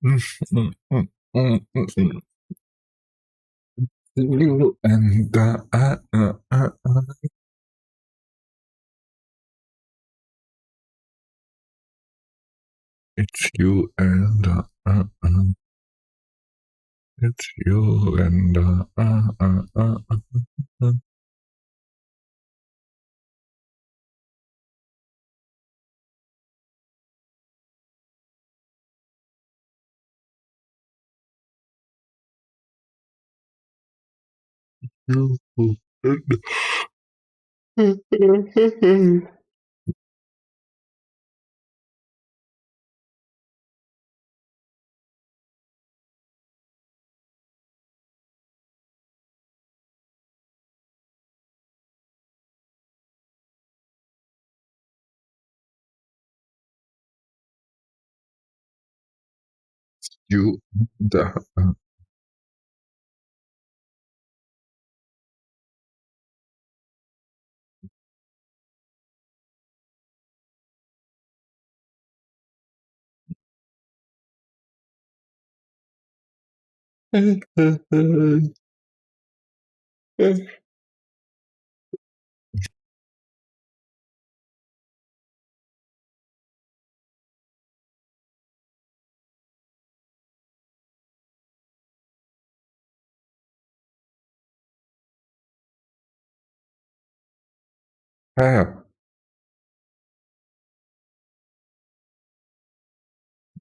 You and it's you and it's you and you and you and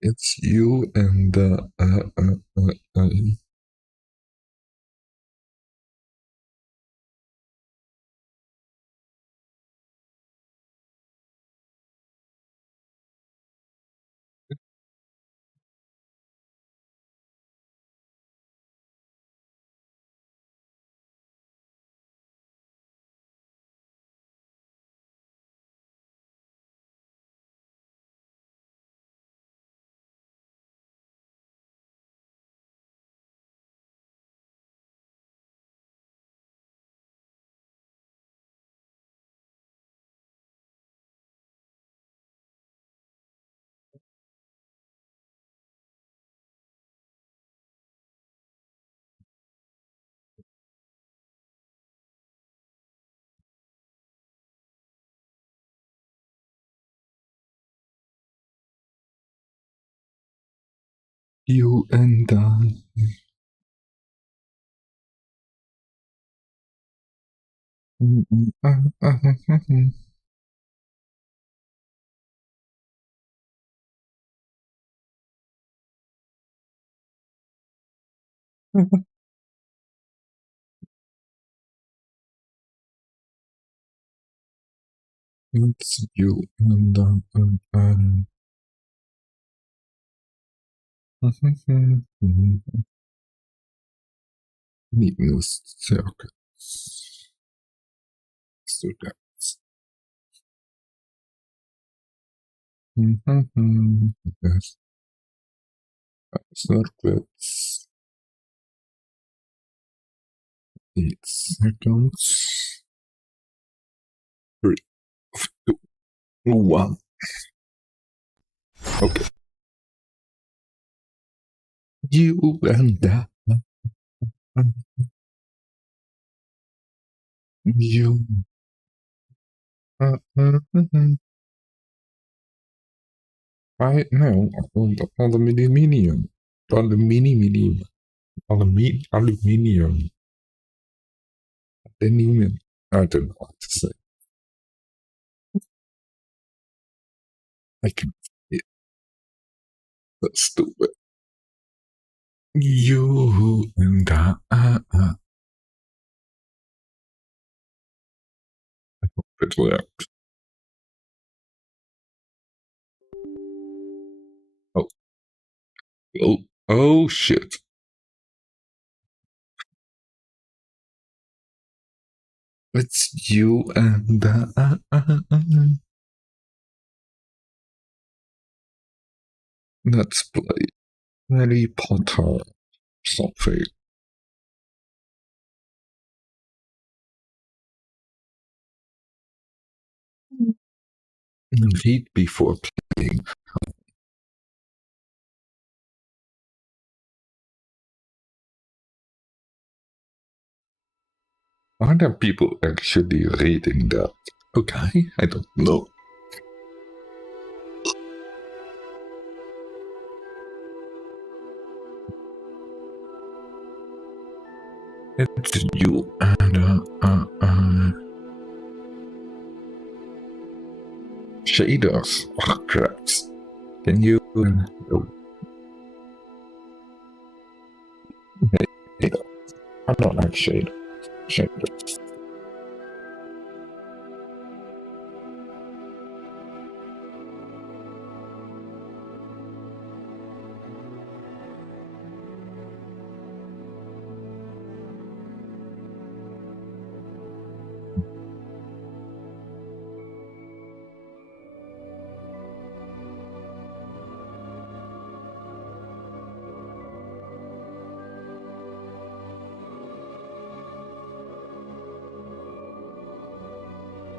it's you and you and it's you and need new circuit so that's yes circuits 8 seconds 3 2 1 okay you and you right now aluminium aluminium aluminium aluminium I don't know what to say I can that's stupid you and it worked oh oh oh shit it's you and let's play Harry Potter something read before playing Are there people actually reading that? Okay, I don't know. It's you and shaders. Oh, craps. Can you? Hey, I don't like shaders.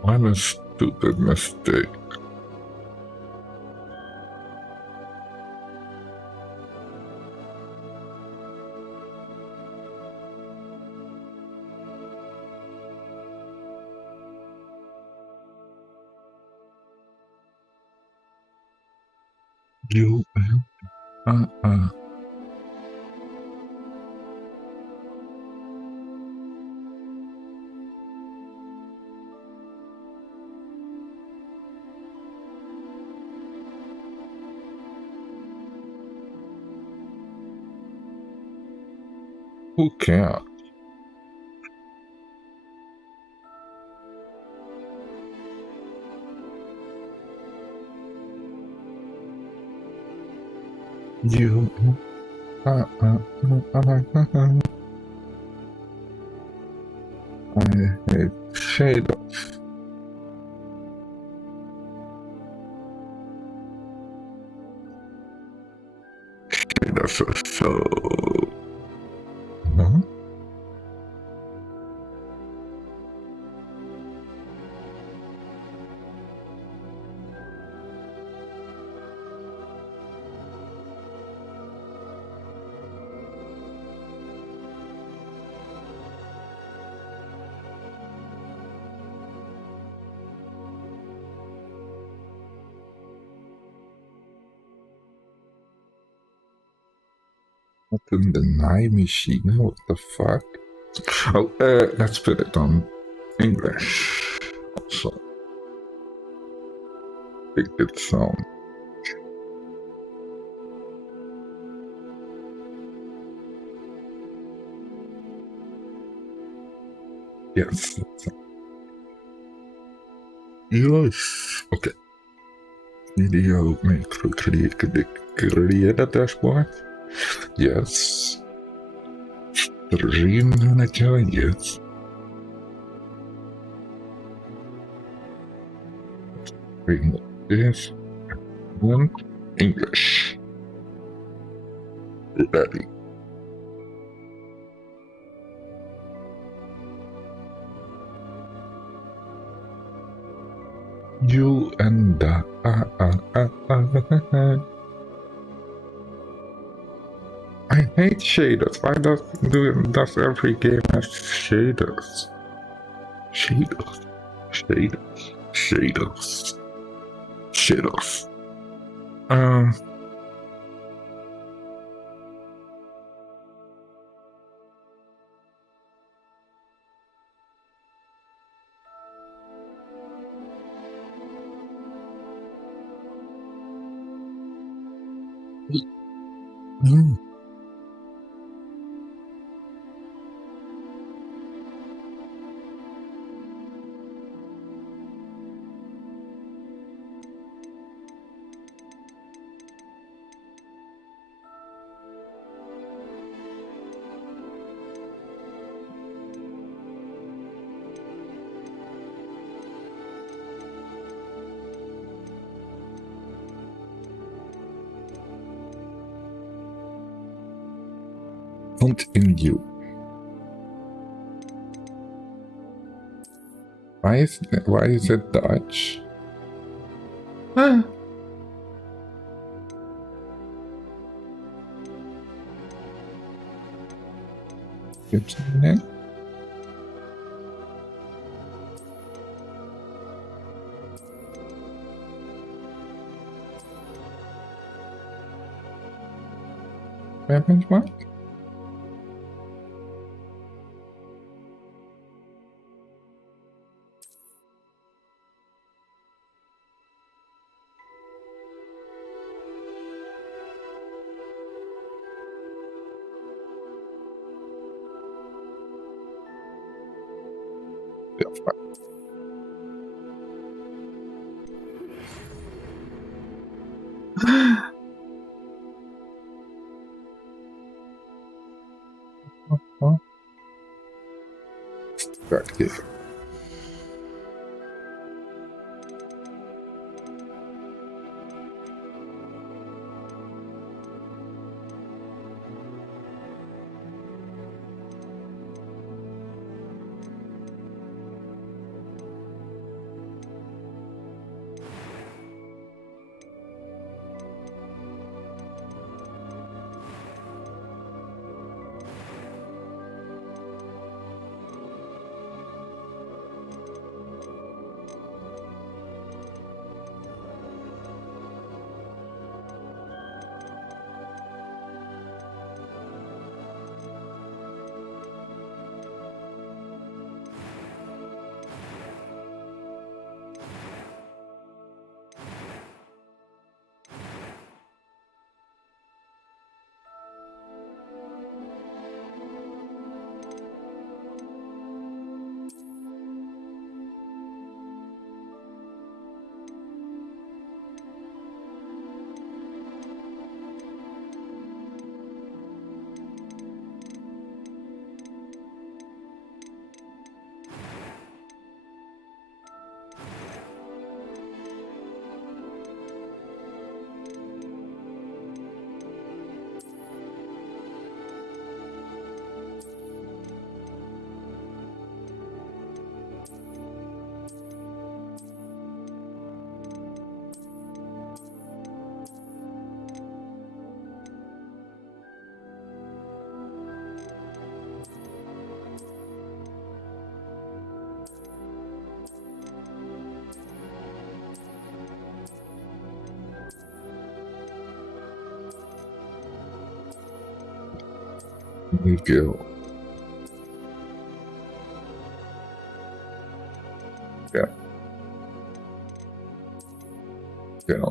I'm a stupid mistake. You and who cares? You I hate shaders. Shaders are so. Huh? What in the Nye machine? What the fuck? Oh, let's put it on English. Also, make it sound. Yes. Yes. Okay. Video make create a dashboard. Yes. Stream manager. Yes. Bring this one English. Ready. You and I hate shaders. Why does every game have shaders? Shaders. Shaders. Shaders. Shaders. Um. Mm. Continue. Why is it Dutch? Ah. It's benchmark? Yeah, fine. Huh? Distracted. We go. Yeah. Yeah.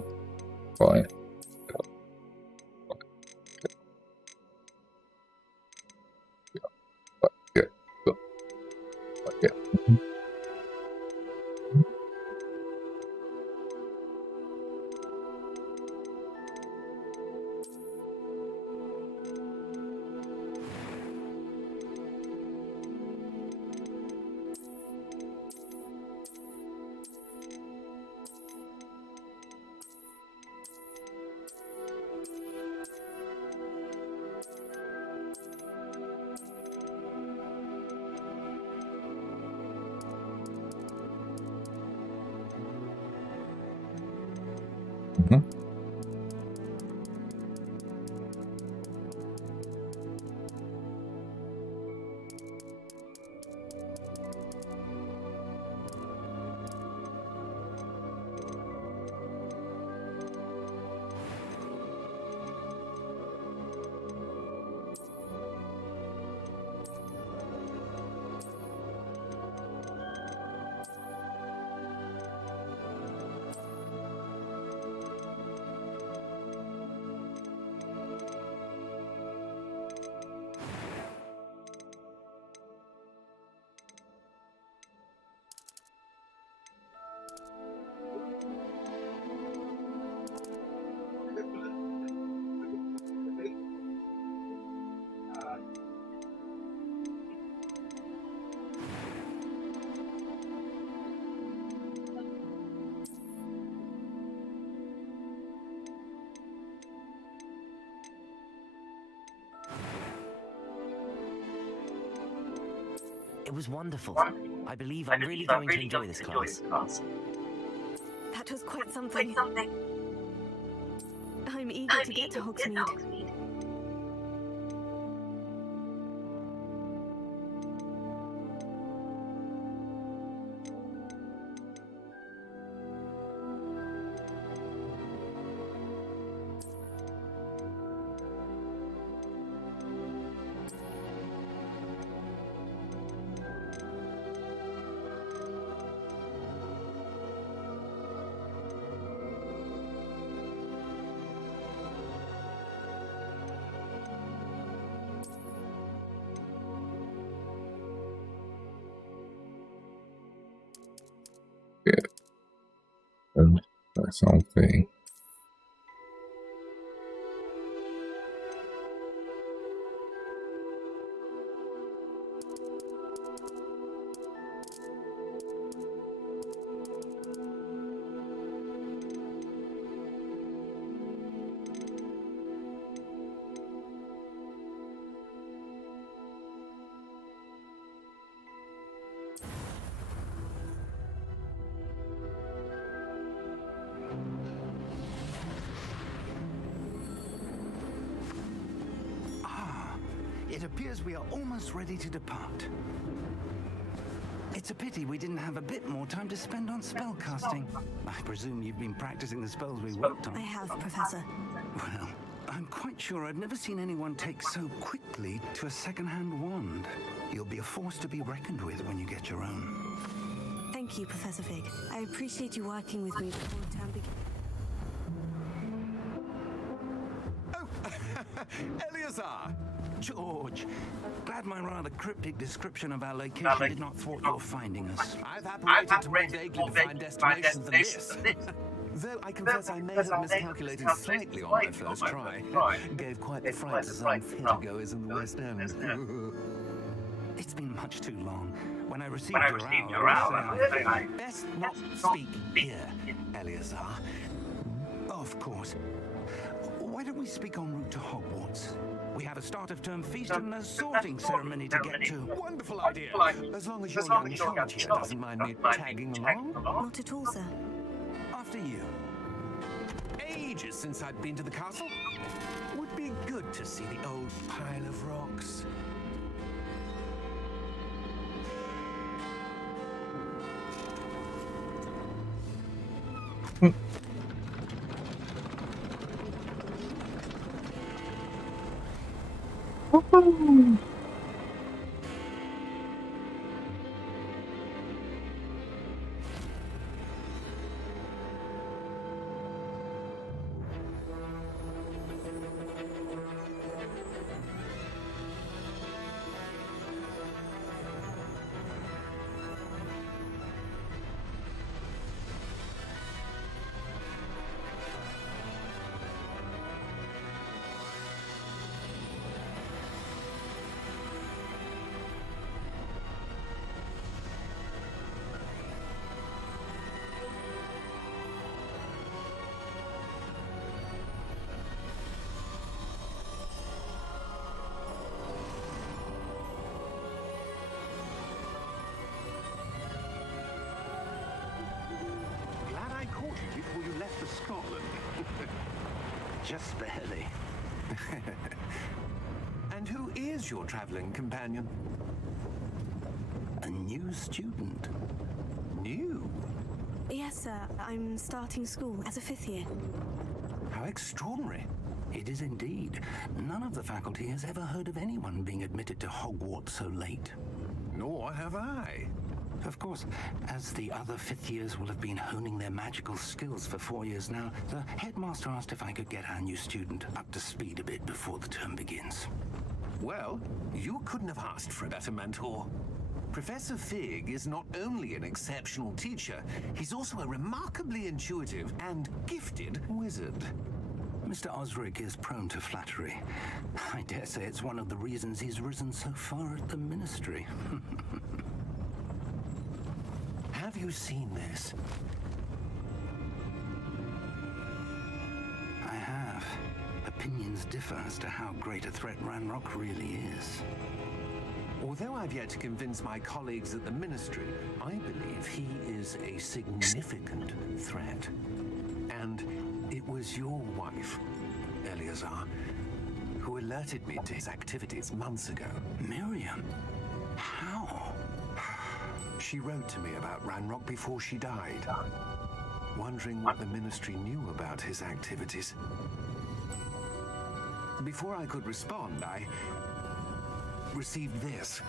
Fine. Yeah. So, yeah. Mhm. It was wonderful. I believe I'm really going to enjoy this class. That was quite something. I'm eager to get to Hogsmeade. or something. It appears we are almost ready to depart. It's a pity we didn't have a bit more time to spend on spellcasting. I presume you've been practicing the spells we worked on. I have, Professor. Well, I'm quite sure I've never seen anyone take so quickly to a second-hand wand. You'll be a force to be reckoned with when you get your own. Thank you, Professor Fig. I appreciate you working with me before the term begins. Eleazar! George, glad my rather cryptic description of our location did not thwart your finding us. I've apparated to more vaguely defined destinations than this. Though I confess I may have miscalculated slightly on my first try. Gave quite the fright to some theatregoers in the West End. It's been much too long. When I received your hour, I Best not speak here, Eleazar. Of course. Why don't we speak en route to Hogwarts? We have a start of term feast and a sorting ceremony to get to. Wonderful idea. As long as your young charge here doesn't mind me tagging along. Not at all, sir. After you. Ages since I'd been to the castle. Would be good to see the old pile of rocks. Glad I caught you before you left for Scotland. Just barely. And who is your traveling companion? A new student. New? Yes, sir. I'm starting school as a 5th year. How extraordinary. It is indeed. None of the faculty has ever heard of anyone being admitted to Hogwarts so late. Nor have I. Of course, as the other 5th years will have been honing their magical skills for 4 years now, the headmaster asked if I could get our new student up to speed a bit before the term begins. Well, you couldn't have asked for a better mentor. Professor Fig is not only an exceptional teacher, he's also a remarkably intuitive and gifted wizard. Mr. Osric is prone to flattery. I dare say it's one of the reasons he's risen so far at the Ministry. Have you seen this? I have. Opinions differ as to how great a threat Ranrock really is. Although I've yet to convince my colleagues at the Ministry, I believe he is a significant threat. And it was your wife, Eleazar, who alerted me to his activities months ago. Miriam? How? She wrote to me about Ranrock before she died, wondering what the Ministry knew about his activities. Before I could respond, I received this.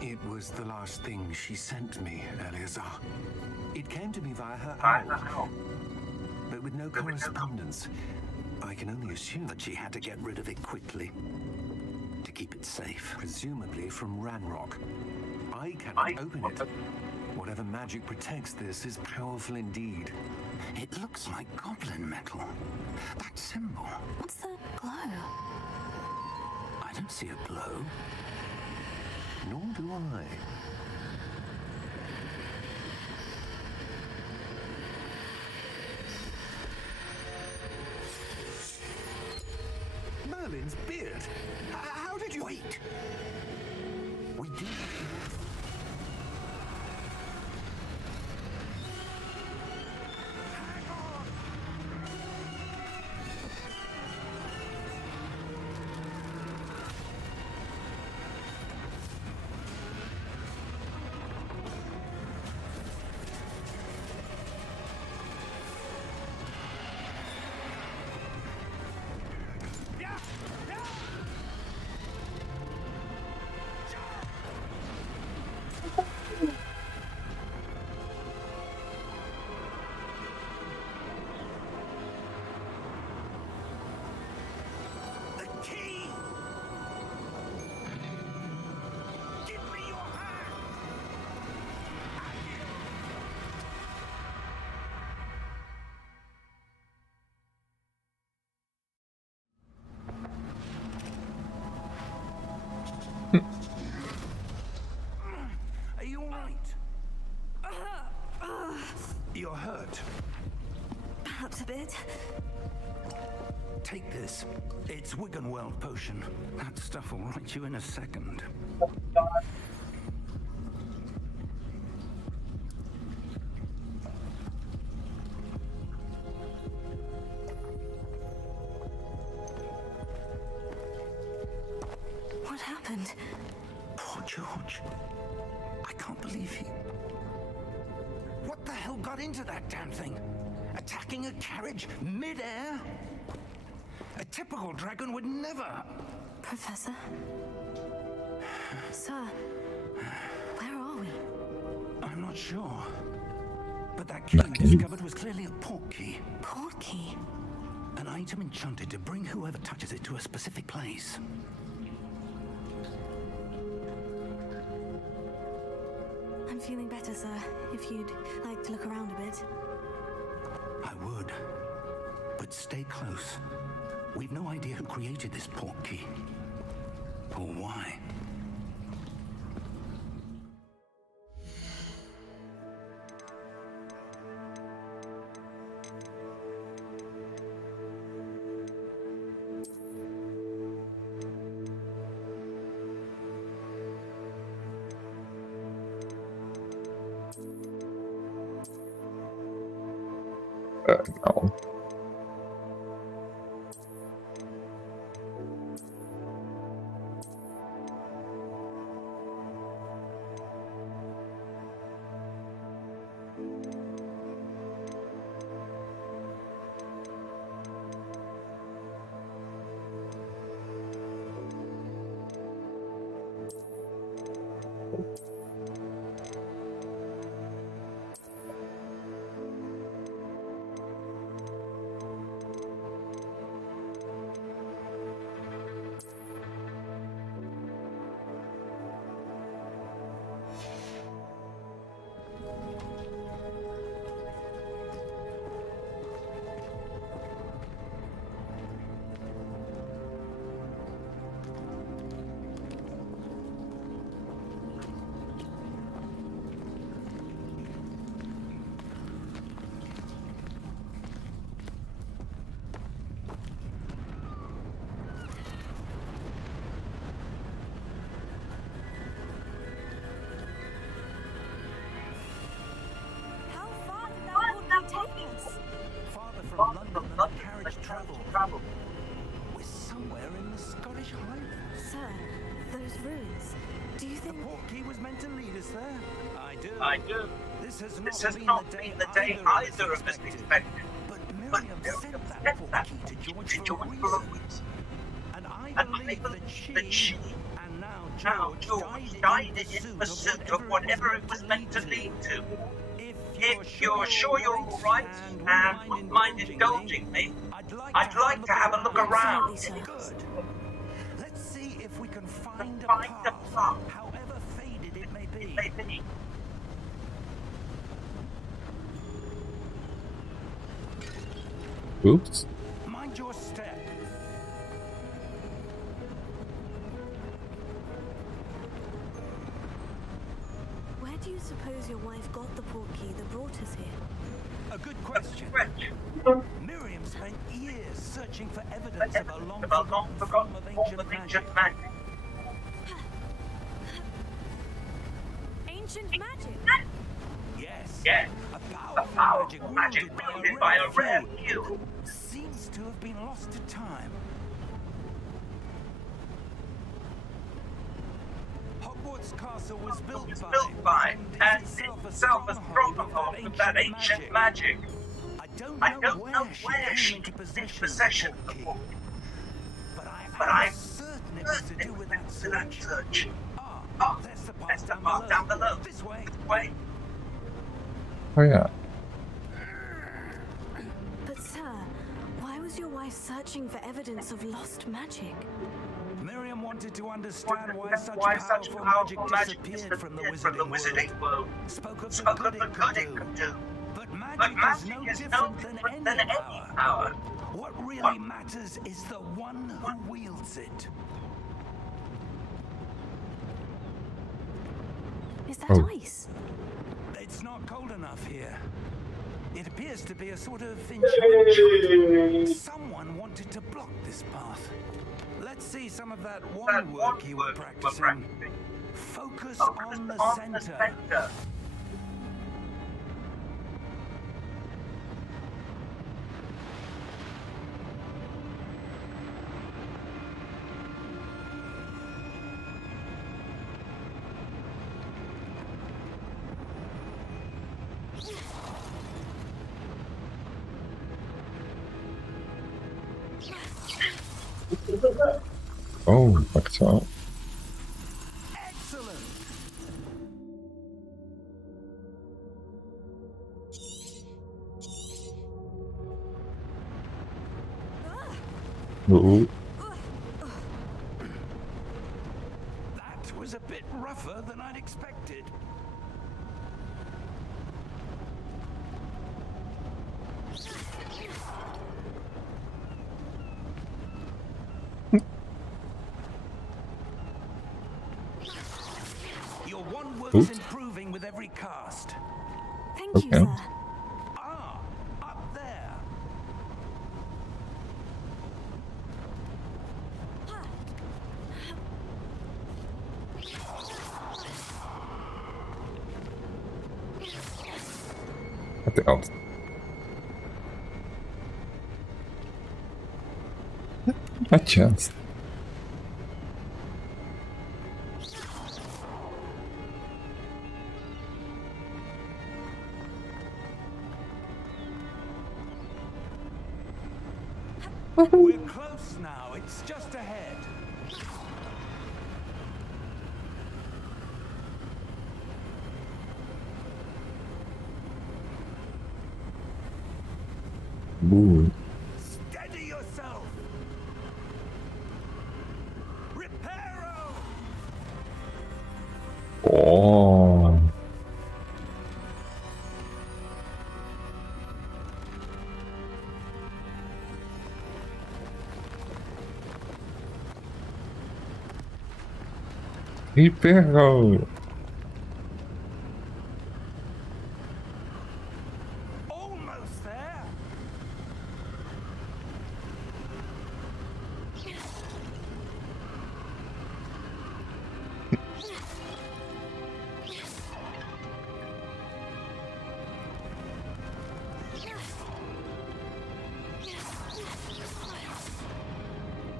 It was the last thing she sent me, Eleazar. It came to me via her owl, but with no correspondence. I can only assume But she had to get rid of it quickly to keep it safe. presumably from Ranrock. I cannot open it. Whatever magic protects this is powerful indeed. It looks like goblin metal. That symbol. What's the glow? I don't see a glow. Nor do I. Merlin's beard. How did you... Wait! We do... Are you all right? You're hurt. Perhaps a bit. Take this. It's Wiggenweld potion. That stuff will right you in a second. What happened? Poor George. I can't believe he... What the hell got into that damn thing? Attacking a carriage mid-air? A typical dragon would never... Professor? Sir, where are we? I'm not sure. But that key we discovered was clearly a port key. Port key? An item enchanted to bring whoever touches it to a specific place. I'm feeling better, sir. If you'd like to look around a bit. I would. But stay close. We've no idea who created this port key. Or why. No. How far did that port key take us? Farther from London than the carriage travel. We're somewhere in the Scottish Highlands. Sir, those ruins. Do you The think... port key was meant to lead us there. I do. This has This not has not been the day either of us expected. But But Miriam Miriam sent sent that port key to George for a reason. And I believe that she, and now George, died in pursuit of whatever it was meant to lead to. If you're sure you're all right and wouldn't mind indulging me, I'd like to have a look around. Absolutely, sir. Good. Let's see if we can find a Find a path, path. however faded it may be. Maybe. Oops. Mind your step. Where do you suppose your wife got the portkey that brought us here? A good question. Miriam spent years searching for evidence of a long-forgotten form of ancient magic. Ancient magic? Yes. Yes. A A powerful magic wielded by a rare few. seems to have been lost to time. Hogwarts Castle was built by, and itself a stronghold of that ancient magic. I don't know where she came into possession of the book, but I'm certain it was to do with that search. Ah, that's the path down below. This way. Oh yeah. But sir, why was your wife searching for evidence of lost magic? Miriam wanted to understand why such powerful magic disappeared from the wizarding world. Spoke of the good it could do. But magic is no different than any power. What really matters is the one who wields it. Is that Oh. ice? It's not cold enough here. It appears to be a sort of enchantment. Someone wanted to block this path. Let's see some of that wand work you were practicing. Focus on the center. Oh, fucked up. Excellent. Ooh. That was a bit rougher than I'd expected. Your wand works Oops. improving with every cast. Thank you, Okay. sir. Ah, up there. What the hell? A chance. We're close now. It's just ahead. Ooh. Steady yourself. Reparo. Oh. Hypero. Almost there.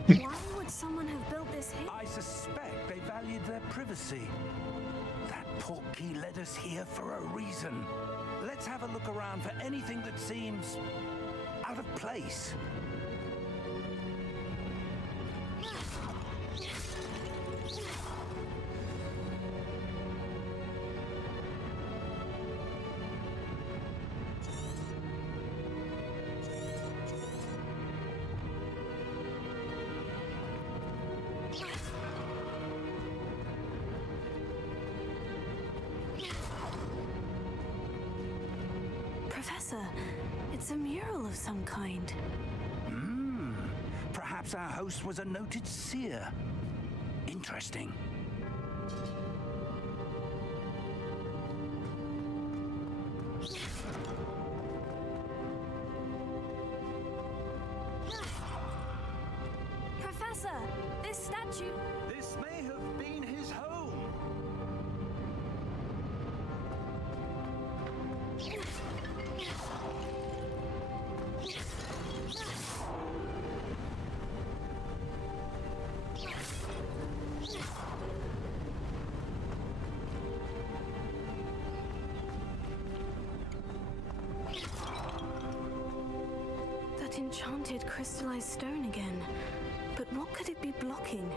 Why would someone have built this here? I suspect they valued their privacy. That portkey led us here for a reason. Let's have a look around for anything that seems out of place. Professor, It's a mural of some kind. Perhaps our host was a noted seer. Interesting. Professor, this statue... This may have been his home. That enchanted crystallized stone again. But what could it be blocking?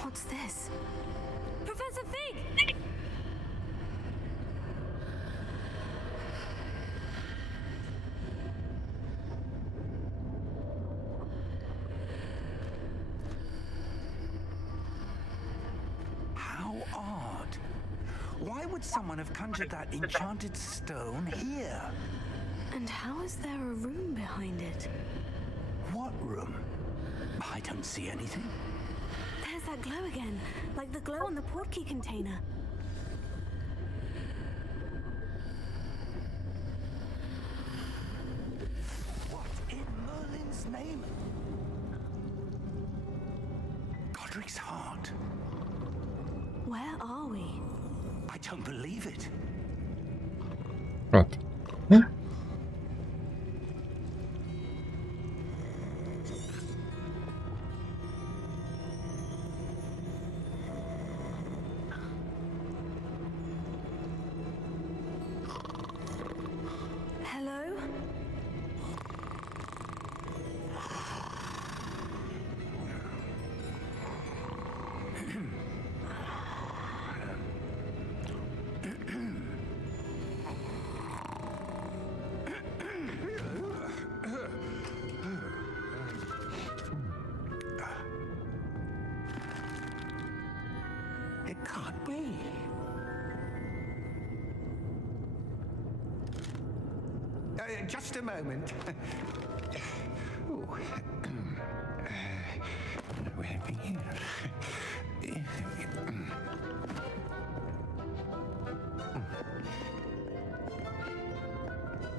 What's this? Professor Fig! How odd. Why would someone have conjured that enchanted stone here? And how is there a room behind it? What room? I don't see anything. There's that glow again, like the glow on the portkey container. What in Merlin's name? Godric's heart. Where are we? I don't believe it. What? Huh? Hello? It can't be. Just a moment. Ooh. Where have we here?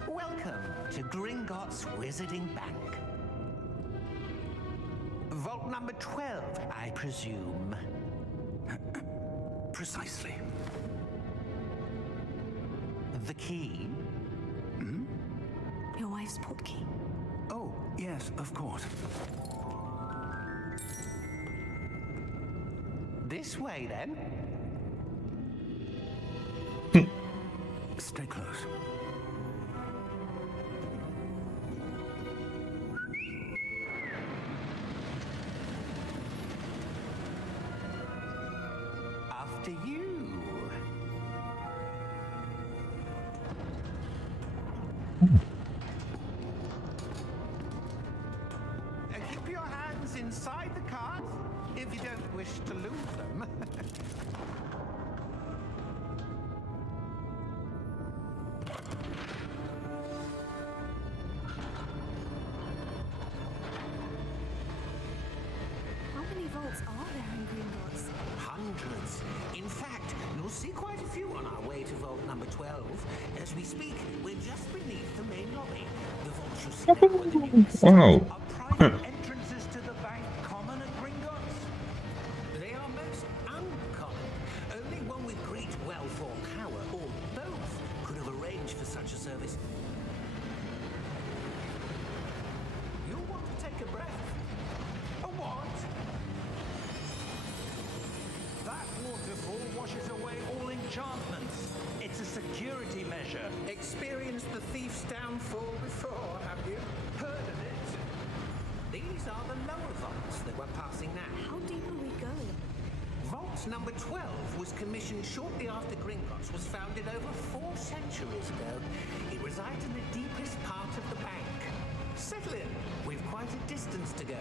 Welcome to Gringotts Wizarding Bank. Vault number 12, I presume. Precisely. The key? Your wife's portkey. Oh, yes, of course. This way, then. Stay close. After you. Keep your hands inside the cart if you don't wish to lose them. How many vaults are there in Gringotts? Hundreds. In fact, you'll see quite a few on our way to vault number 12. As we speak, we're just beneath the main lobby. The vaults you see now are the newest. Wow. Are private entrances to the bank common at Gringotts? They are most uncommon. Only one with great wealth or power, or both, could have arranged for such a service. You'll want to take a breath. A what? That waterfall washes away all enchantments. It's a security measure. Experienced the thief's downfall before, have you? Heard of it? These are the lower vaults that we're passing now. How deep are we going? Vault number 12 was commissioned shortly after Gringotts was founded over 4 centuries ago. It resides in the deepest part of the bank. Settle in. We've quite a distance to go.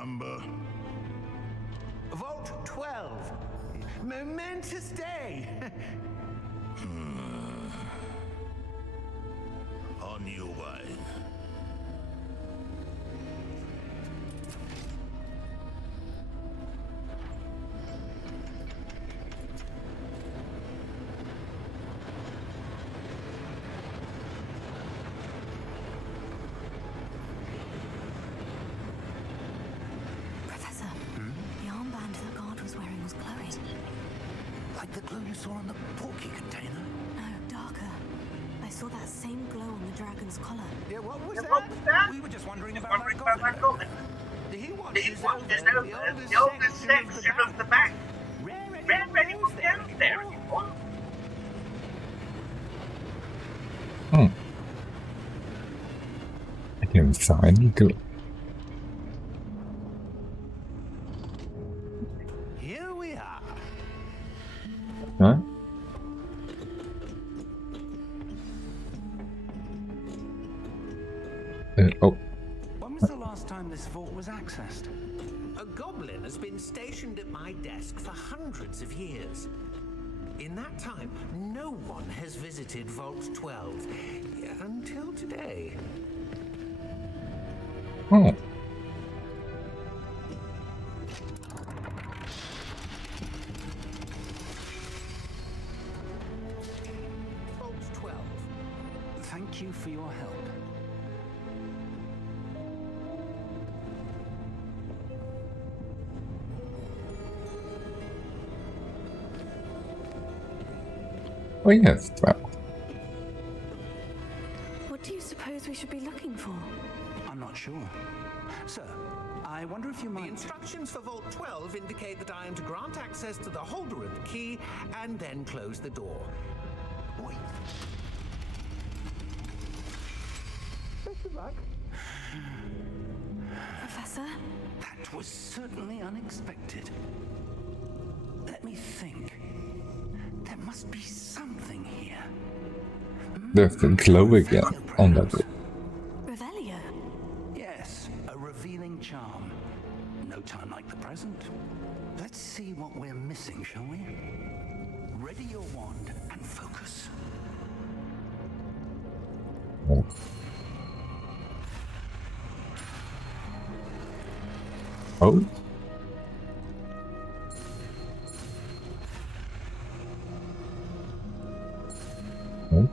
number? Vault 12. Momentous day. On your way. Professor, the armband the guard was wearing was glowing. Like the glow you saw on the porky container? No, darker. I saw that same glow on the dragon's collar. Yeah, what was What was that? We were just wondering about Wondering that about that goblin. He wants He his wants his own, own, the oldest section of the bank. Rare anyone down there anymore? I can find glow. Here we are. Huh? Oh, When was the last time this vault was accessed? A goblin has been stationed at my desk for hundreds of years. In that time, no one has visited Vault 12 until today. oh. Vault 12. Thank you for your help. Oh yes, 12. What do you suppose we should be looking for? I'm not sure. Sir, I wonder if you The might... instructions for Vault 12 indicate that I am to grant access to the holder of the key and then close the door. Wait. Best of luck. Professor? That was certainly unexpected. Let me think. There must be something here. There's the glow again on that wall. Revelio? Yes, a revealing charm. No time like the present. Let's see what we're missing, shall we? Ready your wand and focus. Oh. Oh. Oh.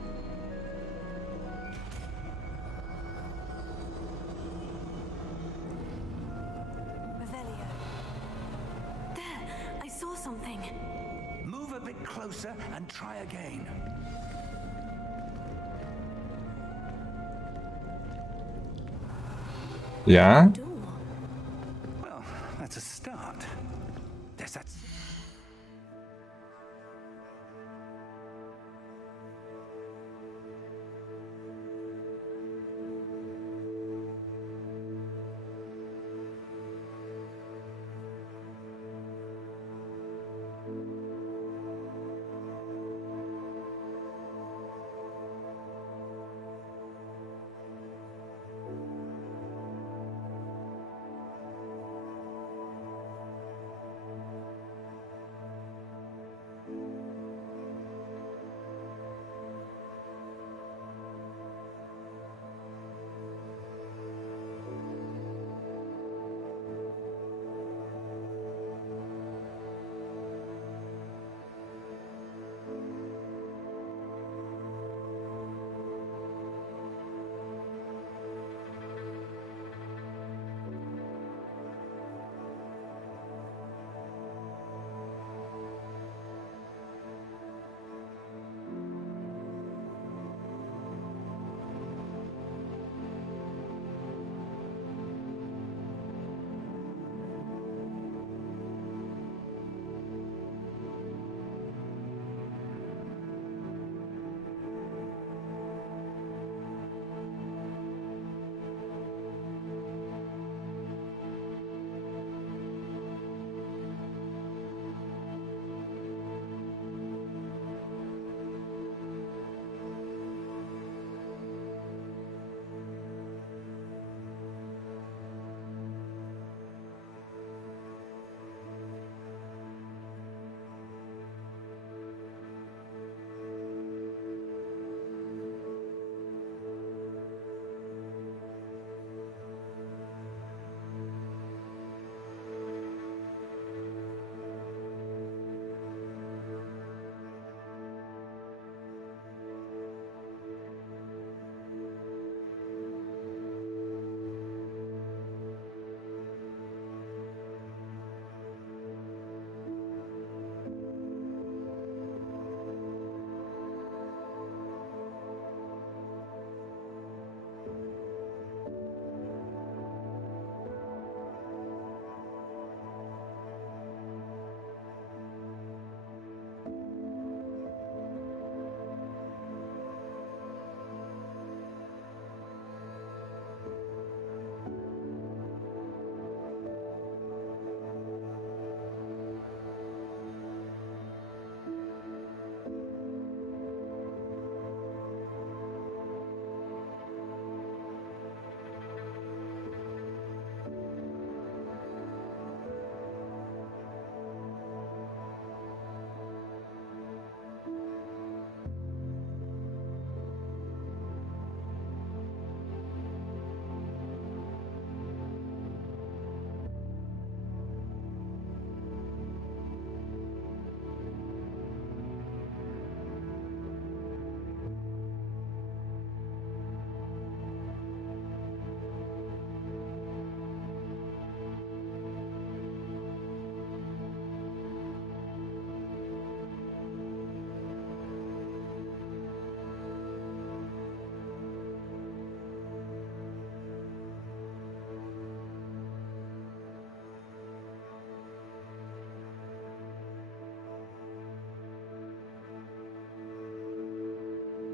Revelio. There! I saw something. Move a bit closer and try again. Yeah? Door. Well, that's a start. There's that...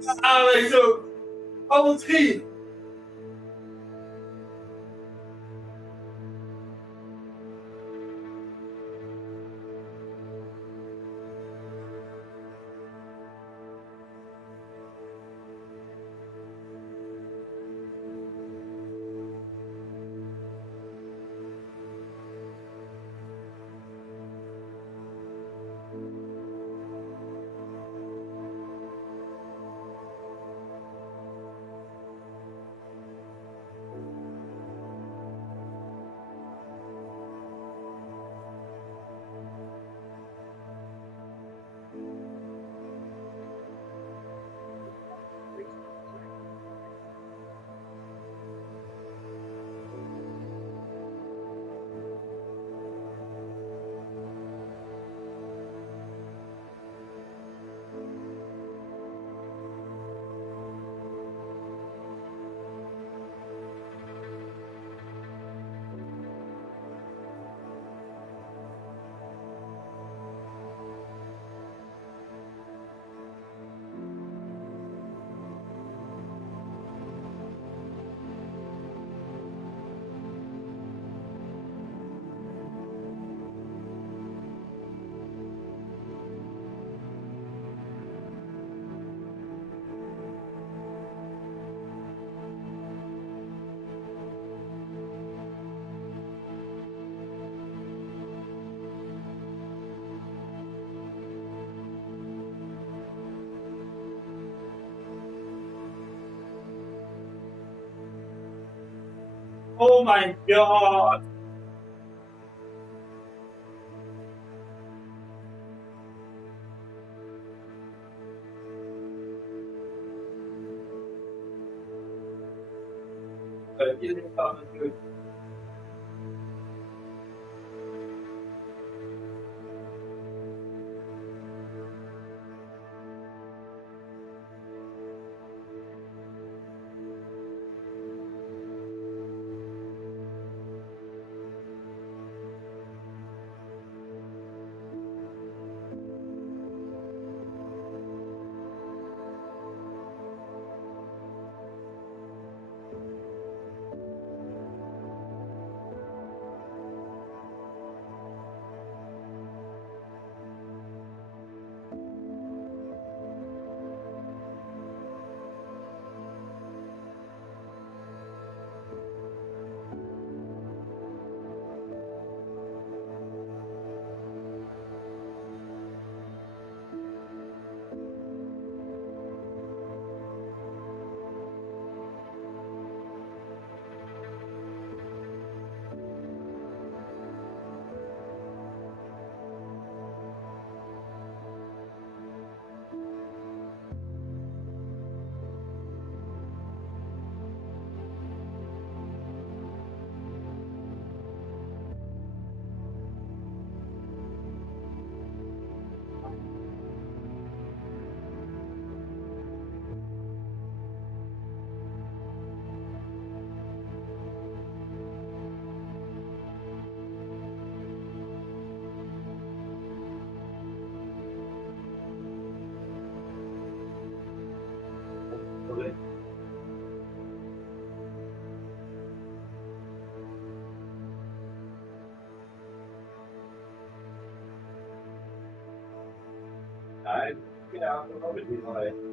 Alex ook. Alle drie. Oh my god. Iedereen gaat natuurlijk. Nee, ja, dat heb ik niet van.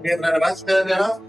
dia pernah bahas ke Garof?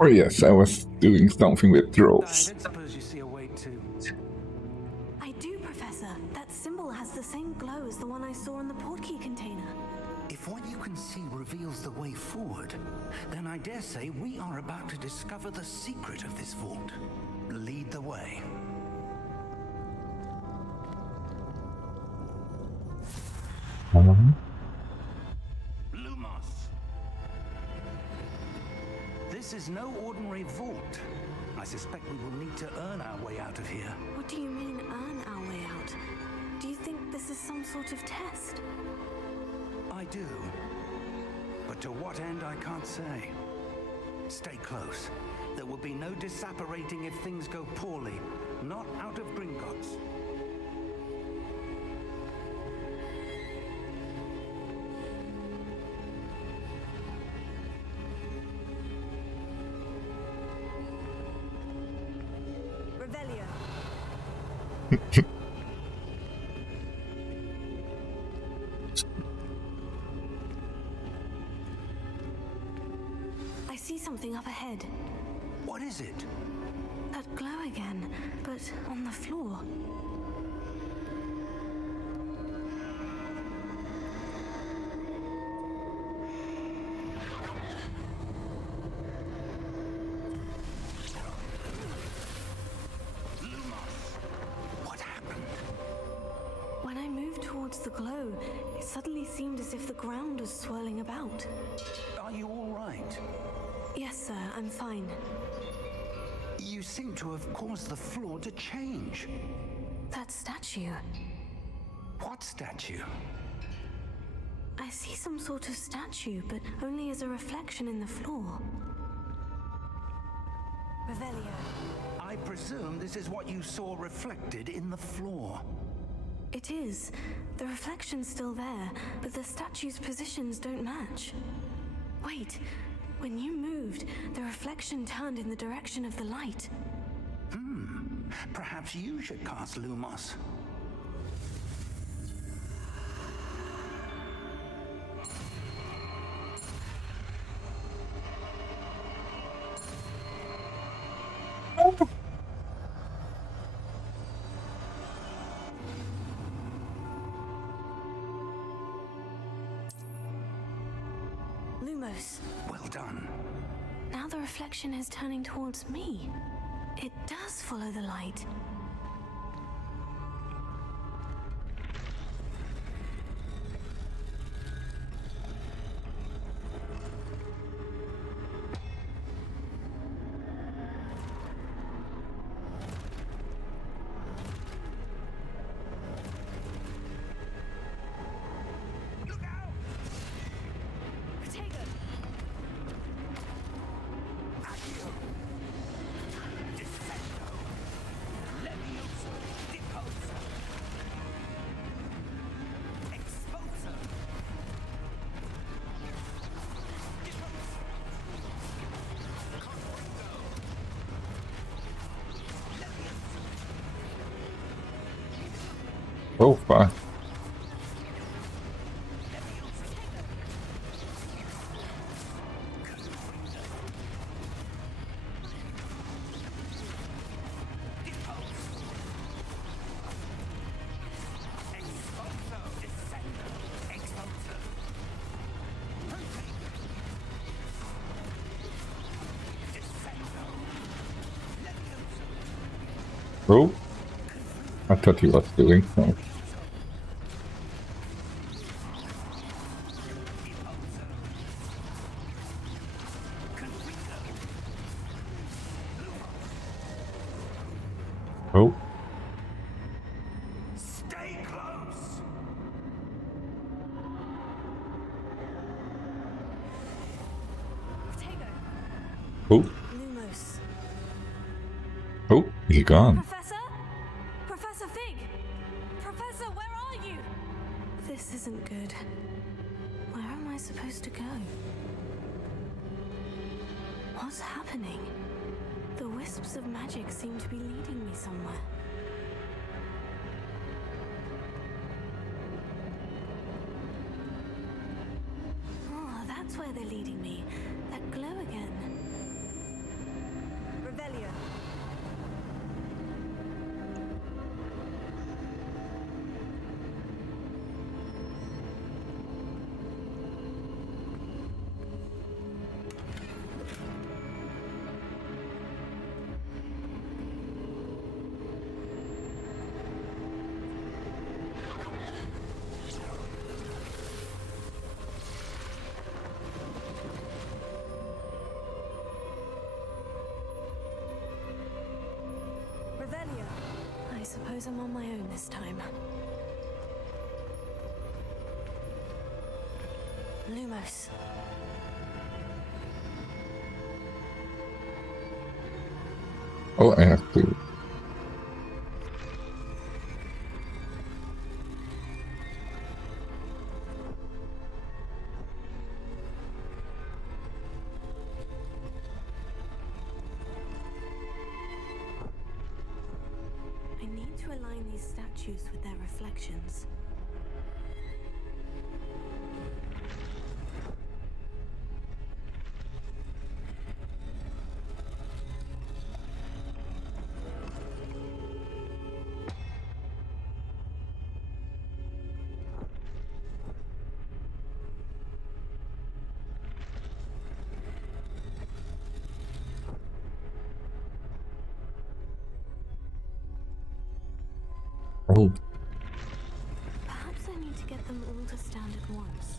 Oh yes, I was doing something with I trolls. don't suppose you see a way to... I do, Professor. That symbol has the same glow as the one I saw in the portkey container. If what you can see reveals the way forward, then I dare say we are about to discover the secret of this vault. Lead the way. Lumos! This is no ordinary vault. I suspect we will need to earn our way out of here. What do you mean, earn our way out? Do you think this is some sort of test? I do. But to what end, I can't say. Stay close. There will be no disapparating if things go poorly. Not out of Gringotts. Revelio. I see something up ahead. What is it? That glow again, but on the floor. What happened? When I moved towards the glow, it suddenly seemed as if the ground was swirling about. Are you all right? Yes, sir, I'm fine. You seem to have caused the floor to change. That statue. What statue? I see some sort of statue, but only as a reflection in the floor. Revelio. I presume this is what you saw reflected in the floor. It is. The reflection's still there, but the statue's positions don't match. Wait, when you moved, the reflection turned in the direction of the light. Perhaps you should cast Lumos. Lumos. Well done. Now the reflection is turning towards me. It does follow the light. So far. Oh, I thought he was doing something. Oh, Stay close! oh, Lumos. oh, he gone. Professor? Professor Fig! Professor, where are you? This isn't good. Where am I supposed to go? What's happening? The wisps of magic seem to be leading me somewhere. Oh, that's where they're leading me. That glow again. suppose I'm on my own this time. Lumos. Oh, I have to. I need to align these statues with their reflections. Oh, Perhaps I need to get them all to stand at once.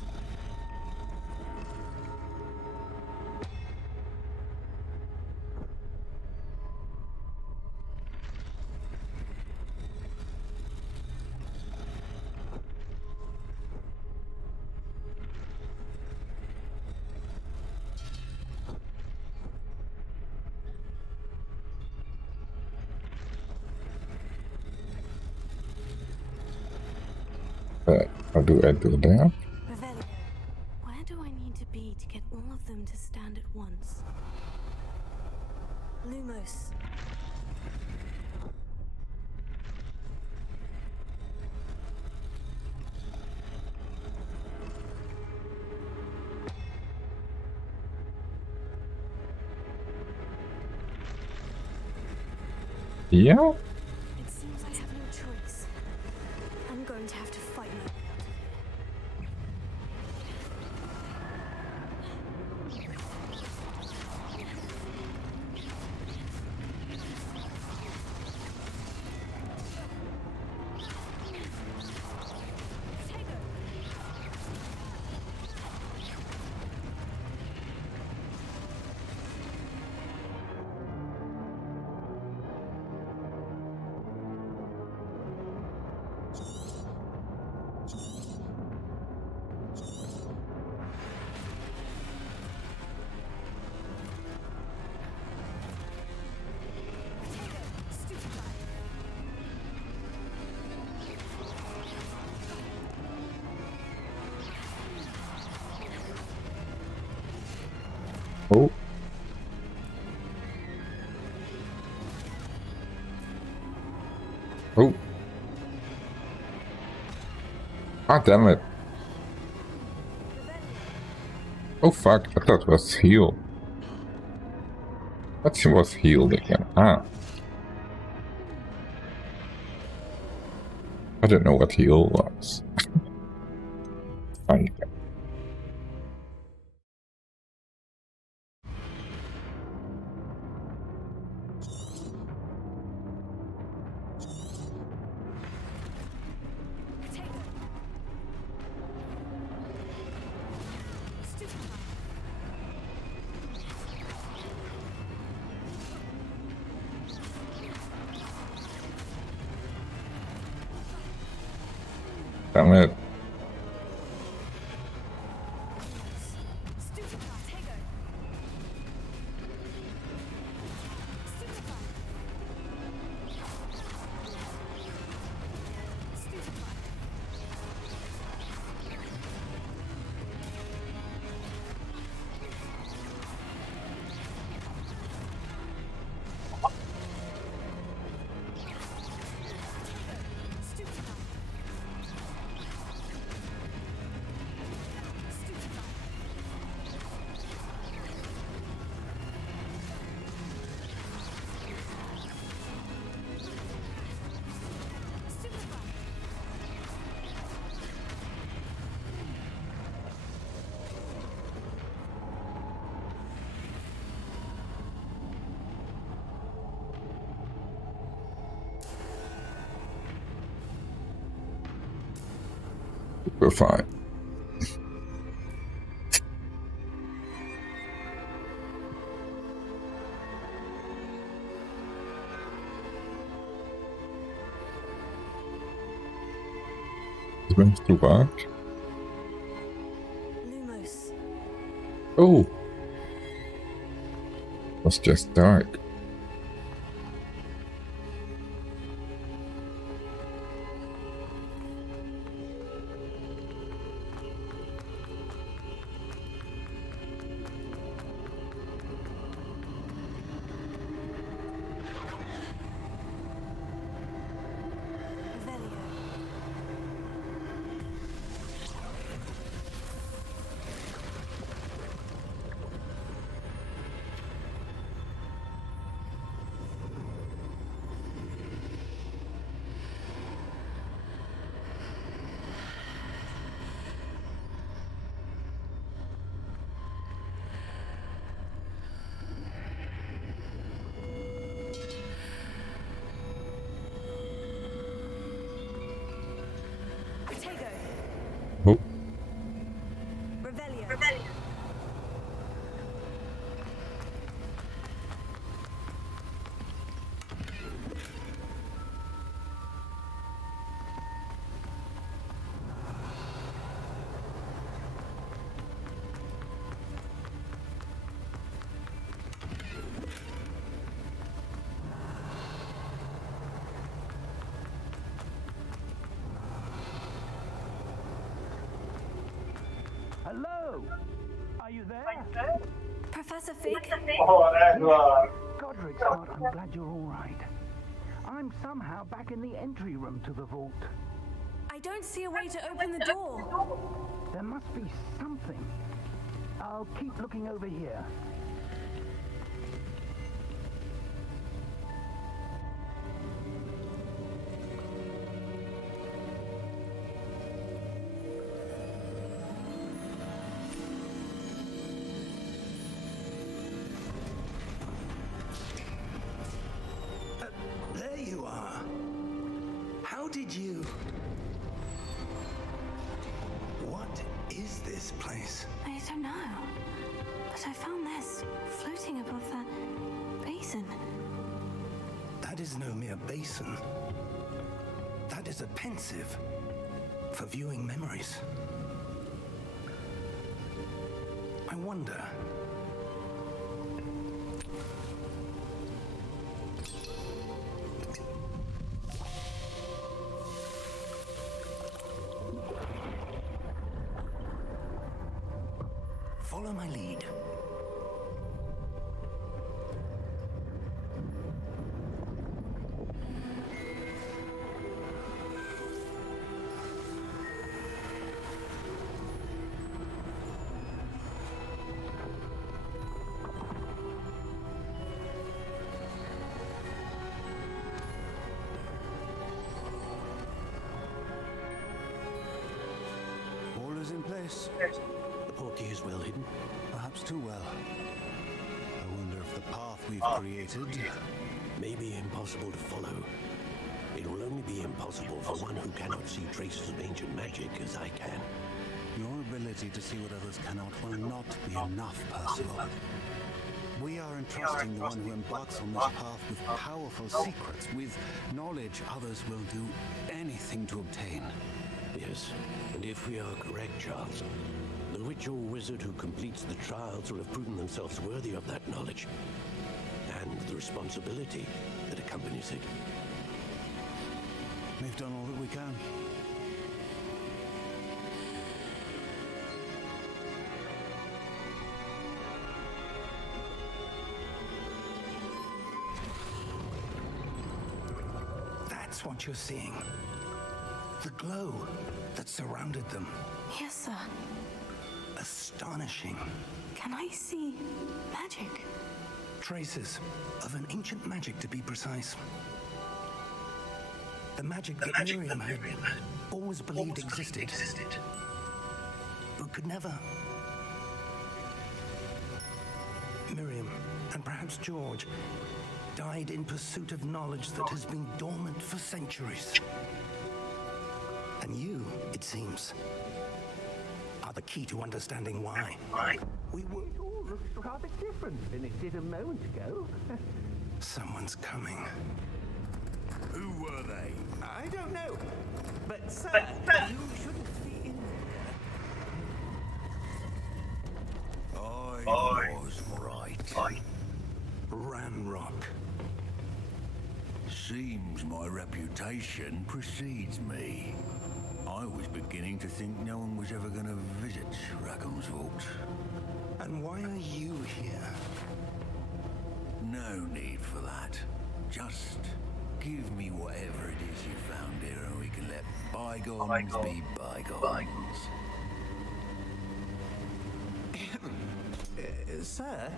but how do I do that? Revelio. Where do I need to be to get all of them to stand at once? Lumos. Yeah? It seems I have no choice. I'm going to have to fight my way out of here. Oh. Oh. Ah, damn it. Oh fuck, I thought it was heal. What was healed again? Ah. I don't know what heal was. Fine. Damn it. We're fine. brings to work. Lumos. Oh! Was just dark. Oh. Revelio. Hello! Are you there? Professor Fig? Oh, that's Godric Scott, I'm glad you're all right. I'm somehow back in the entry room to the vault. I don't see a way to open the door. There must be something. I'll keep looking over here. There you are. How did you... What is this place? I don't know. But I found this floating above that basin. That is no mere basin. That is a pensive for viewing memories. I wonder... Follow my lead. All is in place. The portkey is well hidden. Perhaps too well. I wonder if the path we've created... May be impossible to follow. It will only be impossible for one who cannot see traces of ancient magic as I can. Your ability to see what others cannot will not be enough, Percival. We are entrusting the one who embarks on this path with powerful secrets, with knowledge others will do anything to obtain. Yes, and if we are correct, Charles, the witch or wizard who completes the trials will have proven themselves worthy of that knowledge, and the responsibility that accompanies it. We've done all that we can. That's what you're seeing. The glow that surrounded them. Yes, sir. Astonishing. Can I see magic? Traces of an ancient magic, to be precise. The magic that Miriam had always believed existed, but could never. Miriam, and perhaps George, died in pursuit of knowledge that has been dormant for centuries. And you, it seems, are the key to understanding why. We would all look rather different than it did a moment ago. Someone's coming. Who were they? I don't know. But, sir, you shouldn't be in there. I was right. Ranrock. Seems my reputation precedes me. I was beginning to think no one was ever going to visit Rackham's vault. And why are you here? No need for that. Just give me whatever it is you found here and we can let bygones be bygones. Sir,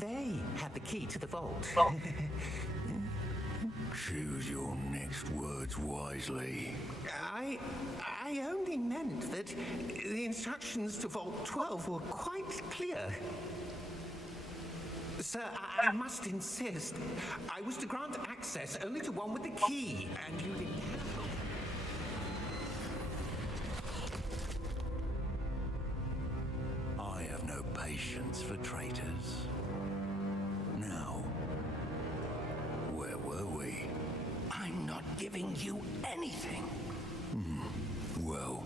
they have the key to the vault. Choose your next words wisely. I only meant that the instructions to Vault 12 were quite clear. Sir, I must insist. I was to grant access only to one with the key, and you didn't have it. I have no patience for traitors. Now, where were we? I'm not giving you anything. Well,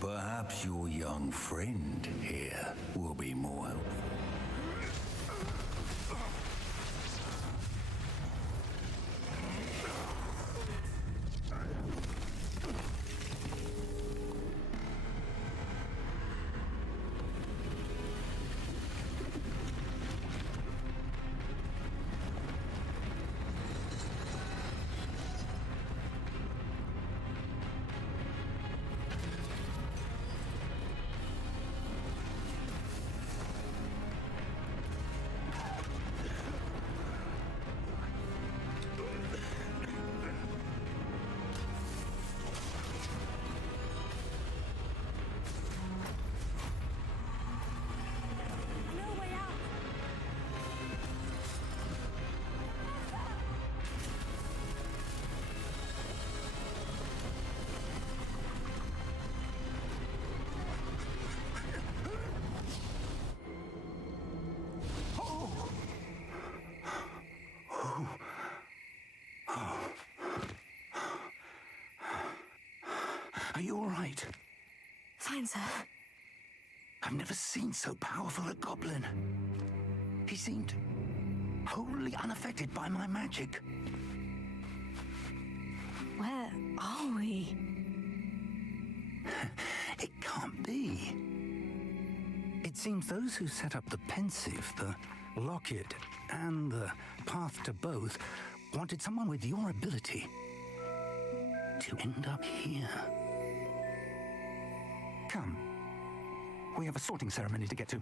perhaps your young friend here will be more helpful. No way out. Are you all right? Fine, sir. I've never seen so powerful a goblin. He seemed wholly unaffected by my magic. Where are we? It can't be. It seems those who set up the Pensive, the Locket, and the Path to Both wanted someone with your ability to end up here. Come. We have a sorting ceremony to get to.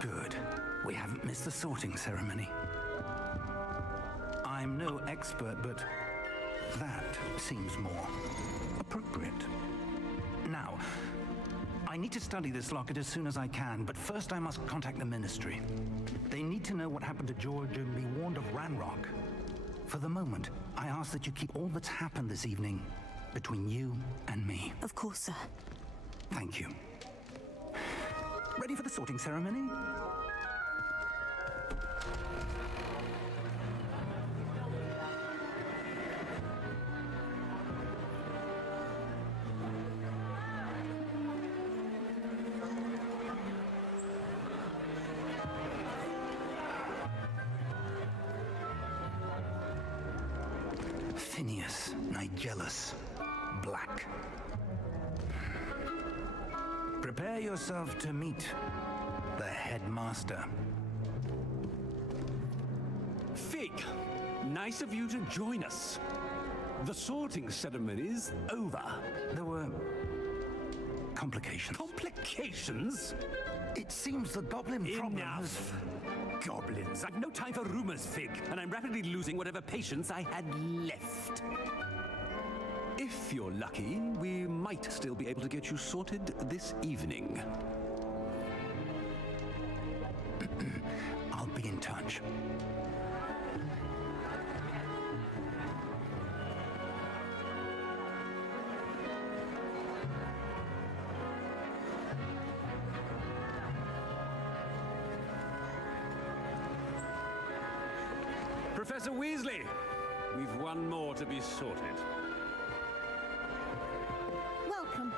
Good. We haven't missed the sorting ceremony. I'm no expert, but that seems more appropriate. Now, I need to study this locket as soon as I can, but first I must contact the Ministry. They need to know what happened to George and be warned of Ranrock. For the moment, I ask that you keep all that's happened this evening between you and me. Of course, sir. Thank you. Ready for the sorting ceremony? Phineas Nigellus Black. Prepare yourself to meet the headmaster. Fig, nice of you to join us. The sorting ceremony's over. There were complications. Complications? It seems the goblin problem has... Enough! Goblins. I've no time for rumors, Fig, and I'm rapidly losing whatever patience I had left. If you're lucky, we might still be able to get you sorted this evening. I'll be in touch. Professor Weasley, we've one more to be sorted. Welcome.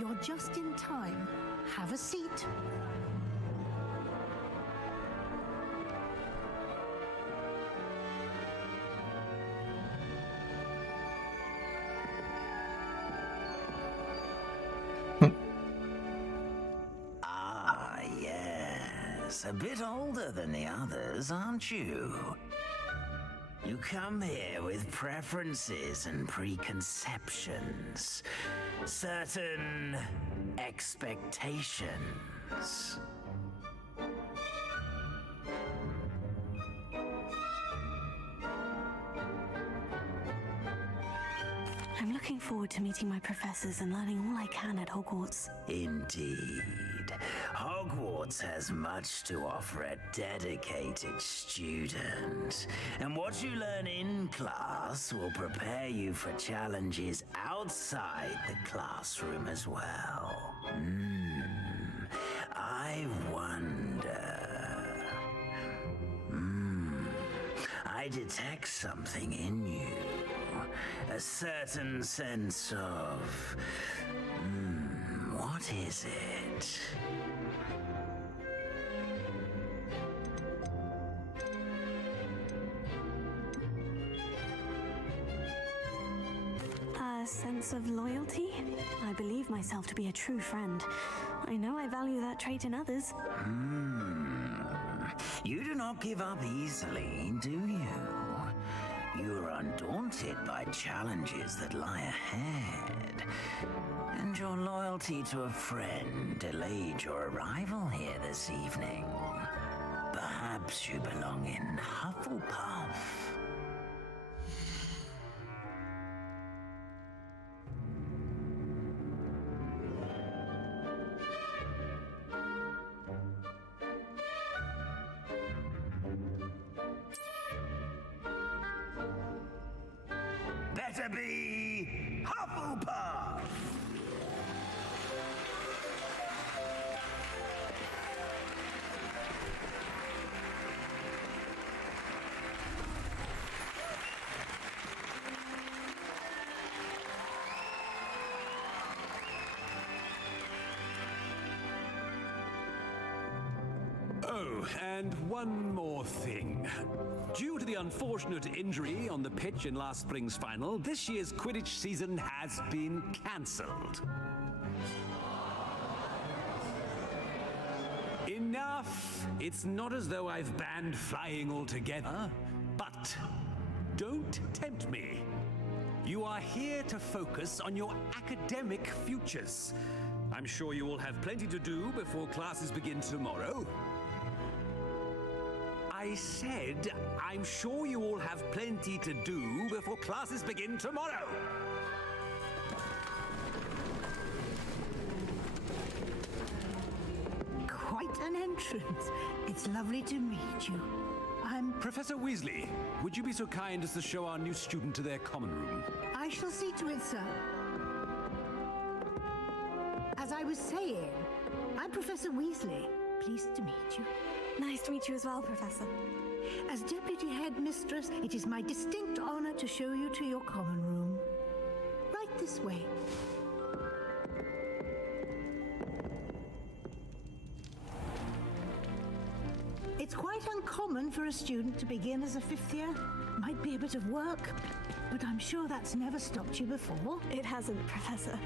You're just in time. Have a seat. Ah, yes. A bit older than the others, aren't you? You come here with preferences and preconceptions, certain expectations. I'm looking forward to meeting my professors and learning all I can at Hogwarts. Indeed. Hogwarts has much to offer a dedicated student. And what you learn in class will prepare you for challenges outside the classroom as well. I wonder... I detect something in you. A certain sense of... what is it? A sense of loyalty? I believe myself to be a true friend. I know I value that trait in others. You do not give up easily, do you? You are undaunted by challenges that lie ahead. And your loyalty to a friend delayed your arrival here this evening. Perhaps you belong in Hufflepuff. Better be Hufflepuff! Oh, and one more thing. Due to the unfortunate injury on the pitch in last spring's final, this year's Quidditch season has been cancelled. Enough! It's not as though I've banned flying altogether, but don't tempt me. You are here to focus on your academic futures. I'm sure you will have plenty to do before classes begin tomorrow. I said, I'm sure you all have plenty to do before classes begin tomorrow. Quite an entrance. It's lovely to meet you. I'm... Professor Weasley, would you be so kind as to show our new student to their common room? I shall see to it, sir. As I was saying, I'm Professor Weasley. Pleased to meet you. Nice to meet you as well, Professor. As Deputy Headmistress, it is my distinct honor to show you to your common room. Right this way. It's quite uncommon for a student to begin as a fifth year. Might be a bit of work, but I'm sure that's never stopped you before. It hasn't, Professor.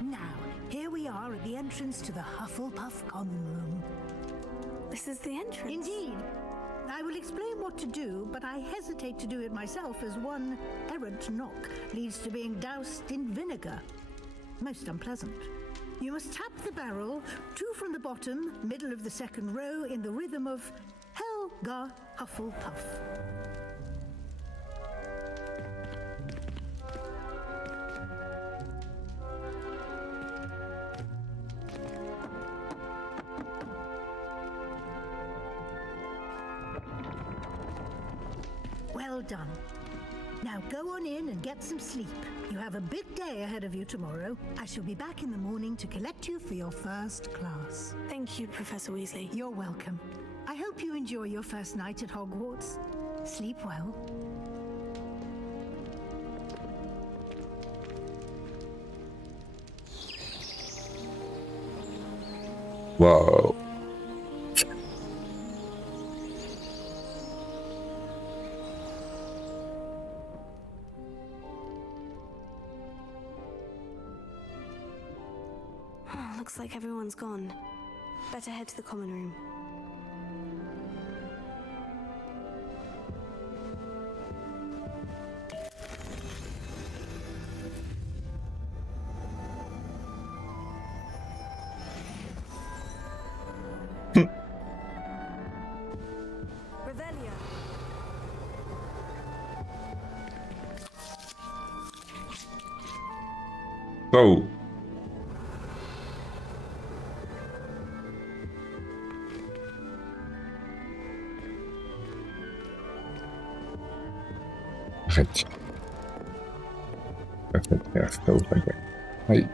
Now, here we are at the entrance to the Hufflepuff Common Room. This is the entrance? Indeed. I will explain what to do, but I hesitate to do it myself as one errant knock leads to being doused in vinegar. Most unpleasant. You must tap the barrel, 2 from the bottom, middle of the second row, in the rhythm of Helga Hufflepuff. Well done. Now go on in and get some sleep. You have a big day ahead of you tomorrow. I shall be back in the morning to collect you for your first class. Thank you, Professor Weasley. You're welcome. I hope you enjoy your first night at Hogwarts. Sleep well. Wow. Looks like everyone's gone. Better head to the common room. Revelio. So. Arrête. Resta au paquet. Aïe.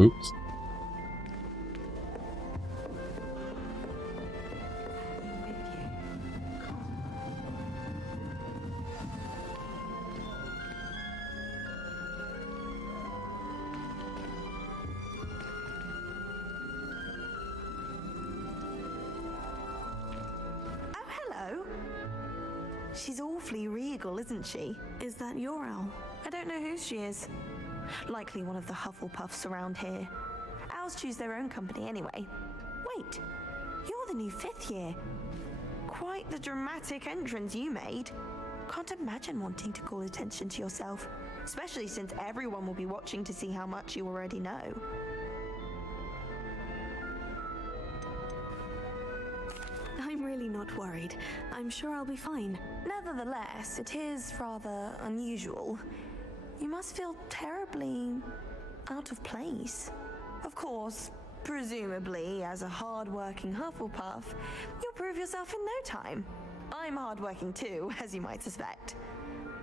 Oops. She's awfully regal, isn't she? Is that your owl? I don't know who she is. Likely one of the Hufflepuffs around here. Owls choose their own company anyway. Wait, you're the new 5th year. Quite the dramatic entrance you made. Can't imagine wanting to call attention to yourself, especially since everyone will be watching to see how much you already know. I'm really not worried. I'm sure I'll be fine. Nevertheless, it is rather unusual. You must feel terribly out of place. Of course, presumably, as a hard-working Hufflepuff, you'll prove yourself in no time. I'm hard-working too, as you might suspect.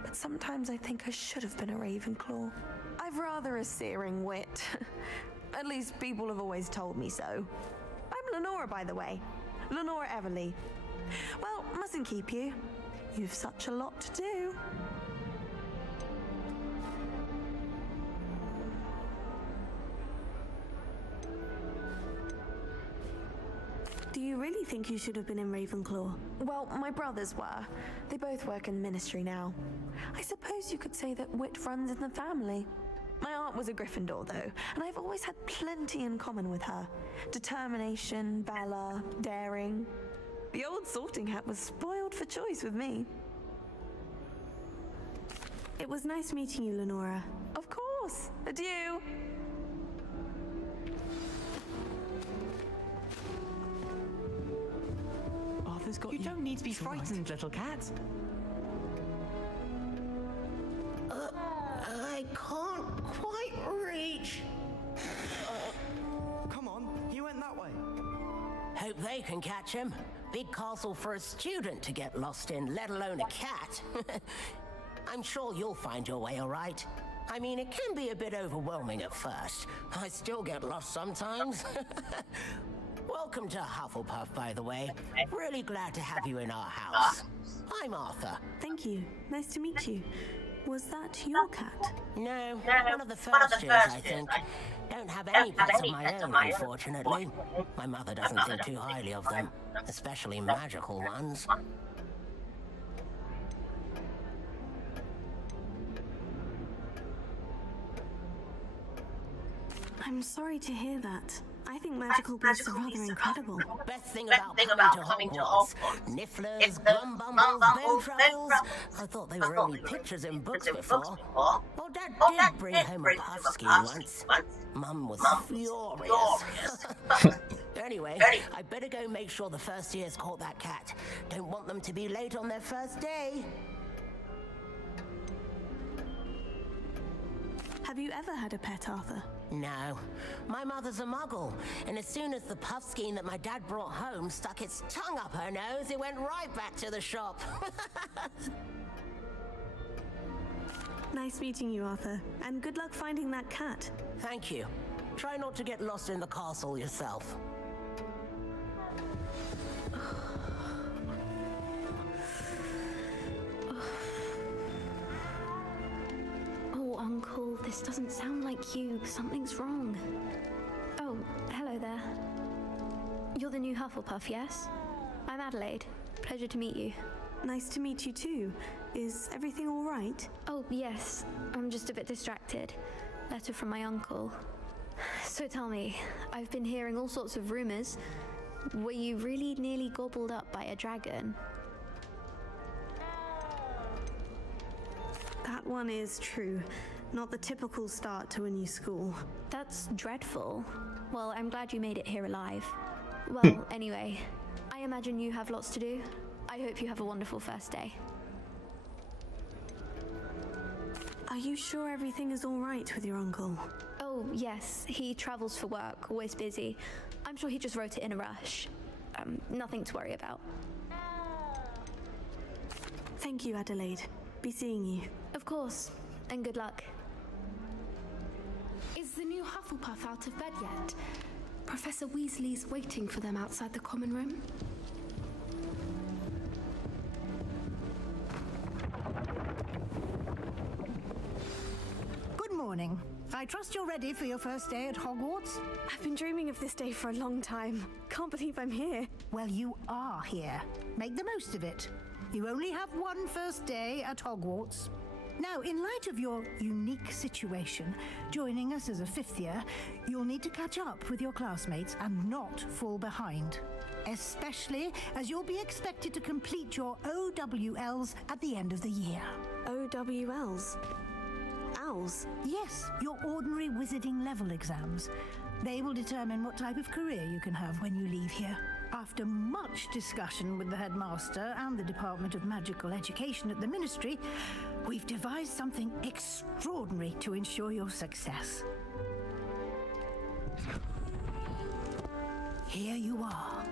But sometimes I think I should have been a Ravenclaw. I've rather a searing wit. At least people have always told me so. I'm Lenora, by the way. Lenora Everly. Well, mustn't keep you. You've such a lot to do. Do you really think you should have been in Ravenclaw? Well, my brothers were. They both work in the ministry now. I suppose you could say that wit runs in the family. My aunt was a Gryffindor, though, and I've always had plenty in common with her. Determination, valor, daring. The old sorting hat was spoiled for choice with me. It was nice meeting you, Lenora. Of course. Adieu. Arthur's got you. You don't need to be frightened, little cat. I can't quite reach. Come on, you went that way. Hope they can catch him. Big castle for a student to get lost in, let alone a cat. I'm sure you'll find your way all right. I mean, it can be a bit overwhelming at first. I still get lost sometimes. Welcome to Hufflepuff, by the way. Really glad to have you in our house. I'm Arthur. Thank you. Nice to meet you. Was that your cat? No, one of the first years, I think. Don't have any pets of my own, unfortunately. My mother doesn't think too highly of them, especially magical ones. I'm sorry to hear that. I think magical beasts are rather incredible. Best thing about coming to Hogwarts. Nifflers, Grumbumbles, Bowtruckles. I thought they were only pictures in books before. Well, Dad did bring home a Puffskein once. Mum was furious. Anyway, I better go make sure the first years caught that cat. Don't want them to be late on their first day. Have you ever had a pet, Arthur? No. My mother's a muggle, and as soon as the Puffskein that my dad brought home stuck its tongue up her nose, it went right back to the shop. Nice meeting you, Arthur, and good luck finding that cat. Thank you. Try not to get lost in the castle yourself. Oh, Uncle, this doesn't sound like you. Something's wrong. Oh, hello there. You're the new Hufflepuff, yes? I'm Adelaide. Pleasure to meet you. Nice to meet you too. Is everything all right? Oh, yes. I'm just a bit distracted. Letter from my uncle. So tell me, I've been hearing all sorts of rumors. Were you really nearly gobbled up by a dragon? That one is true. Not the typical start to a new school. That's dreadful. Well, I'm glad you made it here alive. Well, anyway, I imagine you have lots to do. I hope you have a wonderful first day. Are you sure everything is all right with your uncle? Oh, yes. He travels for work, always busy. I'm sure he just wrote it in a rush. Nothing to worry about. Thank you, Adelaide. Be seeing you. Of course. And good luck. Is the new Hufflepuff out of bed yet? Professor Weasley's waiting for them outside the common room. Good morning. I trust you're ready for your first day at Hogwarts? I've been dreaming of this day for a long time. Can't believe I'm here. Well, you are here. Make the most of it. You only have one first day at Hogwarts. Now, in light of your unique situation, joining us as a fifth year, you'll need to catch up with your classmates and not fall behind. Especially as you'll be expected to complete your OWLs at the end of the year. OWLs? Owls? Yes, your ordinary wizarding level exams. They will determine what type of career you can have when you leave here. After much discussion with the headmaster and the Department of Magical Education at the Ministry, we've devised something extraordinary to ensure your success. Here you are.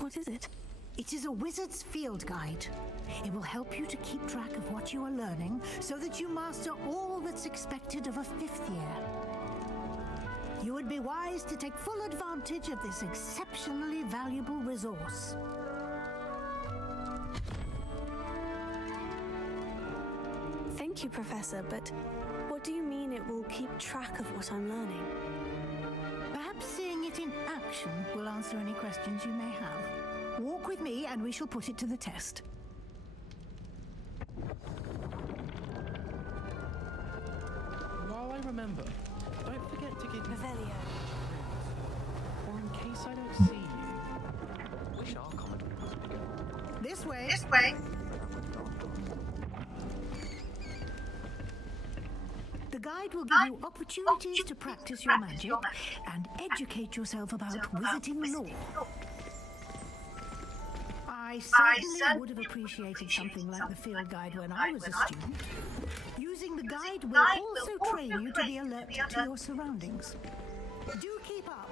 What is it? It is a wizard's field guide. It will help you to keep track of what you are learning so that you master all that's expected of a fifth year. You would be wise to take full advantage of this exceptionally valuable resource. Thank you, Professor, but what do you mean it will keep track of what I'm learning? Perhaps seeing it in action will answer any questions you may have. Walk with me and we shall put it to the test. While I remember, don't forget to give me Revelio. Or in case I don't see you. Wish our common room was bigger. This way. This way. The guide will give you opportunities to practice your magic and educate yourself about wizarding lore. I certainly would have appreciated something like the field guide when I was a student. Using the guide will also train you to be alert to your surroundings. Do keep up.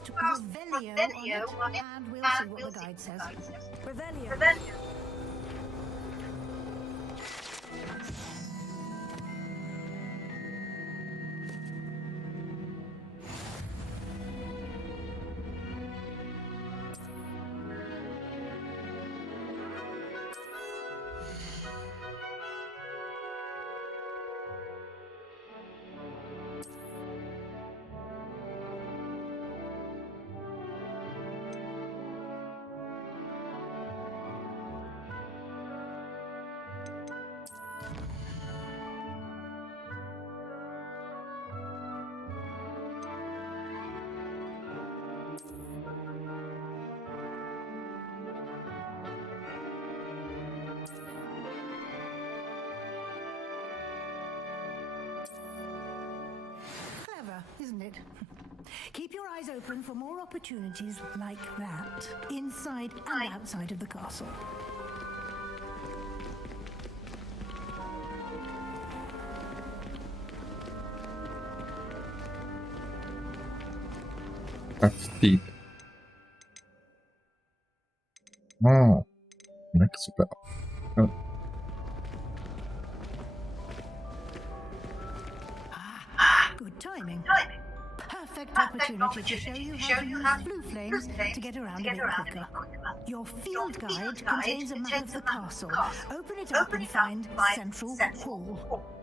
cast Revelio on it, and we'll see what the guide says. Revelio. Isn't it? Keep your eyes open for more opportunities like that, inside and outside of the castle. That's deep. Oh, next spell. Oh. Good timing. Perfect opportunity to show you how to use blue flames to get around a bit quicker. Your field guide contains a map of the castle. Open it up and find Central Hall.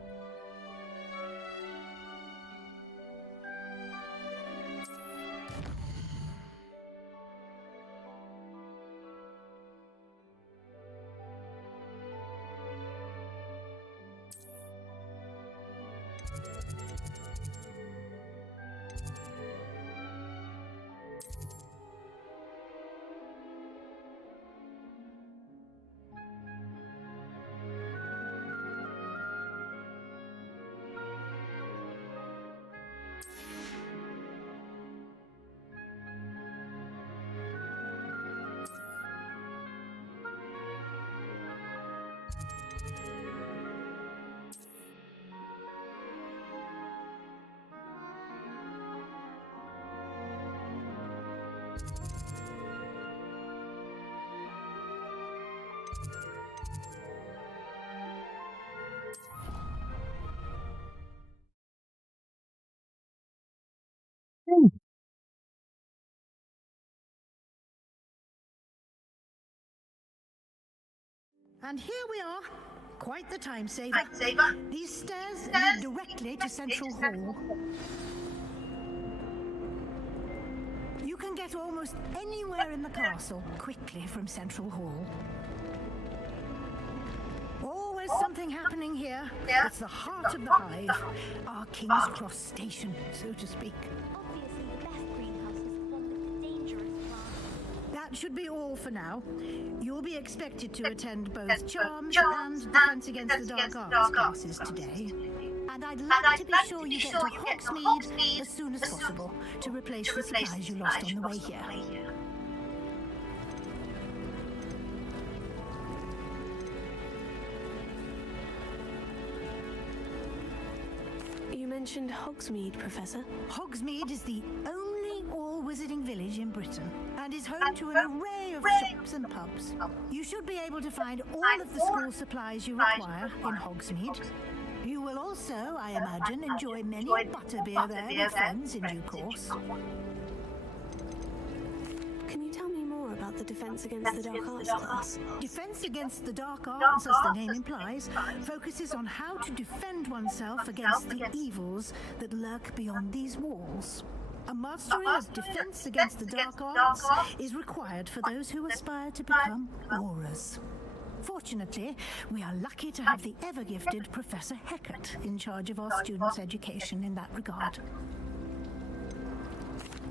And here we are. Quite the time saver. These stairs lead directly to Central Hall. You can get almost anywhere in the castle quickly from Central Hall. Always something happening here. It's the heart of the hive. Our King's Cross station, so to speak. Obviously, the best greenhouse is one with dangerous plants. That should be all for now. You'll be expected to attend both Charms and Defense Against the Dark Arts classes today. And I'd like to be sure you get to Hogsmeade as soon as possible to replace the supplies you lost on the way here. You mentioned Hogsmeade, Professor. Hogsmeade is the only all-wizarding village in Britain and is home to an array of shops and pubs. You should be able to find all of the school supplies you require in Hogsmeade. You will also, I imagine, enjoy many butterbeer there with friends in due course. Can you tell me more about the Defense Against the Dark Arts class? Defense Against the Dark Arts, as the name implies, focuses on how to defend oneself against the evils that lurk beyond these walls. A mastery of Defense Against the Dark Arts is required for those who aspire to become Aurors. Fortunately, we are lucky to have the ever-gifted Professor Hecat in charge of our students' education in that regard.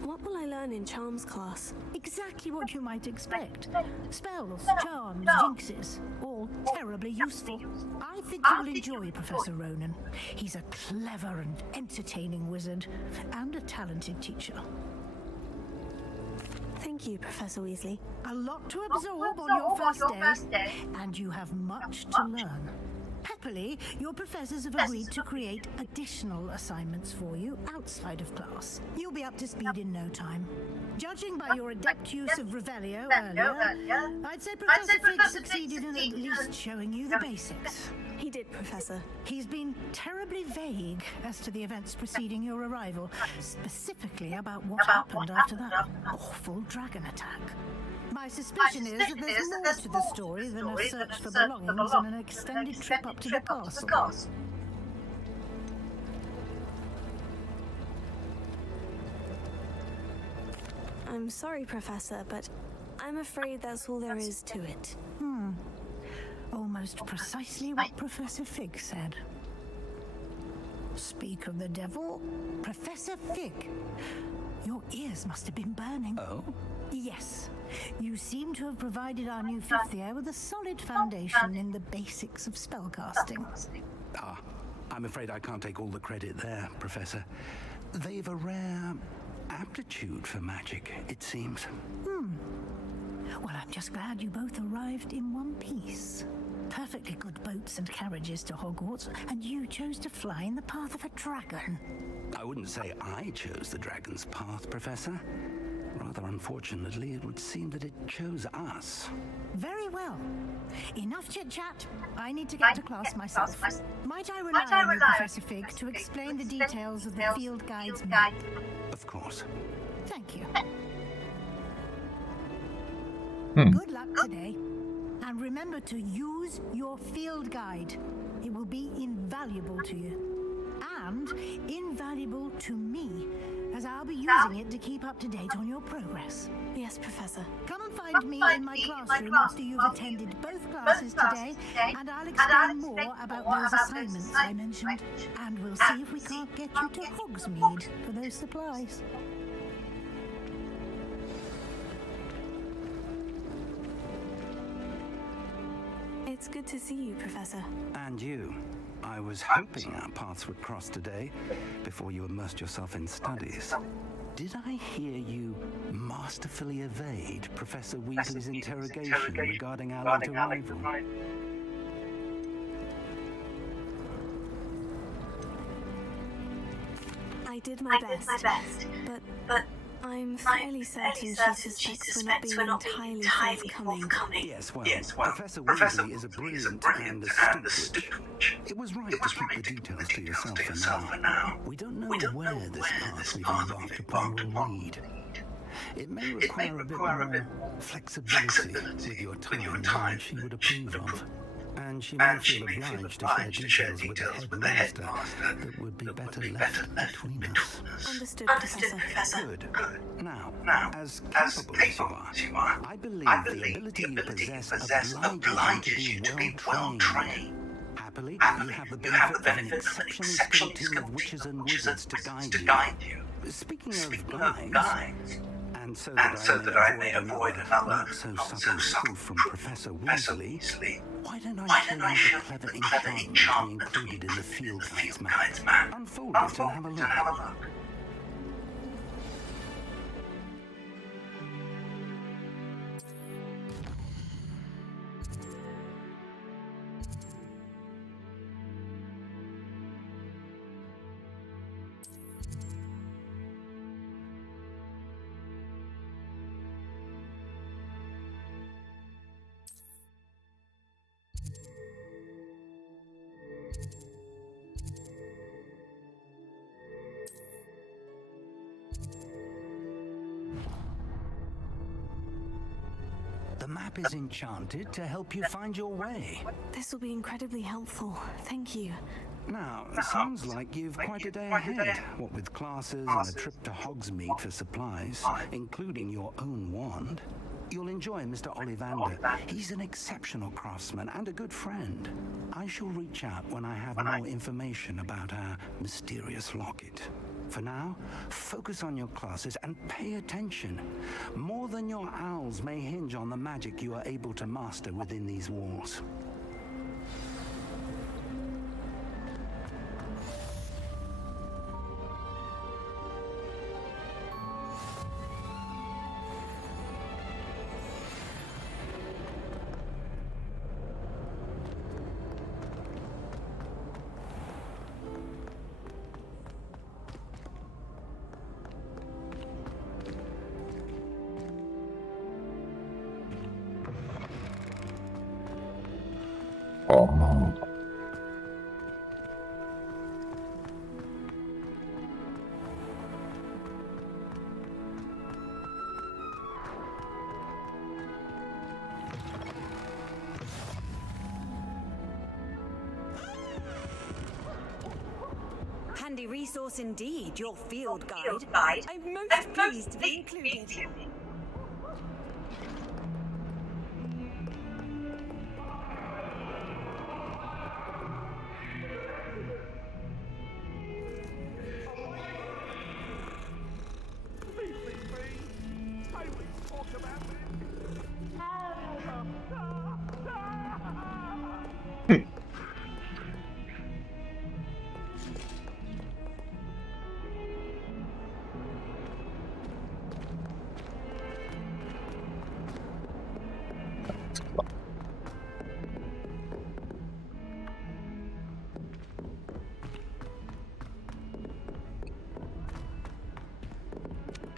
What will I learn in Charms class? Exactly what you might expect. Spells, charms, jinxes, all terribly useful. I think you will enjoy Professor Ronan. He's a clever and entertaining wizard, and a talented teacher. Thank you, Professor Weasley. A lot to absorb on your first day, and you have much to learn. Pepper Happily, your professors have agreed to create additional assignments for you outside of class. You'll be up to speed in no time. Judging by your adept use of Revelio earlier, I'd say Professor Fig succeeded in at least showing you the basics. He did, Professor. He's been terribly vague as to the events preceding your arrival, specifically about what happened after that awful dragon attack. My suspicion is that there's more to the story than a search for belongings and an extended trip up to the castle. I'm sorry, Professor, but I'm afraid that's all there is to it. Almost precisely what Professor Fig said. Speak of the devil, Professor Fig. Your ears must have been burning. Oh? Yes. You seem to have provided our new fifth year with a solid foundation in the basics of spellcasting. Ah, I'm afraid I can't take all the credit there, Professor. They've a rare aptitude for magic, it seems. Well, I'm just glad you both arrived in one piece. Perfectly good boats and carriages to Hogwarts, and you chose to fly in the path of a dragon. I wouldn't say I chose the dragon's path, Professor. Rather unfortunately, it would seem that it chose us. Very well. Enough chit-chat. I need to get to class myself. Might I rely on you, Professor Fig, to explain the details of the field guide's map? Of course. Thank you. Hmm. Good luck today. And remember to use your field guide. It will be invaluable to you. And invaluable to me, as I'll be using it to keep up to date on your progress. Yes, Professor. Come and find me in my classroom after you've attended both classes today, and I'll explain more about those assignments I mentioned. And we'll see if we can't get you to Hogsmeade for those supplies. It's good to see you, Professor. And you. I was hoping our paths would cross today, before you immersed yourself in studies. Did I hear you masterfully evade Professor Weasley's interrogation regarding our late arrival? I did my best, but I'm fairly certain she suspects we're not being entirely forthcoming. Yes, well, Professor Weasley is a brilliant and astute witch. It was right to keep the details to yourself for now. We don't know where this path we've embarked upon will lead. It may require a bit more flexibility with your time than she would approve of. And she may feel obliged to share details with the headmaster that would be better left between us. Understood, Professor. Good. Now, as capable as you are, I believe the ability you possess obliges you to be well trained. Happily, you have the benefit of an exceptionally skilled team of witches and wizards to guide you. Speaking of guides, and so that I may avoid another not-so-subtle proof from Professor Weasley, why don't I show you the clever enchantment we included in the field guide's map? Unfold it and have a look. The map is enchanted to help you find your way. This will be incredibly helpful. Thank you. Now, it sounds like you've quite a day ahead, what with classes and a trip to Hogsmeade for supplies, including your own wand. You'll enjoy Mr. Ollivander. He's an exceptional craftsman and a good friend. I shall reach out when I have more information about our mysterious locket. For now, focus on your classes and pay attention. More than your owls may hinge on the magic you are able to master within these walls. handy resource indeed, your field guide. I'm most pleased to be included.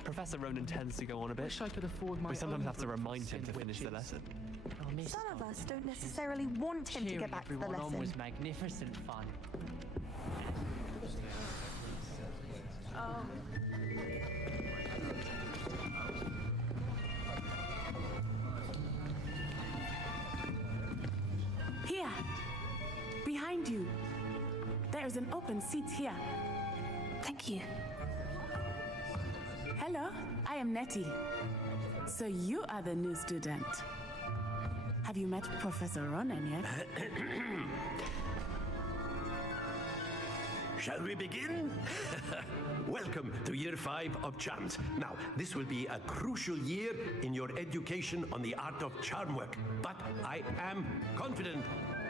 Professor Ronan tends to go on a bit. Wish I could afford my We sometimes own have to book remind him of to finish the witches. lesson. I miss Some of Tom. us don't necessarily want him to get back to the everyone on lesson. was magnificent fun. Here, behind you. There's an open seat here. Thank you. Hello, I am Nettie. So you are the new student. Have you met Professor Ronan yet? Shall we begin? Welcome to Year 5 of Charms. Now, this will be a crucial year in your education on the art of charm work. But I am confident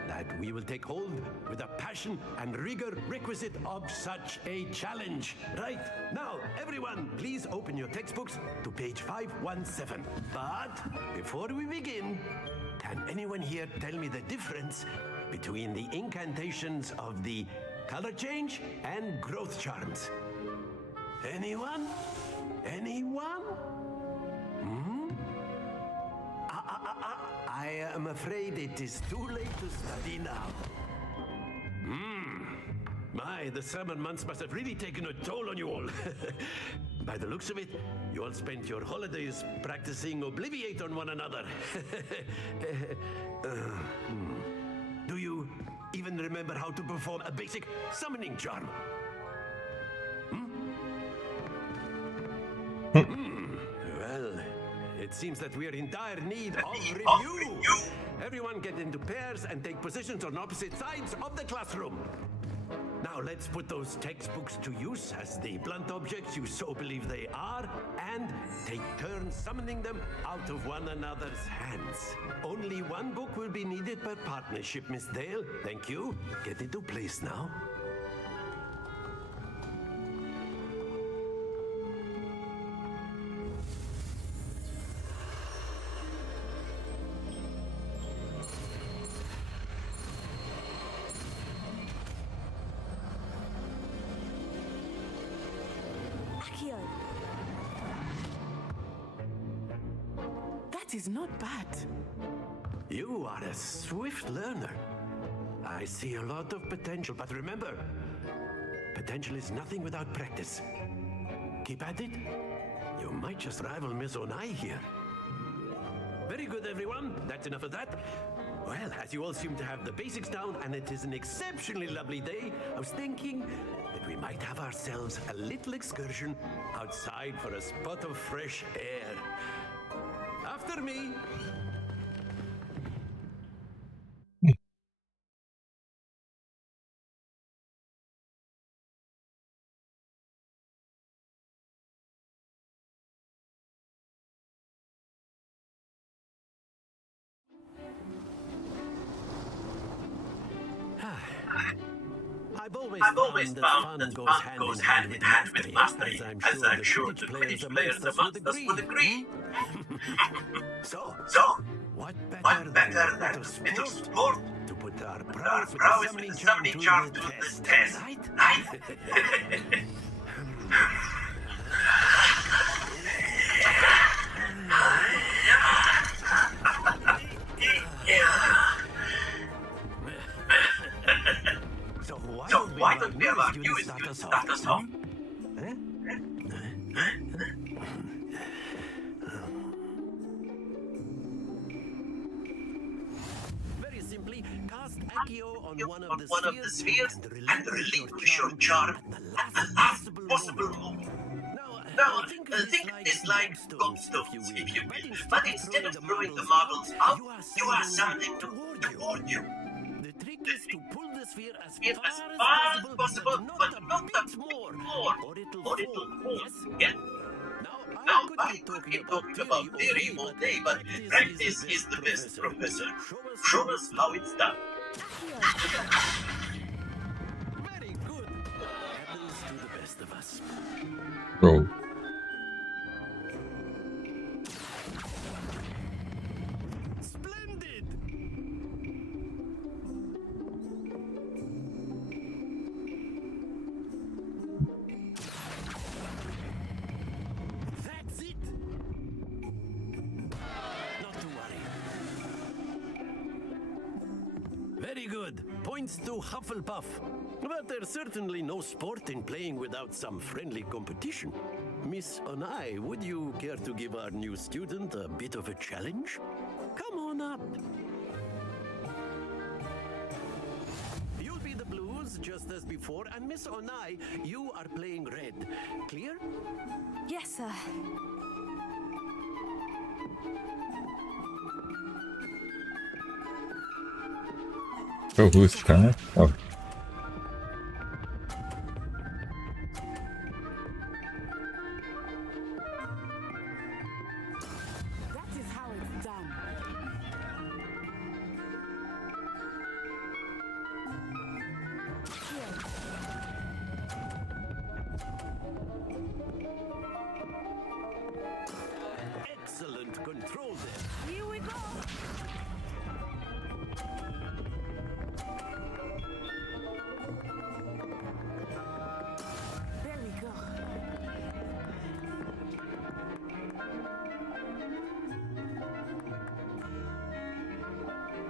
that we will take hold with the passion and rigor requisite of such a challenge. Right, now, everyone, please open your textbooks to page 517. But before we begin, can anyone here tell me the difference between the incantations of the color change and growth charms? Anyone? Anyone? I am afraid it is too late to study now. My, the summer months must have really taken a toll on you all. By the looks of it, you all spent your holidays practicing Obliviate on one another. Do you even remember how to perform a basic summoning charm? Well, it seems that we are in dire need of review. Everyone get into pairs and take positions on opposite sides of the classroom. Now let's put those textbooks to use as the blunt objects you so believe they are, and take turns summoning them out of one another's hands. Only one book will be needed per partnership, Miss Dale. Thank you. Get into place now. Accio. That is not bad. You are a swift learner. I see a lot of potential, but remember, potential is nothing without practice. Keep at it. You might just rival Miss Onai here. Very good, everyone. That's enough of that. Well, as you all seem to have the basics down, and it is an exceptionally lovely day, I was thinking that we might have ourselves a little excursion outside for a spot of fresh air. After me. I've always found that fun goes hand in hand with mastery, as I'm sure the Quidditch players amongst us would agree. So, what better than a bit of sport to put our prowess with the summoning charm to the test, right? So why don't we allow you to start us off? Very simply, cast Accio on one of the spheres and relinquish your charm at the last possible moment. Now, think of this like gobstones, if you will, but instead of throwing the marbles out, you are sending them toward you. The trick is to pull the sphere as far as possible, but not a bit more, or it'll fall. Yes? Now, I could be talking about theory all day, but practice is the best, Professor. Show us how it's done. Very good. Happens to the best of us. Oh. Splendid! That's it! Not to worry. Very good. Points to Hufflepuff. But there's certainly no sport in playing without some friendly competition. Miss Onai, would you care to give our new student a bit of a challenge? Come on up. You'll be the Blues, just as before, and Miss Onai, you are playing red. Clear? Yes, sir. Oh, who's that? Oh. That is how it's done. Excellent control there. Here we go. There we go.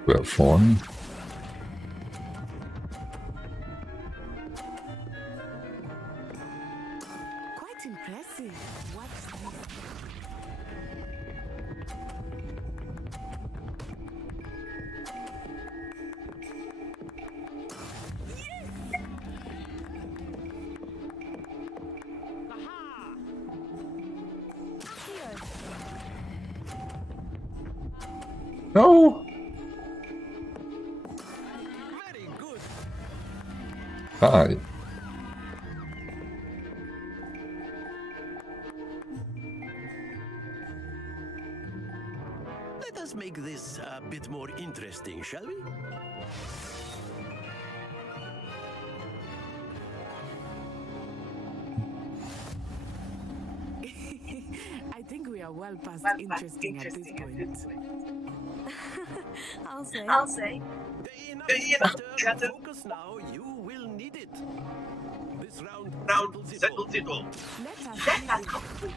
Well, fun. Quite impressive. Watch this. No! Very good. Hi. Let us make this a bit more interesting, shall we? I think we are well past interesting at this point. I'll say. Focus now, you will need it. This round settles it all. Let us complete.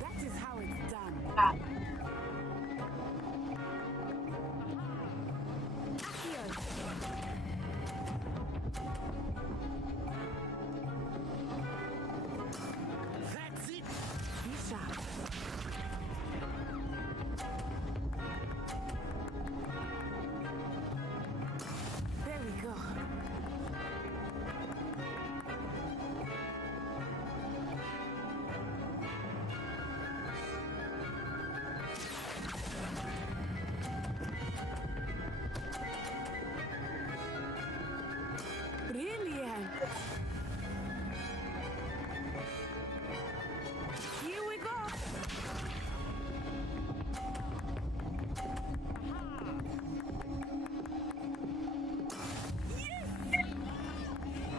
That is how it's done. That's it. Be sharp. There we go. Brilliant. Here we go.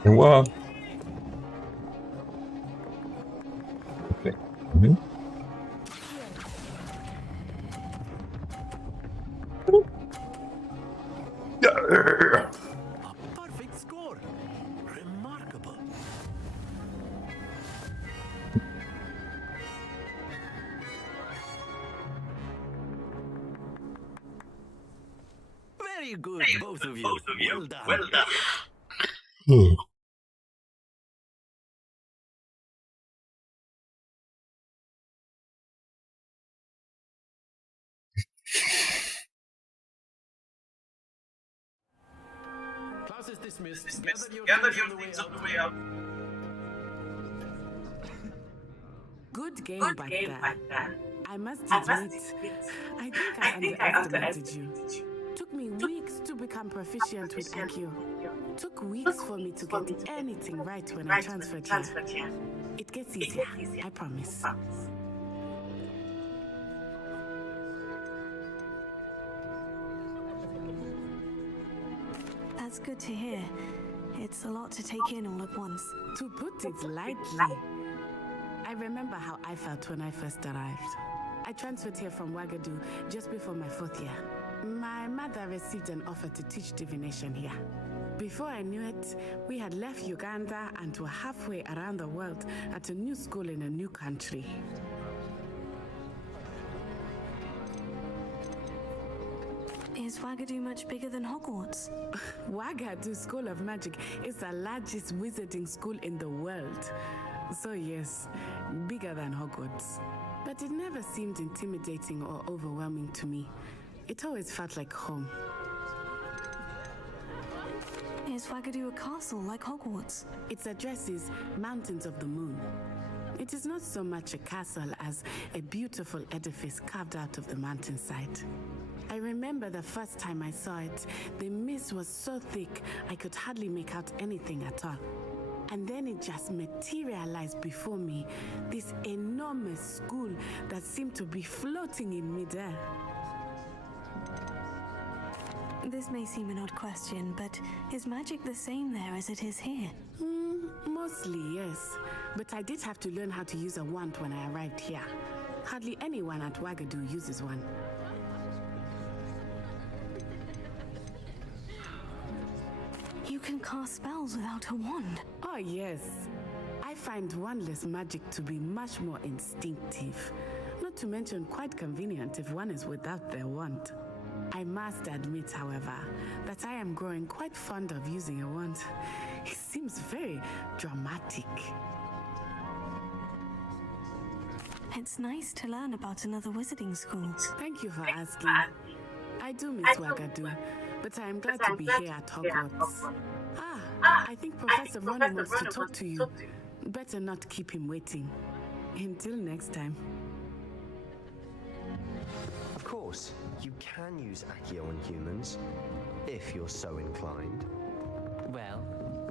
And what? Okay. Mhm. Yeah. A perfect score. Remarkable. Very good, both of you. Well done. Well done. Hmm. Class is dismissed. Gather your things on the way out. Good game back there. I must admit, I think I underestimated you. Took me weeks to become proficient with Accio. Took weeks for me to get anything right when I transferred here. It gets easier, I promise. That's good to hear. It's a lot to take in all at once. To put it lightly, I remember how I felt when I first arrived. I transferred here from Wagadu just before my 4th year. My mother received an offer to teach divination here. Before I knew it, we had left Uganda and were halfway around the world at a new school in a new country. Is Wagadu much bigger than Hogwarts? Wagadu School of Magic is the largest wizarding school in the world. So yes, bigger than Hogwarts. But it never seemed intimidating or overwhelming to me. It always felt like home. Is Wagadu a castle like Hogwarts? Its address is Mountains of the Moon. It is not so much a castle as a beautiful edifice carved out of the mountainside. I remember the first time I saw it, the mist was so thick I could hardly make out anything at all. And then it just materialized before me, this enormous school that seemed to be floating in midair. This may seem an odd question, but is magic the same there as it is here? Mostly, yes. But I did have to learn how to use a wand when I arrived here. Hardly anyone at Wagadu uses one. You can cast spells without a wand? Oh, yes. I find wandless magic to be much more instinctive. Not to mention quite convenient if one is without their wand. I must admit, however, that I am growing quite fond of using a wand. It seems very dramatic. It's nice to learn about another wizarding school. Thank you for asking. I do miss Wagadu, but I am glad to be here at Hogwarts. I think Professor Ronan wants to talk to you. Better not keep him waiting. Until next time. Of course, you can use Accio on humans, if you're so inclined. Well,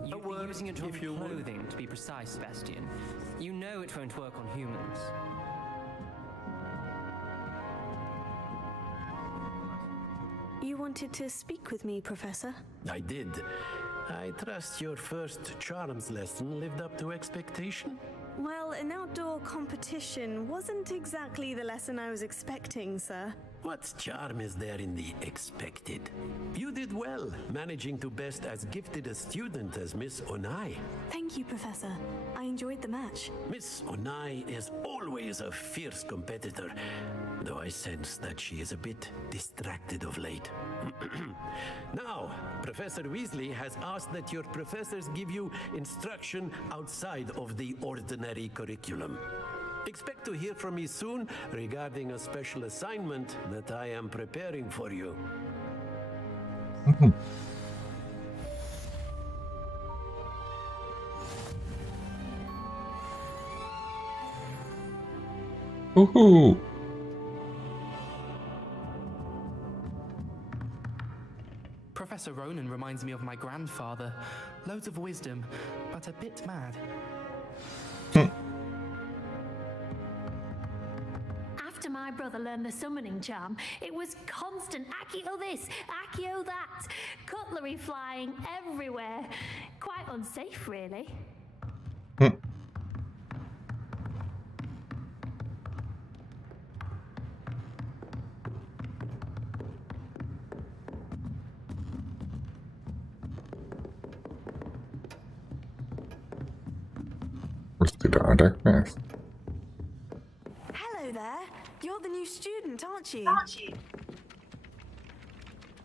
you'd be using it on clothing, to be precise, Sebastian. You know it won't work on humans. You wanted to speak with me, Professor? I did. I trust your first charms lesson lived up to expectation? Well, an outdoor competition wasn't exactly the lesson I was expecting, sir. What charm is there in the expected? You did well, managing to best as gifted a student as Miss Onai. Thank you, Professor. I enjoyed the match. Miss Onai is always a fierce competitor, though I sense that she is a bit distracted of late. Now, Professor Weasley has asked that your professors give you instruction outside of the ordinary curriculum. Expect to hear from me soon regarding a special assignment that I am preparing for you. Woohoo! Professor Ronan reminds me of my grandfather. Loads of wisdom, but a bit mad. After my brother learned the summoning charm, it was constant Accio this, Accio that, cutlery flying everywhere. Quite unsafe, really. Darkness. Hello there. You're the new student, aren't you?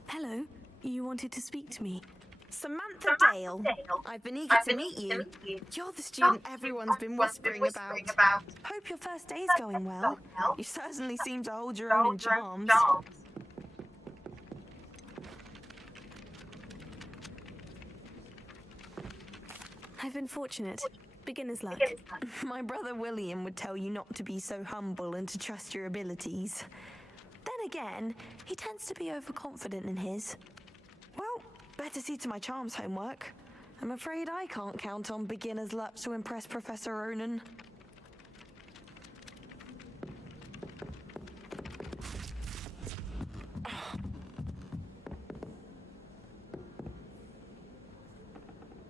Hello. You wanted to speak to me. Samantha Dale. I've been eager to meet you. You're the student everyone's been whispering about. Hope your first day's going well. You certainly seem to hold your own in charms. I've been fortunate. Beginner's luck. My brother William would tell you not to be so humble and to trust your abilities. Then again, he tends to be overconfident in his. Well, better see to my charms homework. I'm afraid I can't count on beginner's luck to impress Professor Ronan.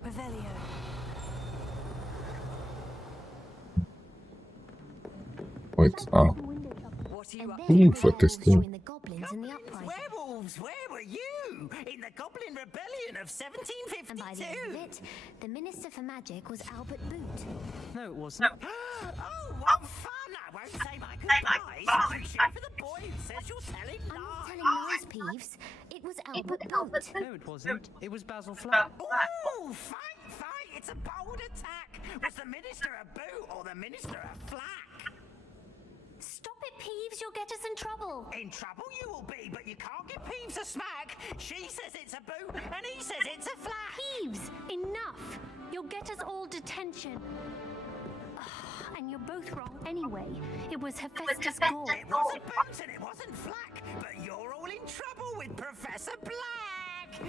Revelio. Wait, for testing. Werewolves, where were you? In the Goblin Rebellion of 1752? And by the end of it, the Minister for Magic was Albert Boot. No, it wasn't. Oh, what fun! I won't say my goodbyes. I'm sure for the boy who says you're telling lies. I'm not telling lies, Peeves. It was Albert Boot. No, it wasn't. It was Basil Flack. Oh, fight, fight! It's a bold attack. Was the Minister a Boot or the Minister a Flack? Stop it, Peeves. You'll get us in trouble. In trouble you will be, but you can't give Peeves a smack. She says it's a Boot, and he says it's a Flack. Peeves, enough. You'll get us all detention. And you're both wrong anyway. It was Hephaestus Gore. It wasn't Boot and it wasn't Flack, but you're all in trouble with Professor Black.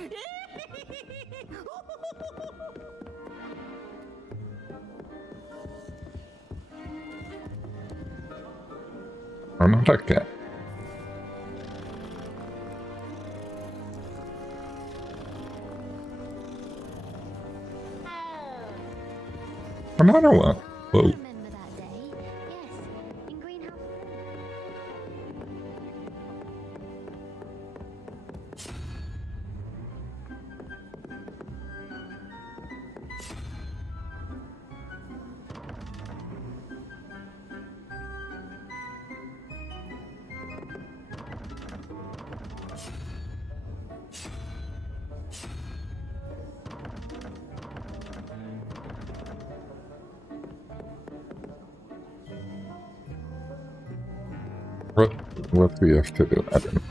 I'm not like that. Another one. Whoa. What we have to do, I don't know.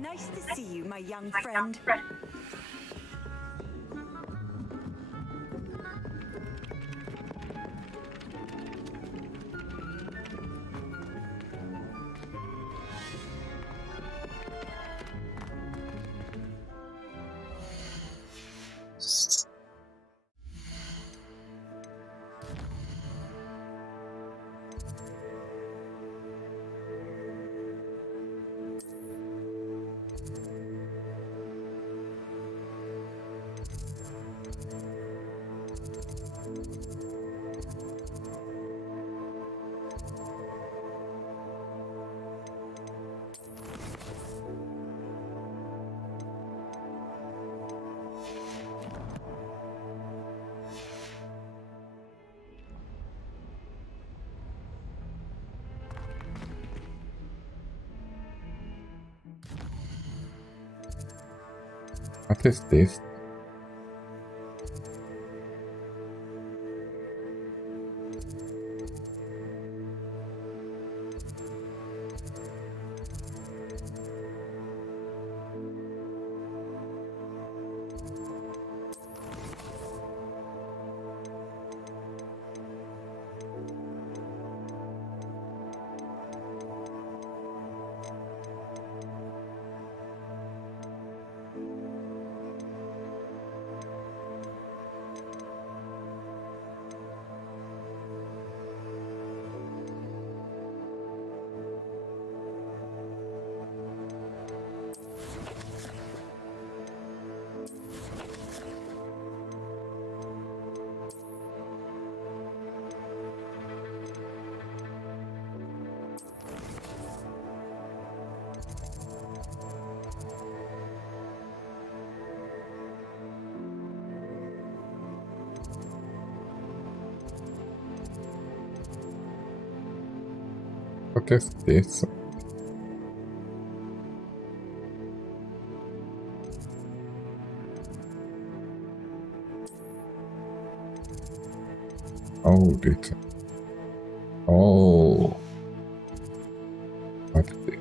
Nice to see you, my young friend. What is this? What is this? Oh, this. Oh. What is it?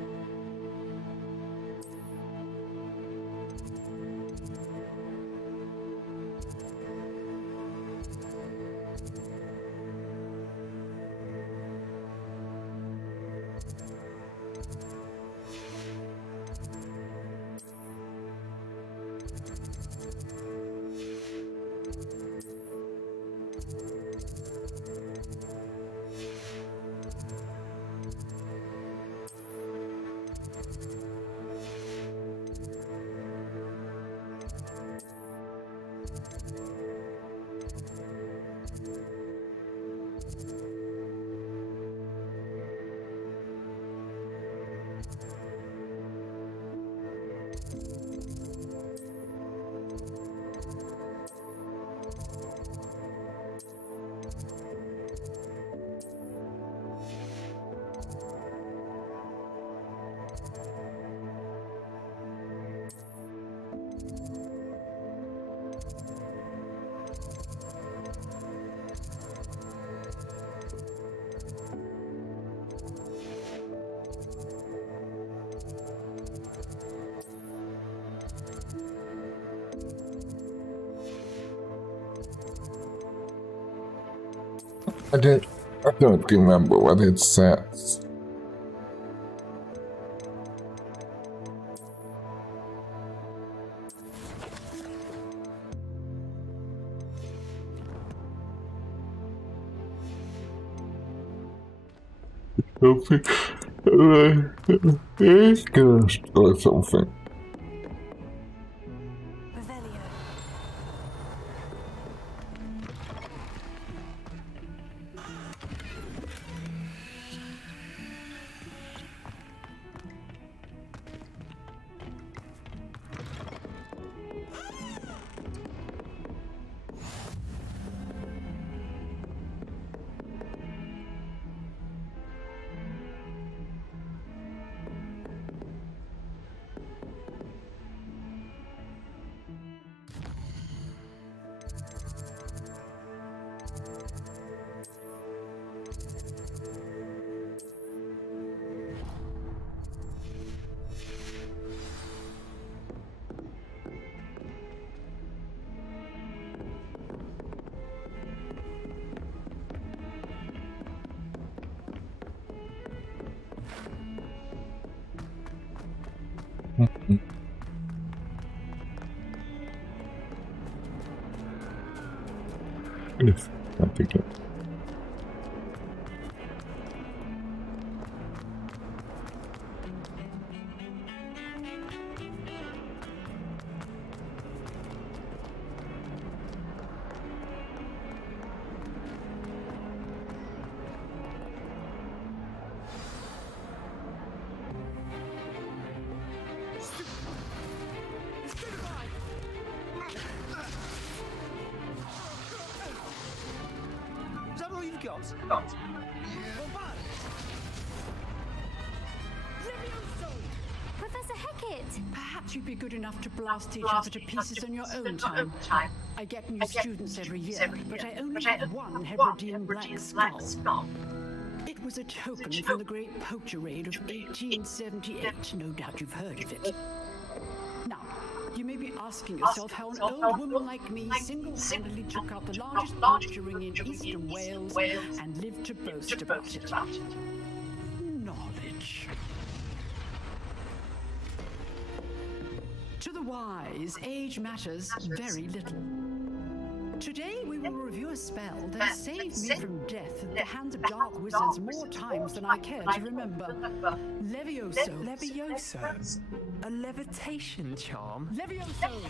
I don't remember what it says. Something. It's gonna destroy something. I picked it. Professor Hecat! Perhaps you'd be good enough to blast each other to pieces on your own time. I get new students every year, but I only have one Hebridean black skull. It was a token from the Great Poacher Raid of 1878. No doubt you've heard of it. Now, you may be asking yourself how an old woman like me single-handedly took out the largest poacher ring in eastern Wales and lived to boast about it. Knowledge. To the wise, age matters very little. Today we will review a spell that saved me from death at the hands of dark wizards more times than I care to remember. Levioso. Levioso? A levitation charm? Levioso!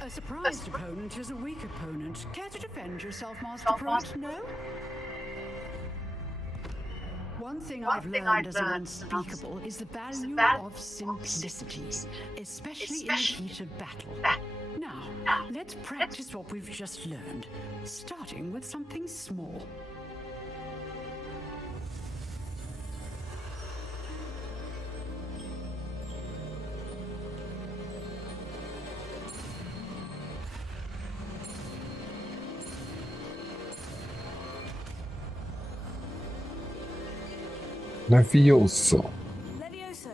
A surprised opponent is a weak opponent. Care to defend yourself, Master Pruitt? No? One thing I've learned as an unspeakable is the value of simplicity, especially in the heat of battle. Now, let's practice what we've just learned, starting with something small. Levioso. Levioso.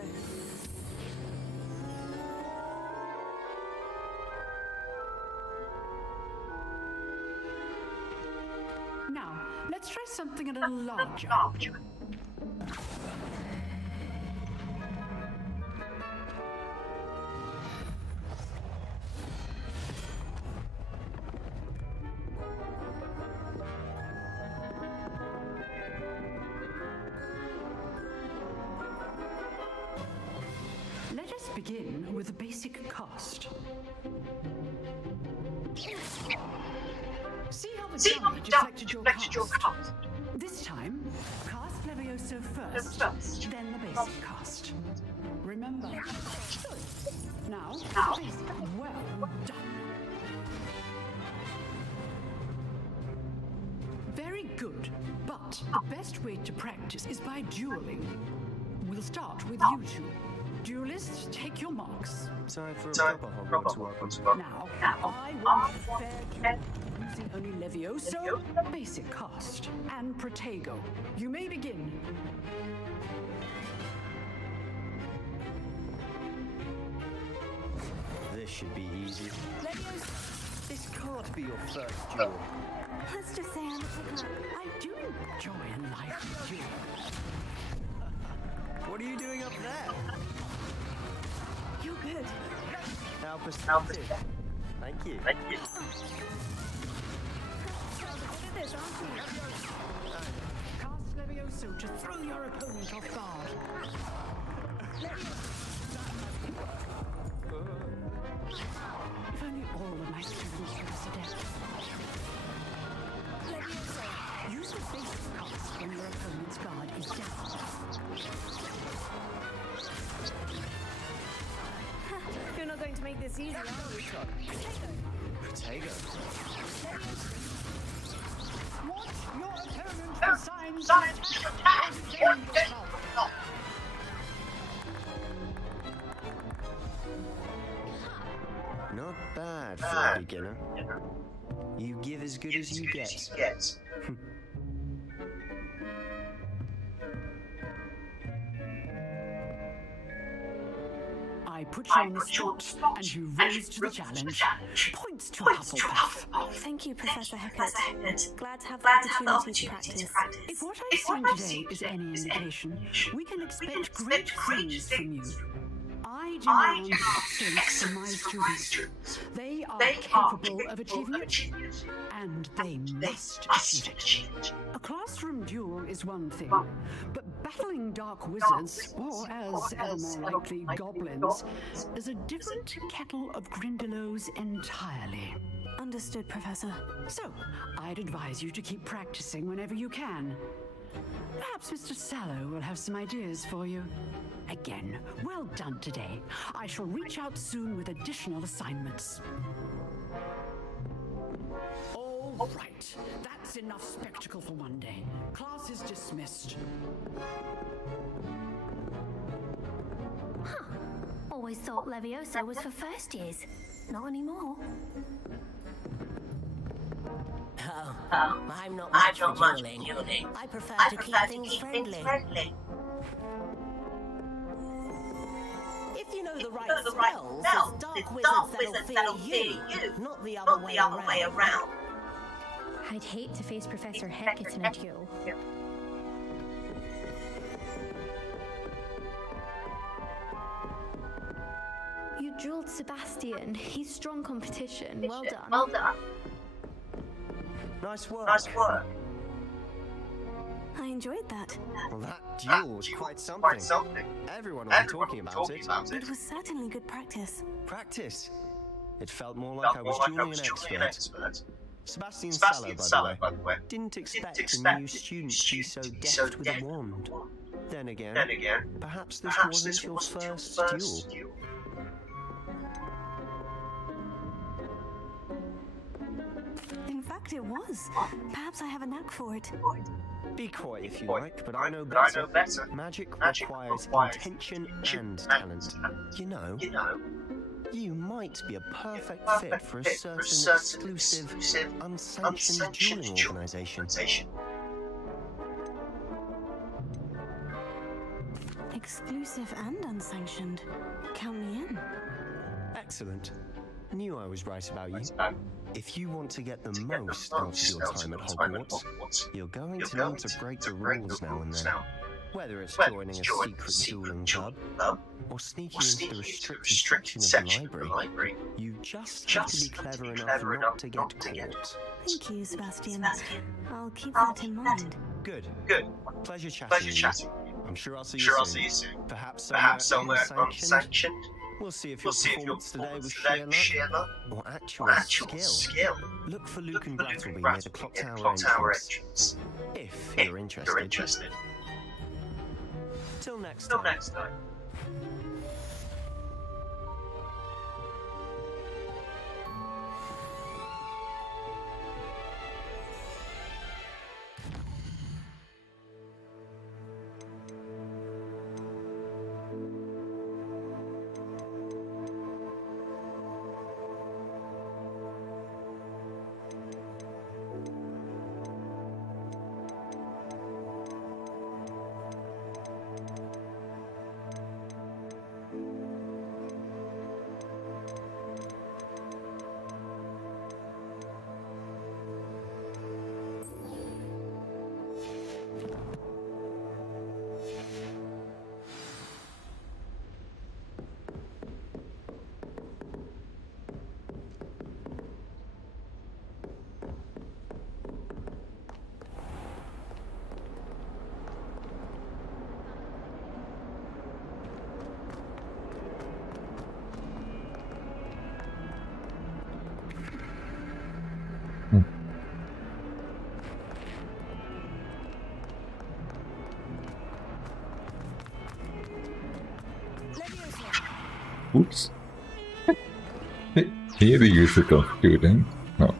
Now, let's try something a little larger. Let us begin with the basic cast. See how the jump deflected your cast? This time, cast Levioso first, then the basic cast. Remember. Now, basic. Well done. Very good, but the best way to practice is by dueling. We'll start with you two. Duelists, take your marks. Time for a proper Hogwarts welcome. Now, I want fair using only Levioso, basic cast, and Protego. You may begin. This should be easy. Levioso. This can't be your first duel. Let's just say I'm a pickup. I do enjoy a life duel. What are you doing up there? You're good. How perspective. Thank you. Look at this, aren't we? Cast Levioso to throw your opponent off guard. If only all of my students had this adept. Levioso, use the basic cast when your opponent's guard is down. You're not going to make this easy, are you? Protego. Watch your opponent for signs of attack. Not bad for a beginner. You give as good as you get. I put you on the spot, and you rose to the challenge. Points to Hufflepuff. Thank you, Professor Hecat. Glad to have the opportunity to practice. If what I've seen today is any indication, we can expect great things from you. I demand excellence from my students. They are capable of achieving it, and they must achieve it. A classroom duel is one thing, but battling dark wizards, or as ever more likely goblins, is a different kettle of Grindylows entirely. Understood, Professor. So, I'd advise you to keep practicing whenever you can. Perhaps Mr. Sallow will have some ideas for you. Again, well done today. I shall reach out soon with additional assignments. All right, that's enough spectacle for one day. Class is dismissed. Huh. Always thought Levioso was for first years. Not anymore. Oh, I'm not much for dueling. I prefer to keep things friendly. If you know the right spells, it's dark wizards that'll fear you, not the other way around. I'd hate to face Professor Hecat in a duel. You drilled Sebastian. He's strong competition. Well done. Nice work. I enjoyed that. Well, that duel was quite something. Everyone will be talking about it. It was certainly good practice. Practice? It felt more like I was dueling an expert. Sebastian Sallow, by the way, didn't expect a new student to be so deft with a wand. Then again, perhaps this wasn't your first duel. In fact, it was. Perhaps I have a knack for it. Be quiet if you like, but I know better. Magic requires intention and talent. You know, you might be a perfect fit for a certain exclusive, unsanctioned dueling organization. Exclusive and unsanctioned. Count me in. Excellent. Knew I was right about you. If you want to get the most out of your time at Hogwarts, you're going to need to break the rules now and then. Whether it's joining a secret dueling club, or sneaking into the restricted section of the library, you just have to be clever enough not to get caught. Thank you, Sebastian. I'll keep that in mind. Good. Pleasure chatting with you. I'm sure I'll see you soon. Perhaps somewhere unsanctioned. We'll see if your performance today was sheer luck or actual skill. Look for Luke and Brattleby near the Clock Tower entrance. If you're interested. Till next time. Oops. Here the user computing. No.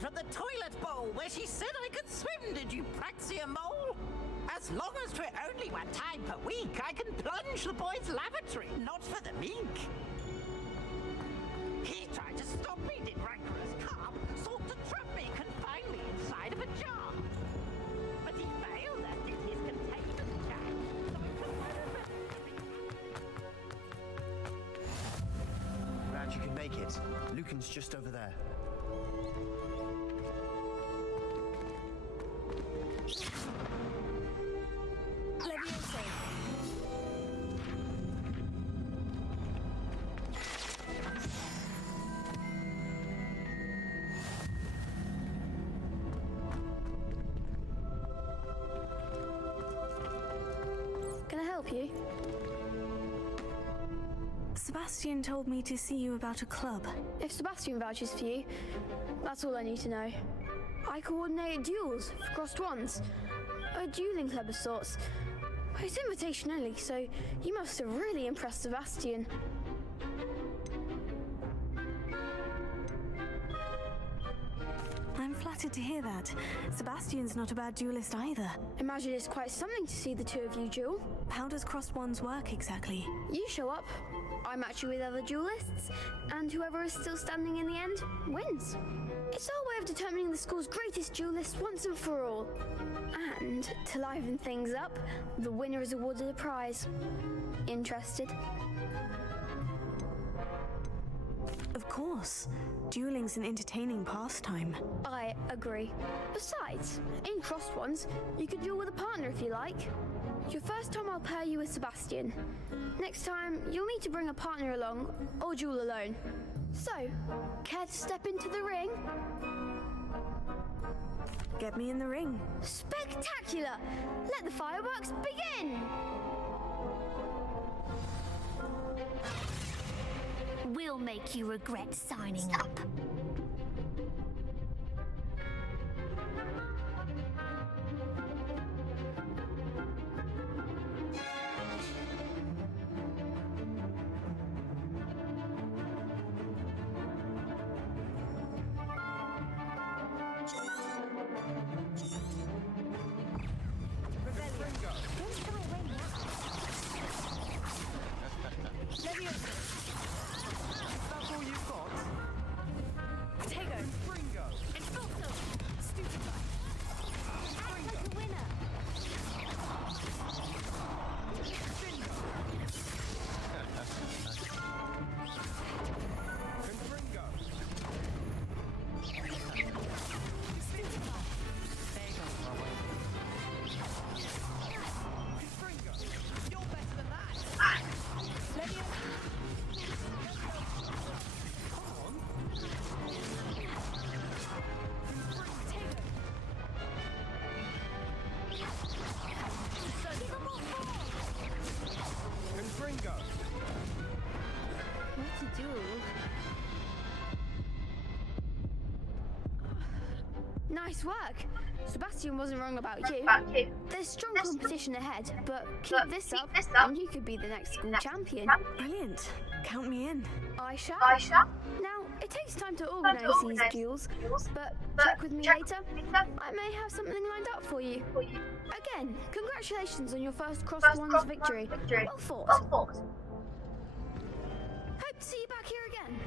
From the toilet bowl where she said I could swim, did you praxia mole? As long as 'twere only 1 time per week, I can plunge the boy's lavatory, not for the meek. He tried to stop me, did rancorous carp, sought to trap me, confine me inside of a jar. But he failed, as did his contagious jack. Glad you can make it. Lucan's just over there. Can I help you? Sebastian told me to see you about a club. If Sebastian vouches for you, that's all I need to know. I coordinate duels for crossed ones. A dueling club of sorts. It's invitation only, so you must have really impressed Sebastian. I'm flattered to hear that. Sebastian's not a bad duelist either. Imagine it's quite something to see the two of you duel. How does crossed wands work exactly? You show up, I match you with other duelists, and whoever is still standing in the end wins. It's our way of determining the school's greatest duelist once and for all. And to liven things up, the winner is awarded a prize. Interested? Of course. Dueling's an entertaining pastime. I agree. Besides, in crossed ones, you could duel with a partner if you like. Your first time I'll pair you with Sebastian. Next time, you'll need to bring a partner along, or duel alone. So, care to step into the ring? Get me in the ring. Spectacular! Let the fireworks begin! We'll make you regret signing up. Nice work. Sebastian wasn't wrong about you. There's strong competition ahead, but keep this up and you could be the next school champion. Brilliant. Count me in. I shall. Now, it takes time to organise these duels, but check with me later. I may have something lined up for you. Again, congratulations on your first Crossed Wands victory. Well fought. Hope to see you back here again.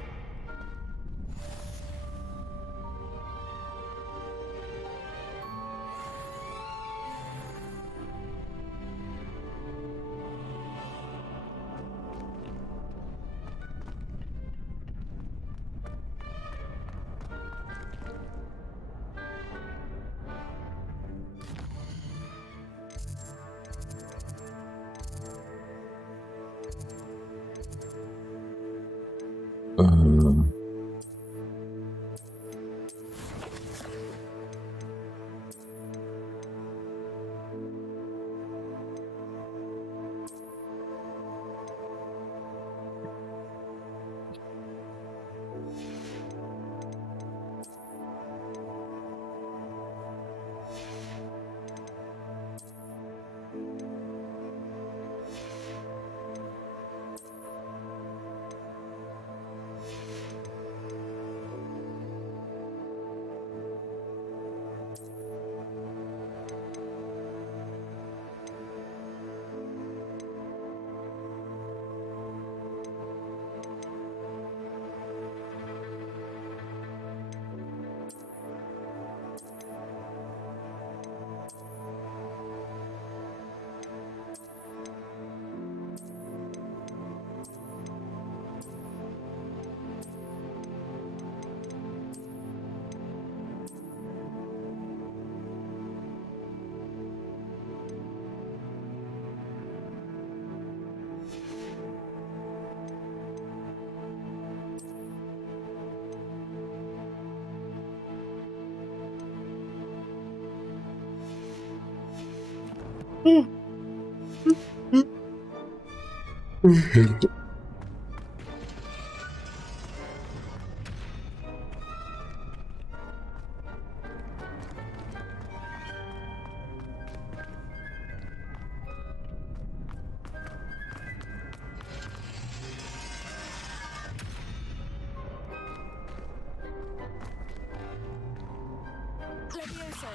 Levioso.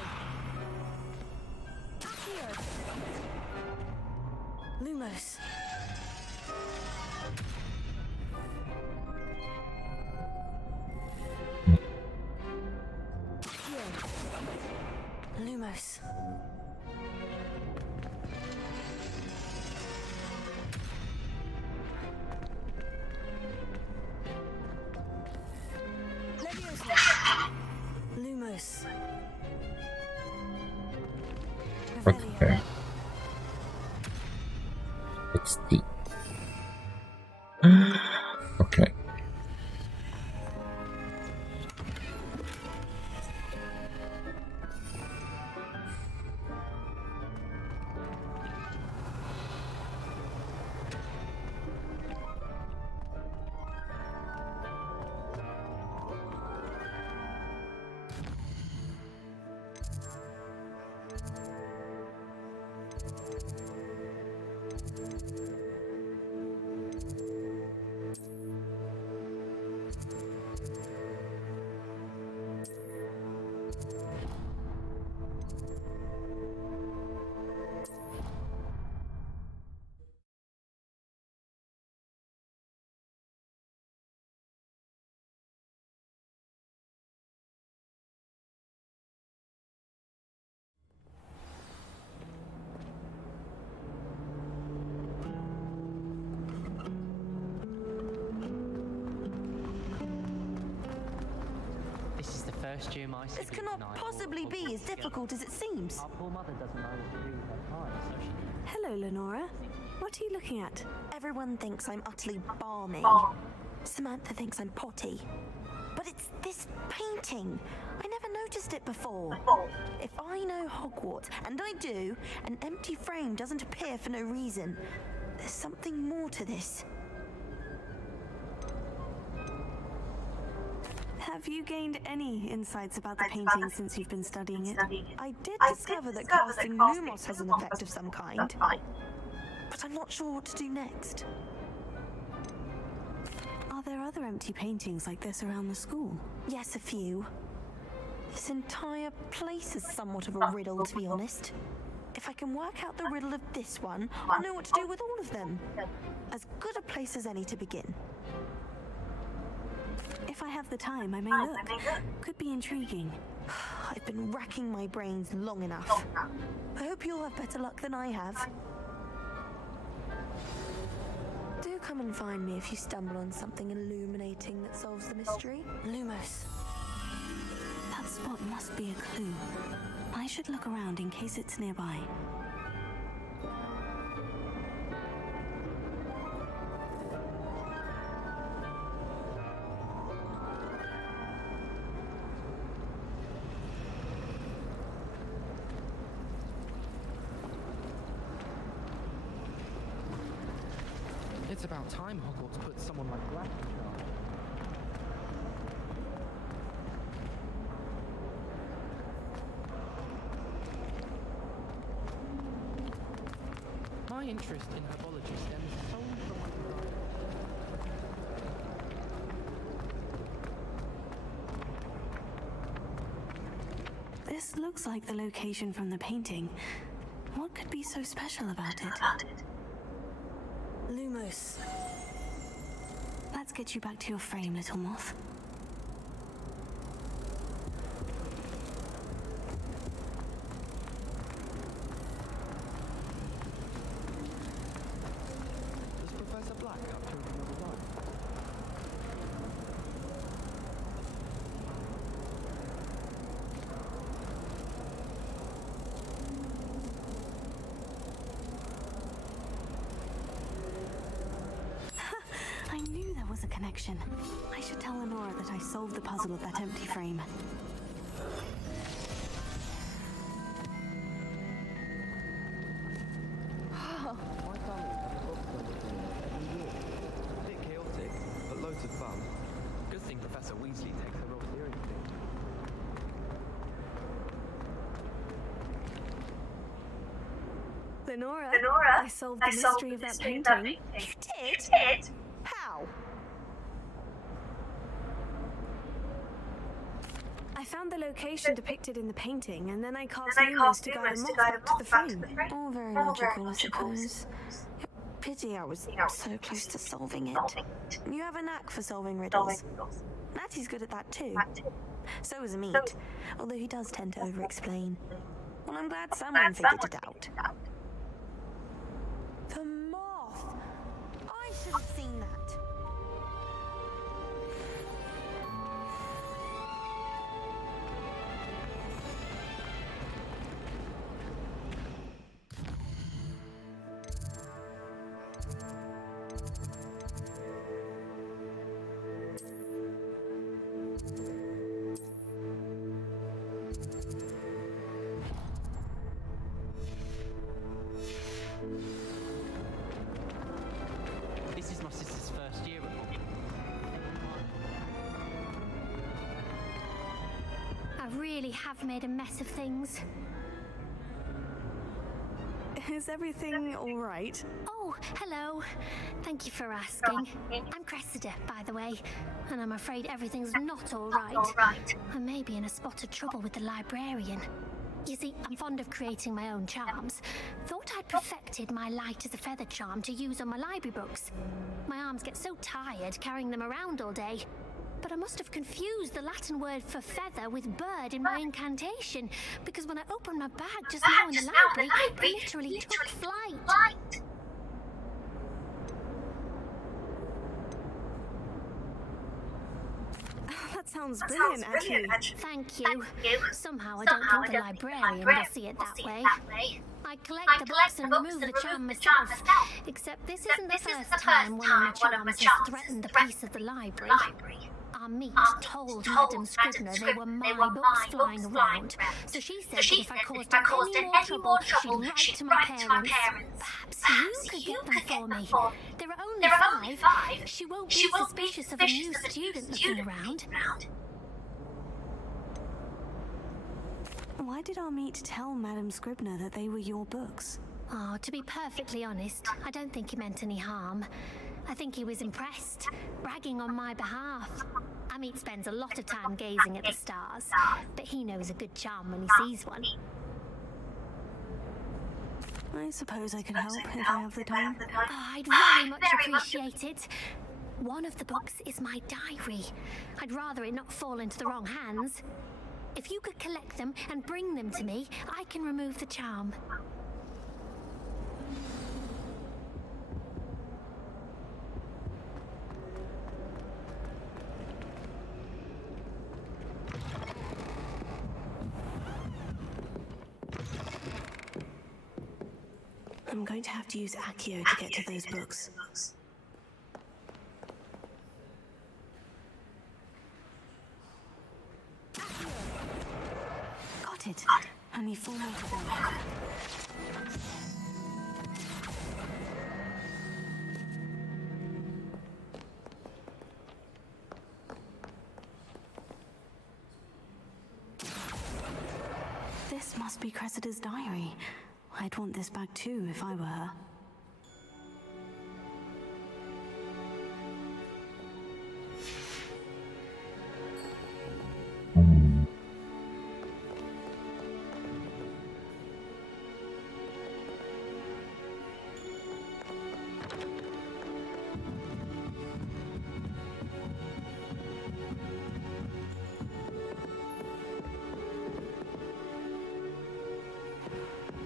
Accio. Lumos. Accio. Lumos. Levioso. Lumos. Okay. Let's see. Okay. This is the first year my This siblings cannot and I possibly will be as difficult as it seems. Our poor mother doesn't know what to do with her time, so she... Hello, Lenora. What are you looking at? Everyone thinks I'm utterly balmy. Samantha thinks I'm potty. But it's this painting. I never noticed it before. If I know Hogwarts, and I do, an empty frame doesn't appear for no reason. There's something more to this. Have you gained any insights about the painting since you've been studying it? I did discover that casting Lumos has an effect of some kind, but I'm not sure what to do next. Are there other empty paintings like this around the school? Yes, a few. This entire place is somewhat of a riddle, to be honest. If I can work out the riddle of this one, I'll know what to do with all of them. As good a place as any to begin. If I have the time, I may look. Could be intriguing. I've been racking my brains long enough. I hope you'll have better luck than I have. Do come and find me if you stumble on something illuminating that solves the mystery. Lumos. That spot must be a clue. I should look around in case it's nearby. It's about time Hogwarts put someone like Black in charge. My interest in herbology stems solely from my desire. This looks like the location from the painting. What could be so special about it? Lumos. Let's get you back to your frame, little moth. Does Professor Black have children of his own? I knew there was a connection. I should tell Lenora that I solved the puzzle of that empty frame. My family have a book club of them every year. A bit chaotic, but loads of fun. Good thing Professor Weasley takes her role seriously. Lenora, I solved the mystery of that painting. You did? How? I found the location depicted in the painting, and then I cast Lumos to guide a moth back to the frame. All very logical, I suppose. Pity I was so close to solving it. You have a knack for solving riddles. Natty's good at that too. So is Amit, although he does tend to over-explain. Well, I'm glad someone figured it out. The moth! I should have seen that. This is my sister's first year at Hogwarts. I really have made a mess of things. Is everything all right? Oh, hello. Thank you for asking. I'm Cressida, by the way, and I'm afraid everything's not all right. I may be in a spot of trouble with the librarian. You see, I'm fond of creating my own charms. Thought I'd perfected my light as a feather charm to use on my library books. My arms get so tired carrying them around all day. But I must have confused the Latin word for feather with bird in my incantation, because when I opened my bag just now in the library, I literally took flight. That sounds brilliant, actually. Thank you. Somehow I don't think the librarian will see it that way. I collect the books and remove the charm myself, except this isn't the first time one of my charms has threatened the peace of the library. Amit told Madam Scribner they were my books flying around, so she said that if I caused her any more trouble, she'd write to my parents. Perhaps you could get them for me. There are only 5. She won't be suspicious of a new student looking around. Why did Amit tell Madame Scribner that they were your books? Oh, to be perfectly honest, I don't think he meant any harm. I think he was impressed, bragging on my behalf. Amit spends a lot of time gazing at the stars, but he knows a good charm when he sees one. I suppose I can help if I have the time. Oh, I'd very much appreciate it. One of the books is my diary. I'd rather it not fall into the wrong hands. If you could collect them and bring them to me, I can remove the charm. I'm going to have to use Accio to get to those books. Got it. Only 4 more to go. This must be Cressida's diary. I'd want this back too if I were her.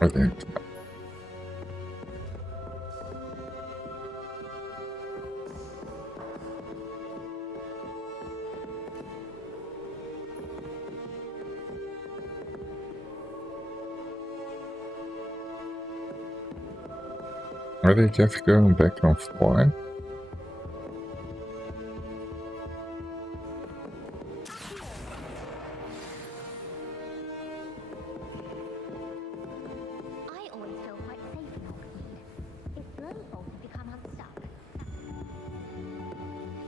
I think. Are they just going back offline? I always feel quite safe in Hogsmeade. It's your own fault if you come unstuck.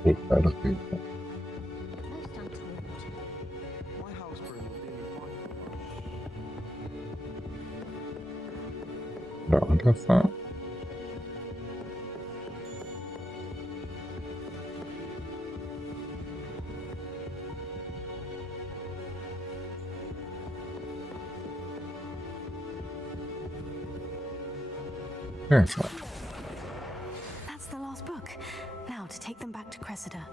Oh, better people. Most untoward. My house broom will be The other side? Yes. That's the last book. Now to take them back to Cressida.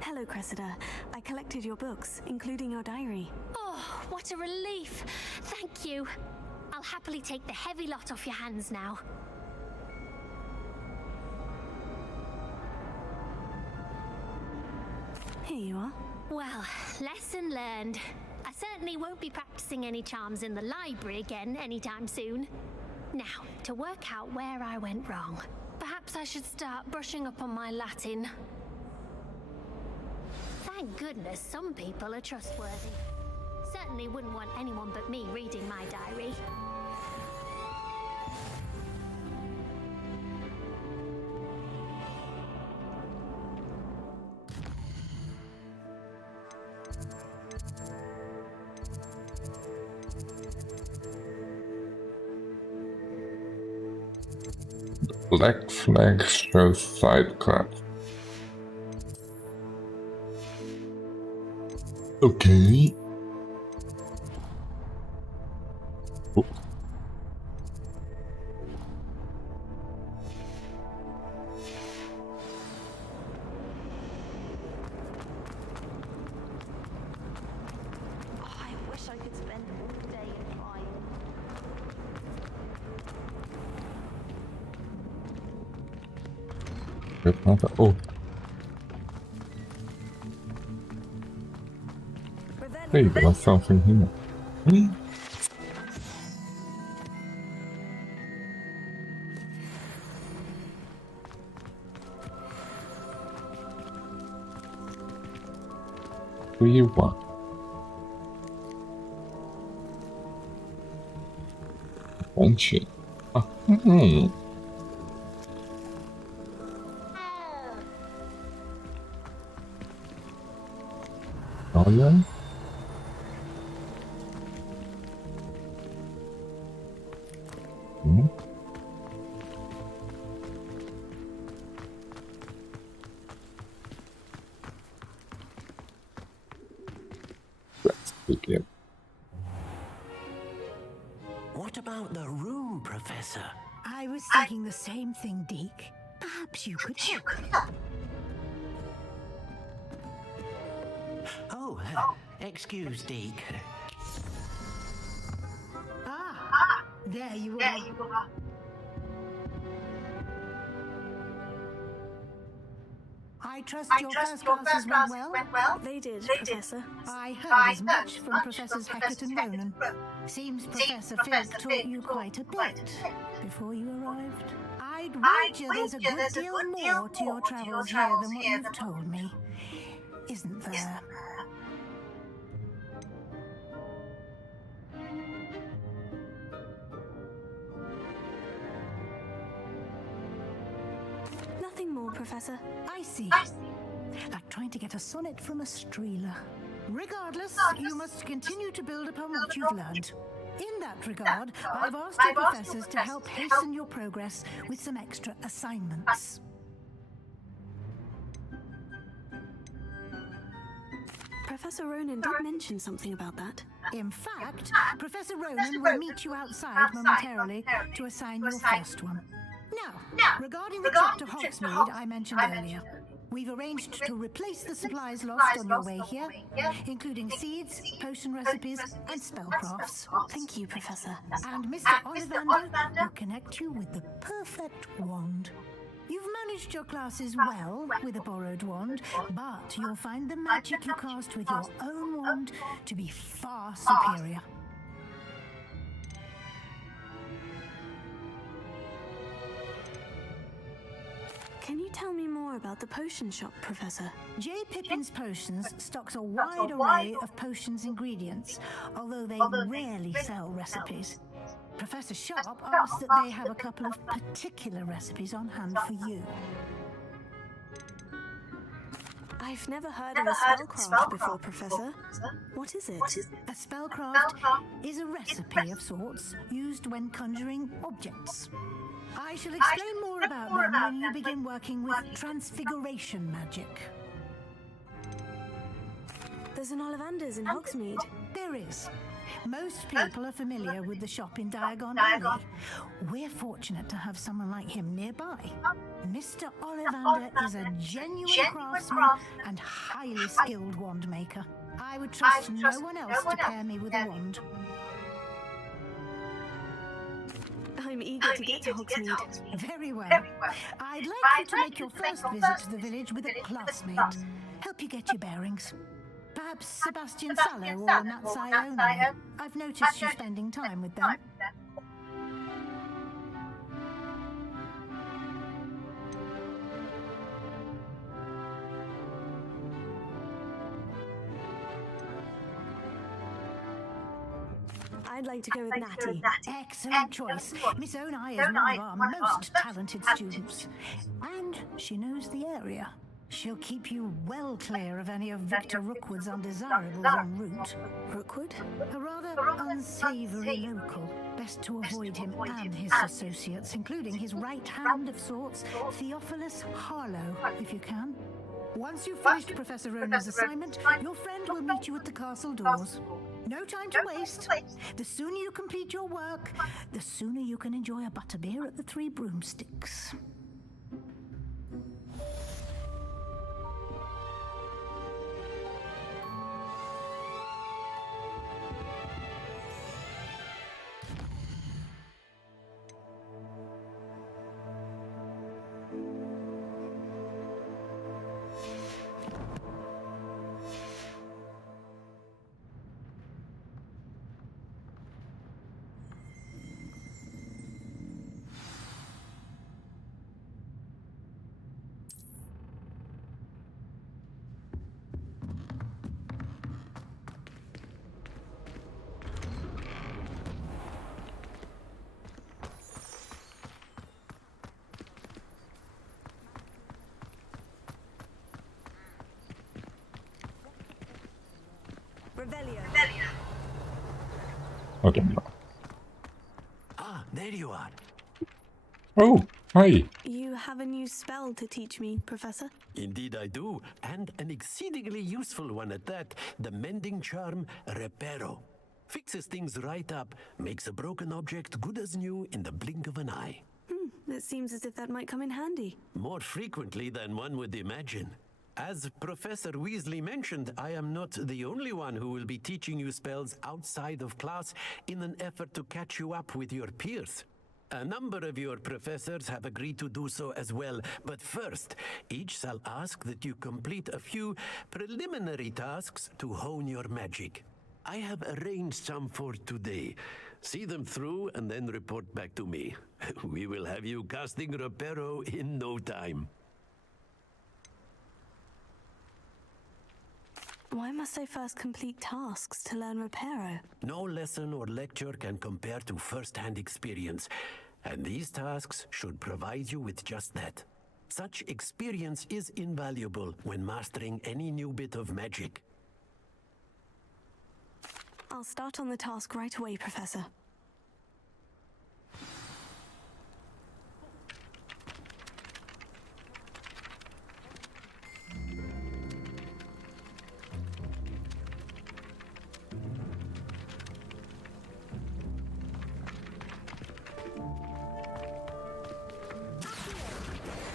Hello, Cressida. I collected your books, including your diary. Oh, what a relief! Thank you. I'll happily take the heavy lot off your hands now. Here you are. Well, lesson learned. I certainly won't be practicing any charms in the library again anytime soon. Now, to work out where I went wrong. Perhaps I should start brushing up on my Latin. Thank goodness some people are trustworthy. Certainly wouldn't want anyone but me reading my diary. Black flag shows side cut. Okay. Oh. I wish I could spend all day in flying. Oh. Hey, there's something here. do you want? Function. Oh yeah? Let's begin. What about the room, Professor? I was thinking the same thing, Deke. Perhaps you could help. Oh, excuse, Deke. There you are. I trust your first classes went well? They did, Professor. I heard as much from Professors Hecat and Ronan. Seems Professor Fig taught you quite a bit before you arrived. I'd wager there's a good deal more to your travels here than what you've told me. Isn't there? Nothing more, Professor. I see. Like trying to get a sonnet from a streeler. Regardless, you must continue to build upon what you've learned. In that regard, I've asked your professors to help hasten your progress with some extra assignments. Professor Ronan did mention something about that. In fact, Professor Ronan will meet you outside momentarily to assign your first one. Now, regarding the trip to Hogsmeade I mentioned earlier, we've arranged to replace the supplies lost on your way here, including seeds, potion recipes, and spellcrafts. Thank you, Professor. And Mr. Ollivander will connect you with the perfect wand. You've managed your classes well with a borrowed wand, but you'll find the magic you cast with your own wand to be far superior. Can you tell me more about the potion shop, Professor? J. Pippin's Potions stocks a wide array of potions ingredients, although they rarely sell recipes. Professor Sharp asked that they have a couple of particular recipes on hand for you. I've never heard of a spellcraft before, Professor. What is it? A spellcraft is a recipe of sorts used when conjuring objects. I shall explain more about them when you begin working with transfiguration magic. There's an Ollivander's in Hogsmeade. There is. Most people are familiar with the shop in Diagon Alley. We're fortunate to have someone like him nearby. Mr. Ollivander is a genuine craftsman and highly skilled wand maker. I would trust no one else to pair me with a wand. I'm eager to get to Hogsmeade. Very well. I'd like you to make your first visit to the village with a classmate. Help you get your bearings. Perhaps Sebastian Sallow or Natsai Ono. I've noticed you spending time with them. I'd like to go with Natty. Excellent choice. Miss Onai is one of our most talented students. And she knows the area. She'll keep you well clear of any of Victor Rookwood's undesirables en route. Rookwood? A rather unsavory local. Best to avoid him and his associates, including his right hand of sorts, Theophilus Harlow, if you can. Once you've finished Professor Ronan's assignment, your friend will meet you at the castle doors. No time to waste. The sooner you complete your work, the sooner you can enjoy a butterbeer at the Three Broomsticks. I don't know. Ah, there you are. Oh, hi. You have a new spell to teach me, Professor? Indeed I do, and an exceedingly useful one at that. The mending charm, Reparo. Fixes things right up, makes a broken object good as new in the blink of an eye. It seems as if that might come in handy. More frequently than one would imagine. As Professor Weasley mentioned, I am not the only one who will be teaching you spells outside of class in an effort to catch you up with your peers. A number of your professors have agreed to do so as well, but first, each shall ask that you complete a few preliminary tasks to hone your magic. I have arranged some for today. See them through and then report back to me. We will have you casting Reparo in no time. Why must I first complete tasks to learn Reparo? No lesson or lecture can compare to first-hand experience, and these tasks should provide you with just that. Such experience is invaluable when mastering any new bit of magic. I'll start on the task right away, Professor.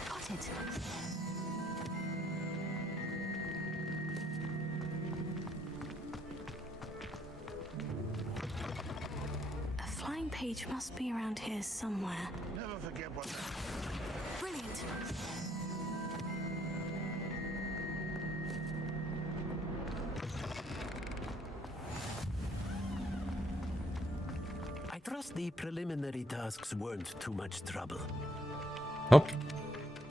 Got it. A flying page must be around here somewhere. Never forget what. Brilliant. I trust the preliminary tasks weren't too much trouble. Nope.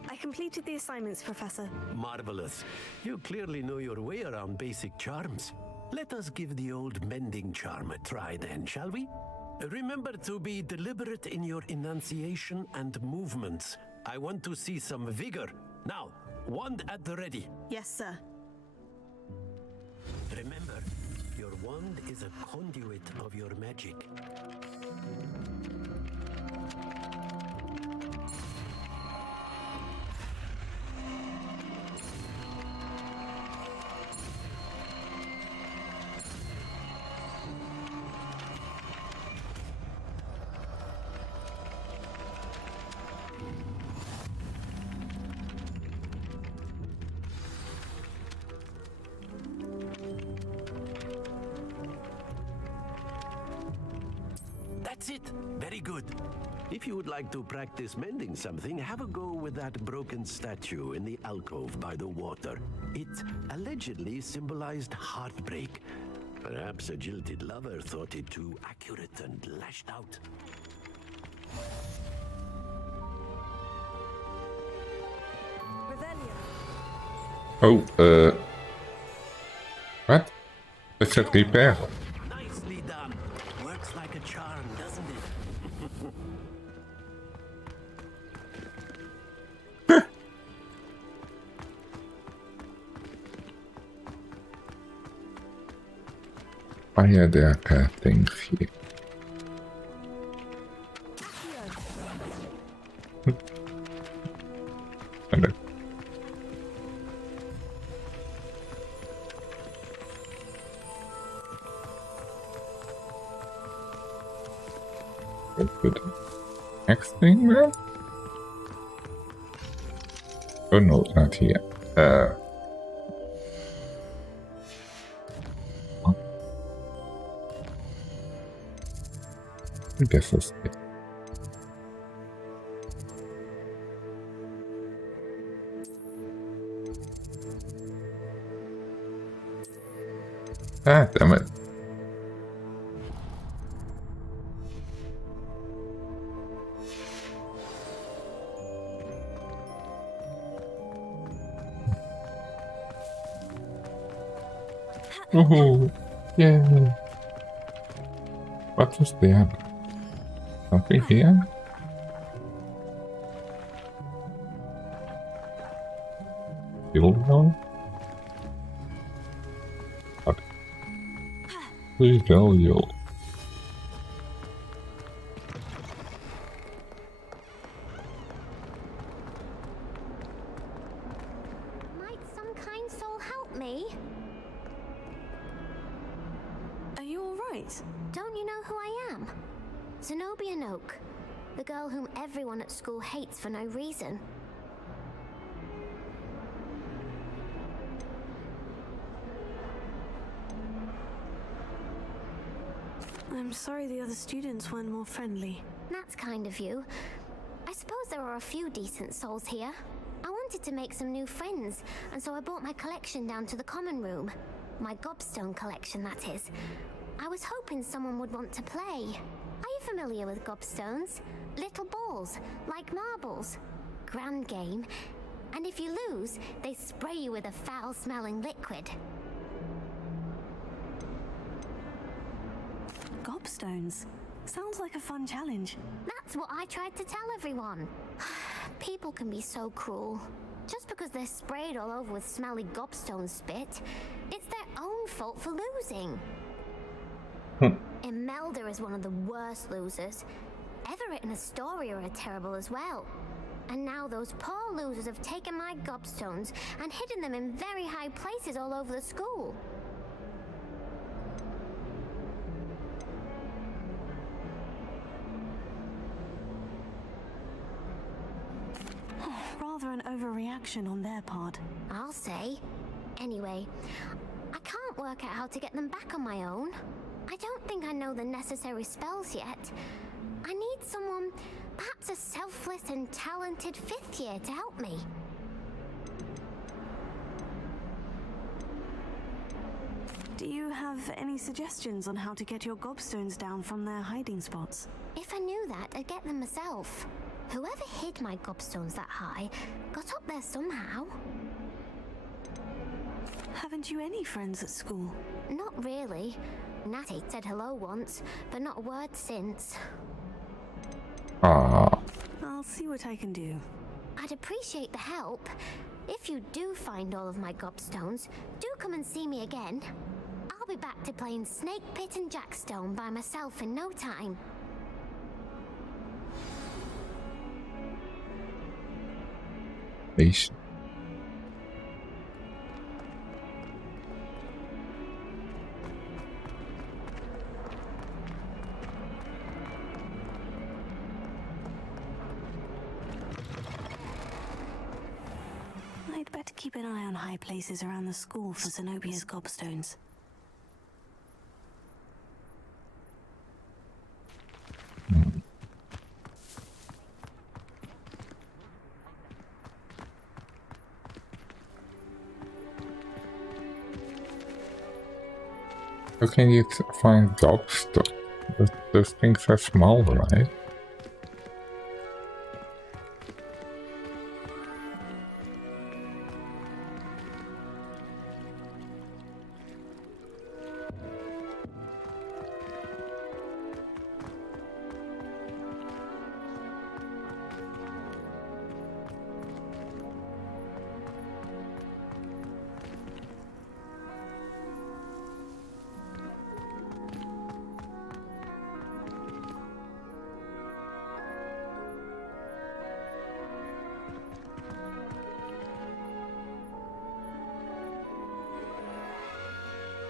I completed the assignments, Professor. Marvelous. You clearly know your way around basic charms. Let us give the old mending charm a try then, shall we? Remember to be deliberate in your enunciation and movements. I want to see some vigor. Now, wand at the ready. Yes, sir. Remember, your wand is a conduit of your magic. That's it. Very good. If you would like to practice mending something, have a go with that broken statue in the alcove by the water. It allegedly symbolized heartbreak. Perhaps a jilted lover thought it too accurate and lashed out. Oh, what? It said repair. Nicely done. Works like a charm, doesn't it? Fire their things here. Hello. Good. Next thing now? Oh no, not here. I guess that's it. Ah, damn it. Oh, yeah. What was there? Something here? Build one? Okay. Revelio. Might some kind soul help me? Are you alright? Don't you know who I am? Zenobia Noak, the girl whom everyone at school hates for no reason. I'm sorry the other students weren't more friendly. That's kind of you. I suppose there are a few decent souls here. I wanted to make some new friends, and so I brought my collection down to the common room. My gobstone collection, that is. I was hoping someone would want to play. Are you familiar with gobstones? Little balls, like marbles. Grand game. And if you lose, they spray you with a foul-smelling liquid. Gobstones. Sounds like a fun challenge. That's what I tried to tell everyone. People can be so cruel. Just because they're sprayed all over with smelly gobstone spit, it's their own fault for losing. Imelda is one of the worst losers. Everett and Astoria are terrible as well. And now those poor losers have taken my gobstones and hidden them in very high places all over the school. Rather an overreaction on their part. I'll say. Anyway, I can't work out how to get them back on my own. I don't think I know the necessary spells yet. I need someone, perhaps a selfless and talented 5th year to help me. Do you have any suggestions on how to get your gobstones down from their hiding spots? If I knew that, I'd get them myself. Whoever hid my gobstones that high got up there somehow. Haven't you any friends at school? Not really. Natty said hello once, but not a word since. Ah. I'll see what I can do. I'd appreciate the help. If you do find all of my gobstones, do come and see me again. I'll be back to playing Snake Pit and Jackstone by myself in no time. Peace. I'd better keep an eye on high places around the school for Zenobia's gobstones. How can you find gobstones? Those things are small, right?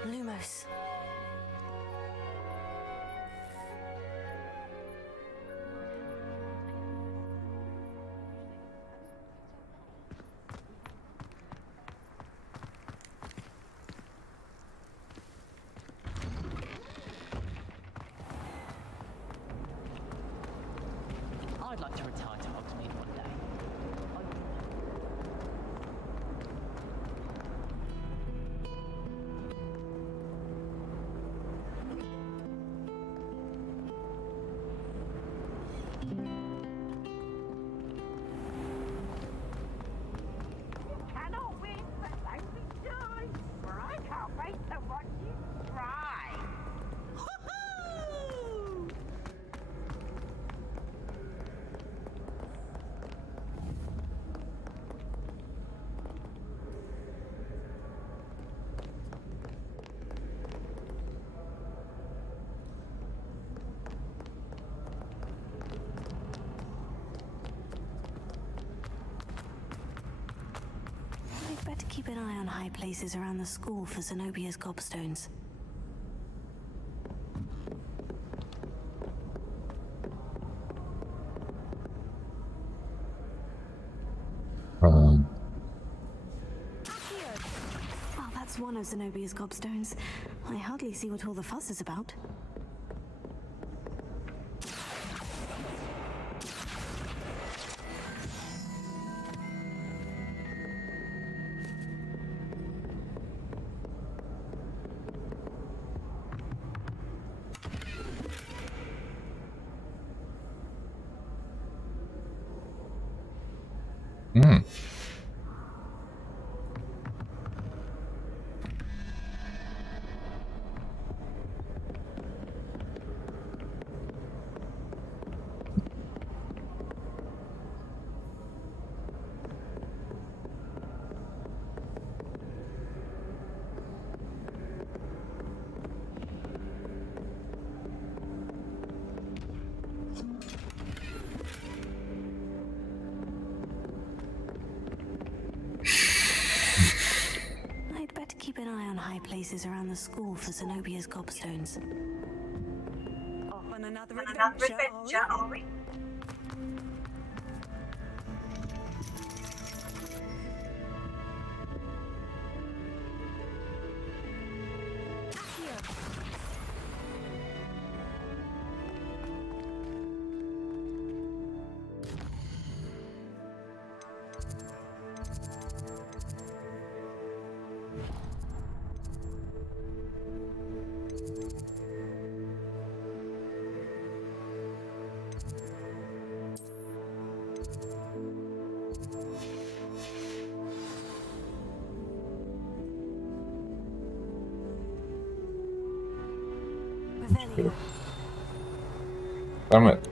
Lumos. I'd like to retire to Hogsmeade one day. Cannot win, but don't be shy, for I can't wait to watch you try. better keep an eye on high places around the school for Zenobia's gobstones. Well, that's one of Zenobia's gobstones. I hardly see what all the fuss is about. Keep an eye on high places around the school for Zenobia's gobstones. Off on another adventure, are we? Damn it.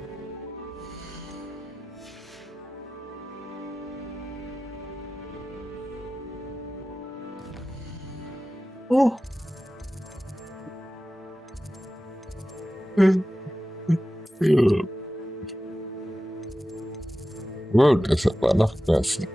Oh. Wow, das hat man nachgegessen.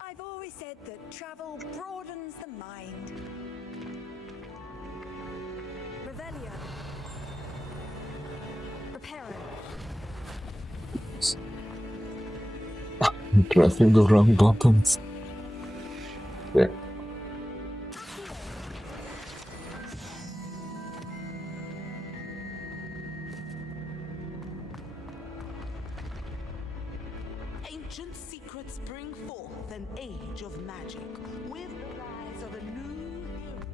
I've always said that travel broadens the mind. Revelio. Reparo. I'm pressing the wrong buttons. Yeah. Ancient secrets bring forth an age of magic with the rise of a new era.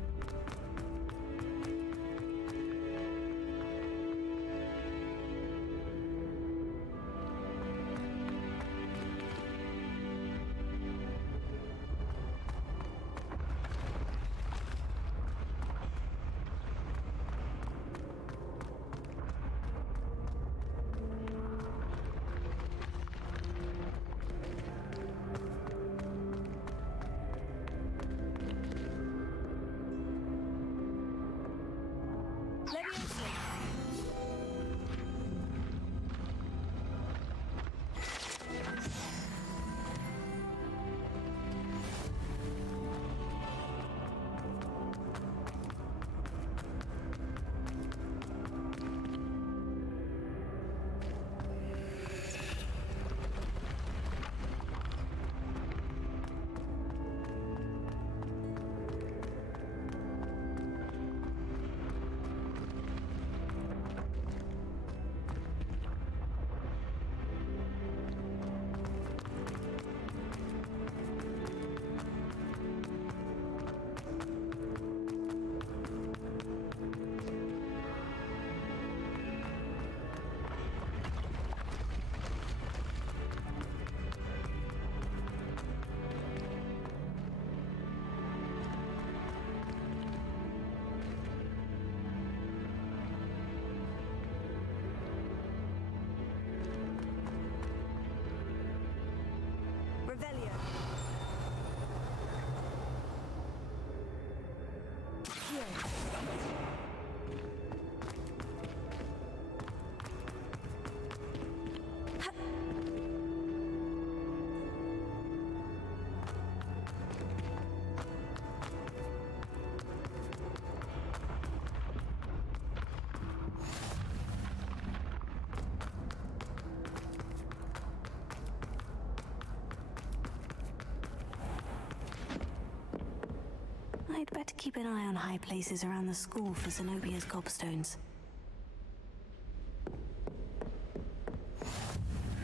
keep an eye on high places around the school for Zenobia's gobstones.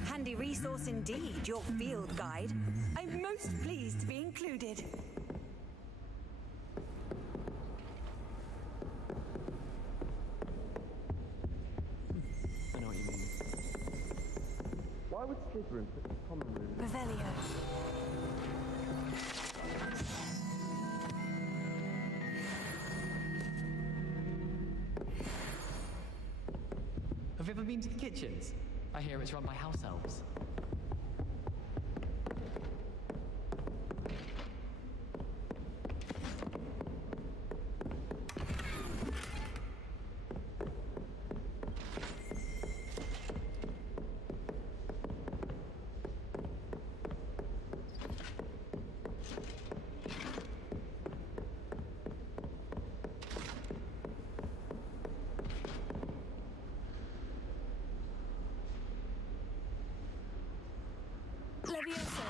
Handy resource indeed, your field guide. I'm most pleased to be included. I know what you mean. Why would Slytherin put the common room? Revelio. Have you ever been to the kitchens? I hear it's run by house elves. Levioso.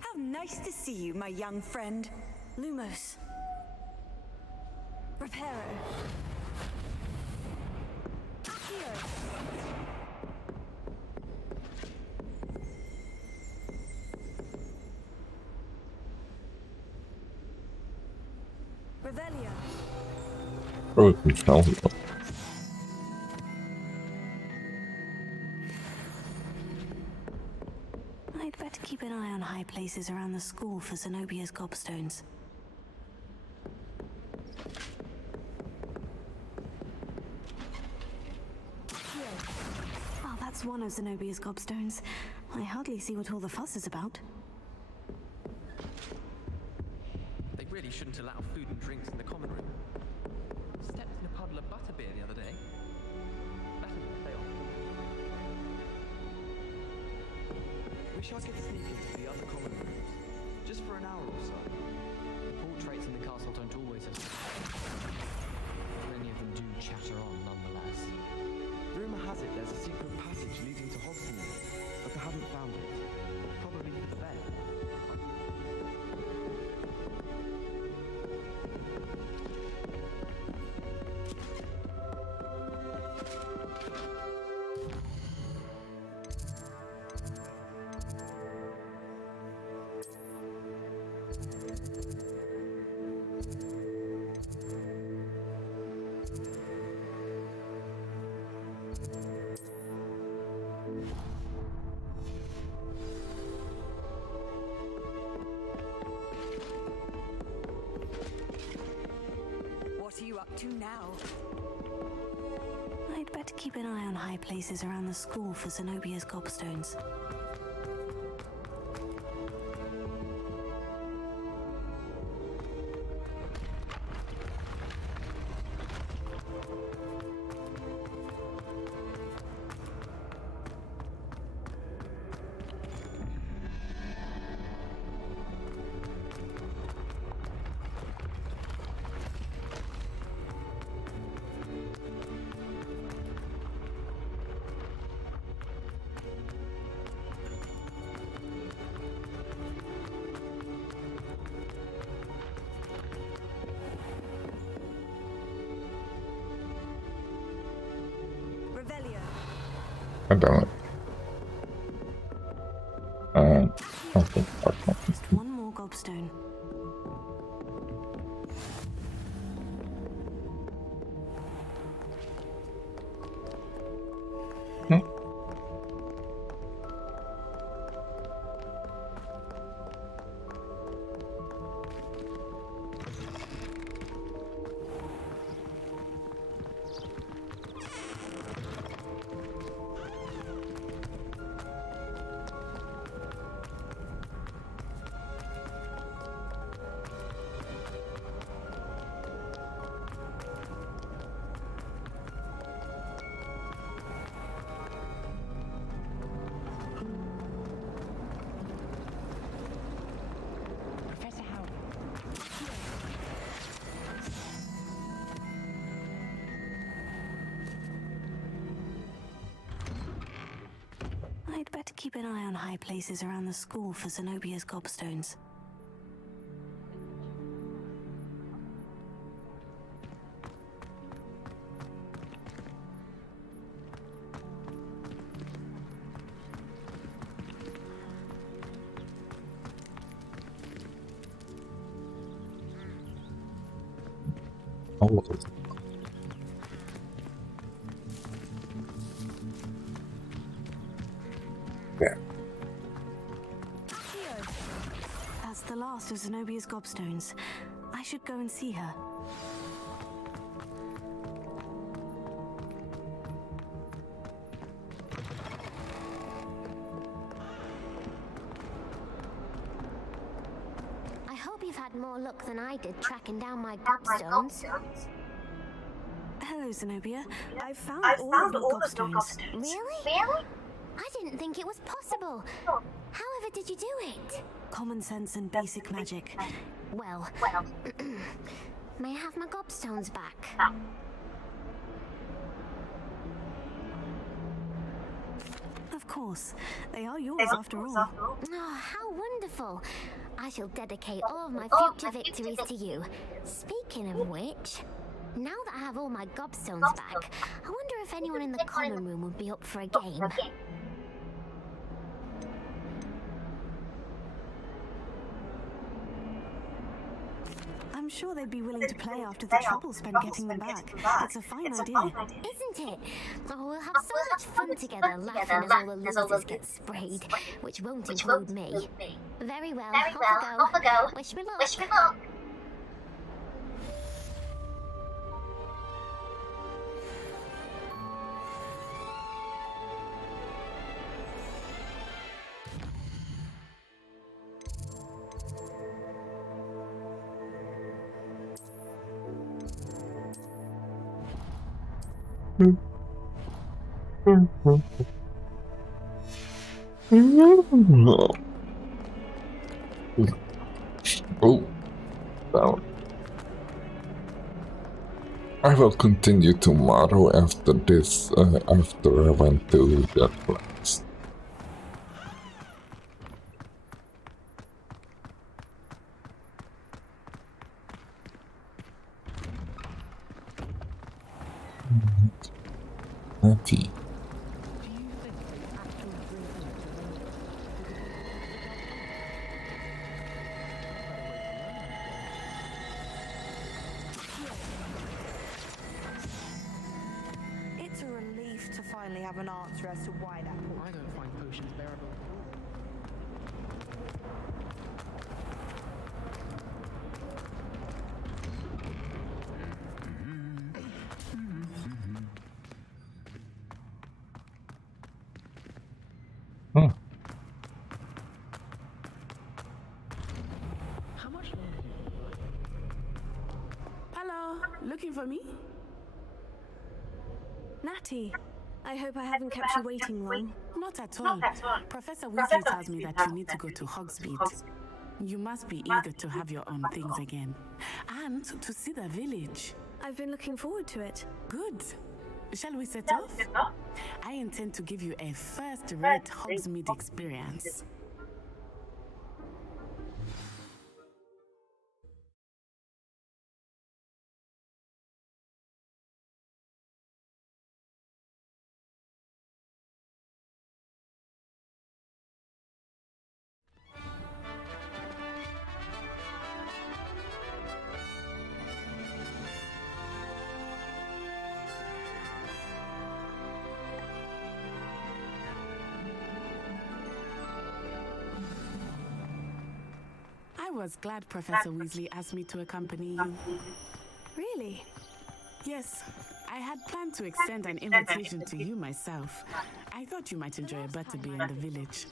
How nice to see you, my young friend. Lumos. Reparo. Accio. Revelio. Oh, we fell here. I'd better keep an eye on high places around the school for Zenobia's gobstones. Well, that's one of Zenobia's gobstones. I hardly see what all the fuss is about. They really shouldn't allow food and drinks in the common room. Stepped in a puddle of butterbeer the other day. Better than they often. Wish I could sneak into the other common rooms, just for an hour or so. The portraits in the castle don't always have... Many of them do chatter on nonetheless. Rumour has it there's a secret passage leading to Hogsmeade, but I haven't found it. Probably for the bed. What are you up to now? I'd better keep an eye on high places around the school for Zenobia's gobstones. God damn it. Okay, Just one more gobstone. I'd better keep an eye on high places around the school for Zenobia's gobstones. all of it. Yeah. That's the last of Zenobia's gobstones. I should go and see her. I hope you've had more luck than I did tracking down my gobstones. Hello, Zenobia. I've found all of your gobstones. Really? I didn't think it was possible. However did you do it? Common sense and basic magic. Well, may I have my gobstones back? Of course. They are yours after all. Oh, how wonderful. I shall dedicate all of my future victories to you. Speaking of which, now that I have all my gobstones back, I wonder if anyone in the common room would be up for a game. I'm sure they'd be willing to play after the trouble spent getting them back. It's a fine idea. Isn't it? Oh, we'll have so much fun together, laughing as all the losers get sprayed, which won't include me. Very well, off I go. Wish me luck. Oh, down. I will continue tomorrow after this, after I went to that place. Natty. It's a relief to finally have an answer as to why that I don't find potions bearable. How much longer? Hello, looking for me? Natty, I hope I haven't kept you waiting long. Not at all. Professor Weasley tells me that you need to go to Hogsmeade. You must be eager to have your own things again. And to see the village. I've been looking forward to it. Good. Shall we set off? I intend to give you a first-rate Hogsmeade experience. I was glad Professor Weasley asked me to accompany you. Really? Yes, I had planned to extend an invitation to you myself. I thought you might enjoy a butterbeer in the village.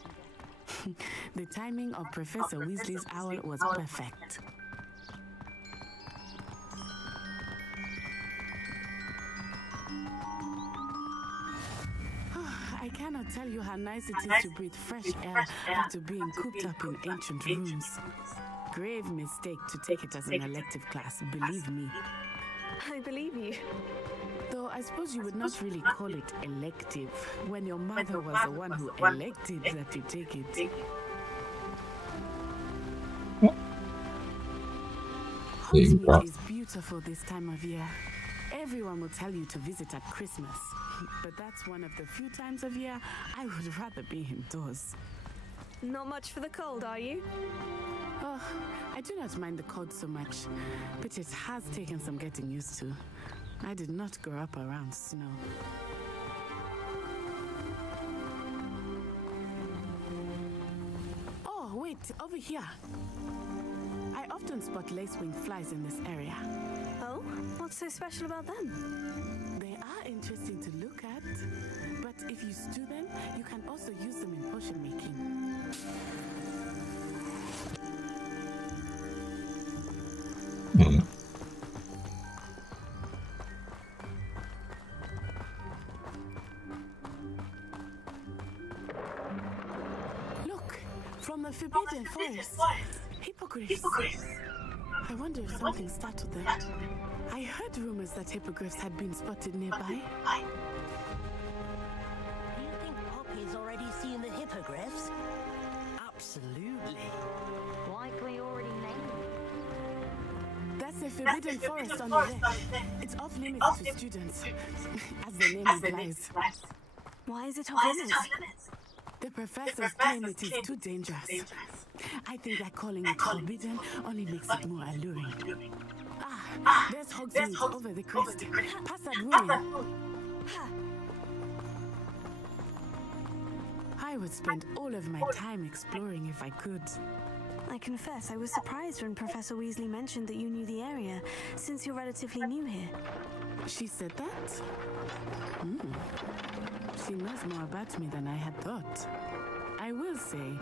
The timing of Professor Weasley's owl was perfect. I cannot tell you how nice it is to breathe fresh air after being cooped up in ancient rooms. Grave mistake to take it as an elective class, believe me. I believe you. Though I suppose you would not really call it elective when your mother was the one who elected that you take it. Hogsmeade is beautiful this time of year. Everyone will tell you to visit at Christmas, but that's one of the few times of year I would rather be indoors. Not much for the cold, are you? Oh, I do not mind the cold so much, but it has taken some getting used to. I did not grow up around snow. Oh, wait, over here. I often spot lacewing flies in this area. Oh? What's so special about them? They are interesting to look at, but if you stew them, you can also use them in potion making. Look, from the Forbidden Forest. Hippogriffs. I wonder if something startled them. I heard rumors that hippogriffs had been spotted nearby. Do you think Poppy's already seen the hippogriffs? Absolutely. Like we already know. That's the Forbidden Forest on the left. It's off limits to students, as the name implies. Why is it off limits? The professors claim it is too dangerous. I think that calling it forbidden only makes it more alluring. Ah, there's Hogsmeade over the crest. Past that ruin. I would spend all of my time exploring if I could. I confess I was surprised when Professor Weasley mentioned that you knew the area, since you're relatively new here. She said that? She knows more about me than I had thought. I will say,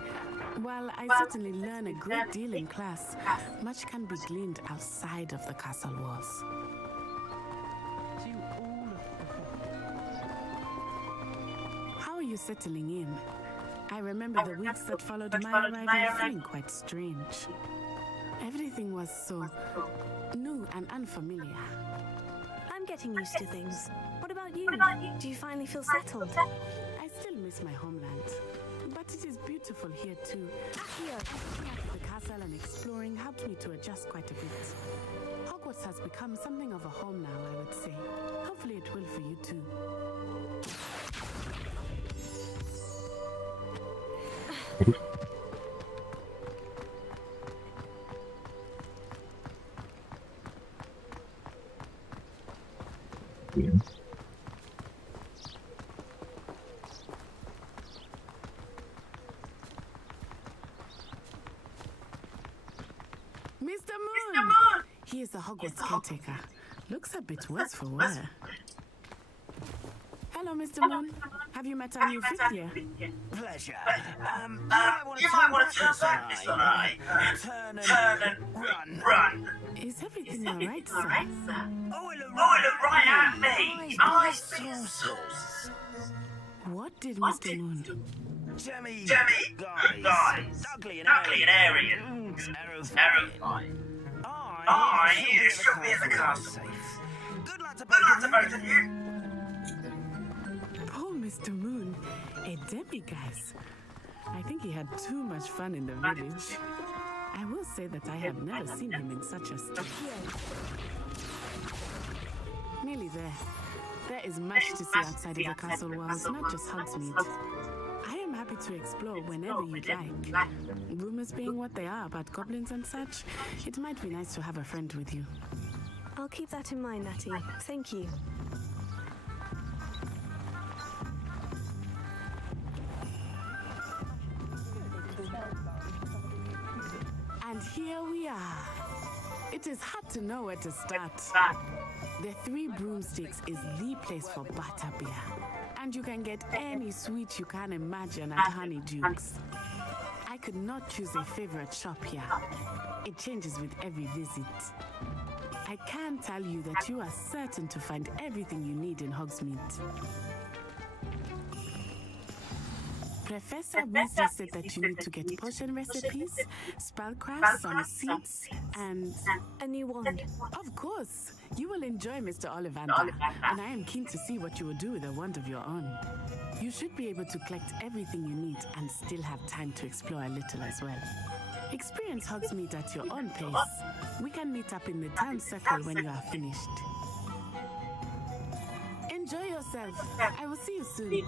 while I certainly learn a great deal in class, much can be gleaned outside of the castle walls. How are you settling in? I remember the weeks that followed my arrival feeling quite strange. Everything was so new and unfamiliar. I'm getting used to things. What about you? Do you finally feel settled? I still miss my homeland, but it is beautiful here too. Here, the castle and exploring helped me to adjust quite a bit. Hogwarts has become something of a home now, I would say. Hopefully it will for you too. Mr. Moon! He is the Hogwarts caretaker. Looks a bit worse for wear. Hello, Mr. Moon. Have you met our new fifth year? Pleasure. You might want to turn back this eye. Turn and run. Is everything all right, sir? Oh, it looked right at me. My saucers. What did Mr. Moon do? Jemmy guys. Ugly and Aryan. Terrifying. You should be in the castle. Good luck to both of you. Poor Mr. Moon, a demiguise. I think he had too much fun in the village. I will say that I have never seen him in such a state. Nearly there. There is much to see outside of the castle walls, not just Hogsmeade. I am happy to explore whenever you'd like. Rumors being what they are about goblins and such, it might be nice to have a friend with you. I'll keep that in mind, Natty. Thank you. And here we are. It is hard to know where to start. The Three Broomsticks is the place for butterbeer. And you can get any sweet you can imagine at Honeydukes. I could not choose a favorite shop here. It changes with every visit. I can tell you that you are certain to find everything you need in Hogsmeade. Professor Weasley said that you need to get potion recipes, spellcraft, some seeds, and a new wand. Of course, you will enjoy Mr. Ollivander, and I am keen to see what you will do with a wand of your own. You should be able to collect everything you need and still have time to explore a little as well. Experience Hogsmeade at your own pace. We can meet up in the town circle when you are finished. Enjoy yourself. I will see you soon.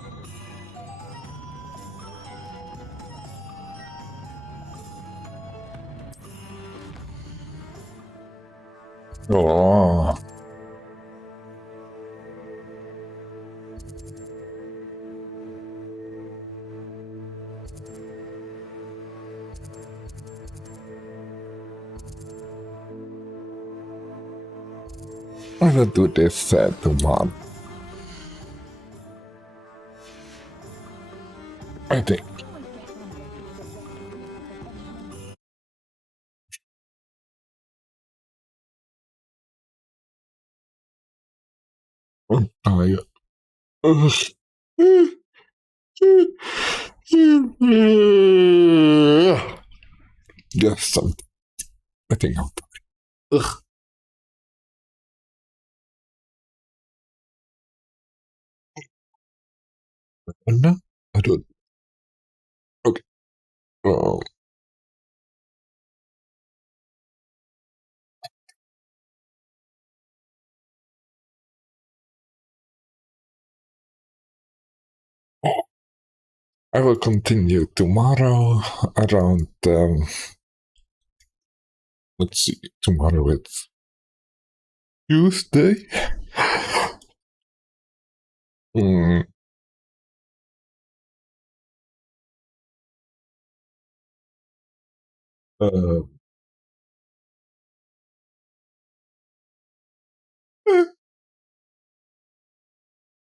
Oh. I will do this tomorrow. I think. I'm tired. Yes, I think I'm tired. Ugh. No, I don't. Okay. I will continue tomorrow around. Let's see. Tomorrow it's Tuesday. Mm.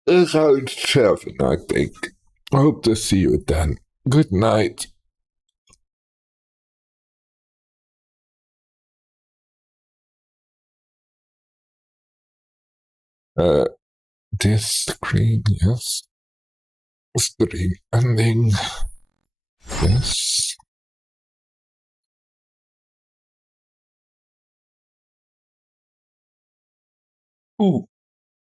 Around 7, I think. I hope to see you then. Good night. This screen, yes. Stream ending. Yes. Ooh.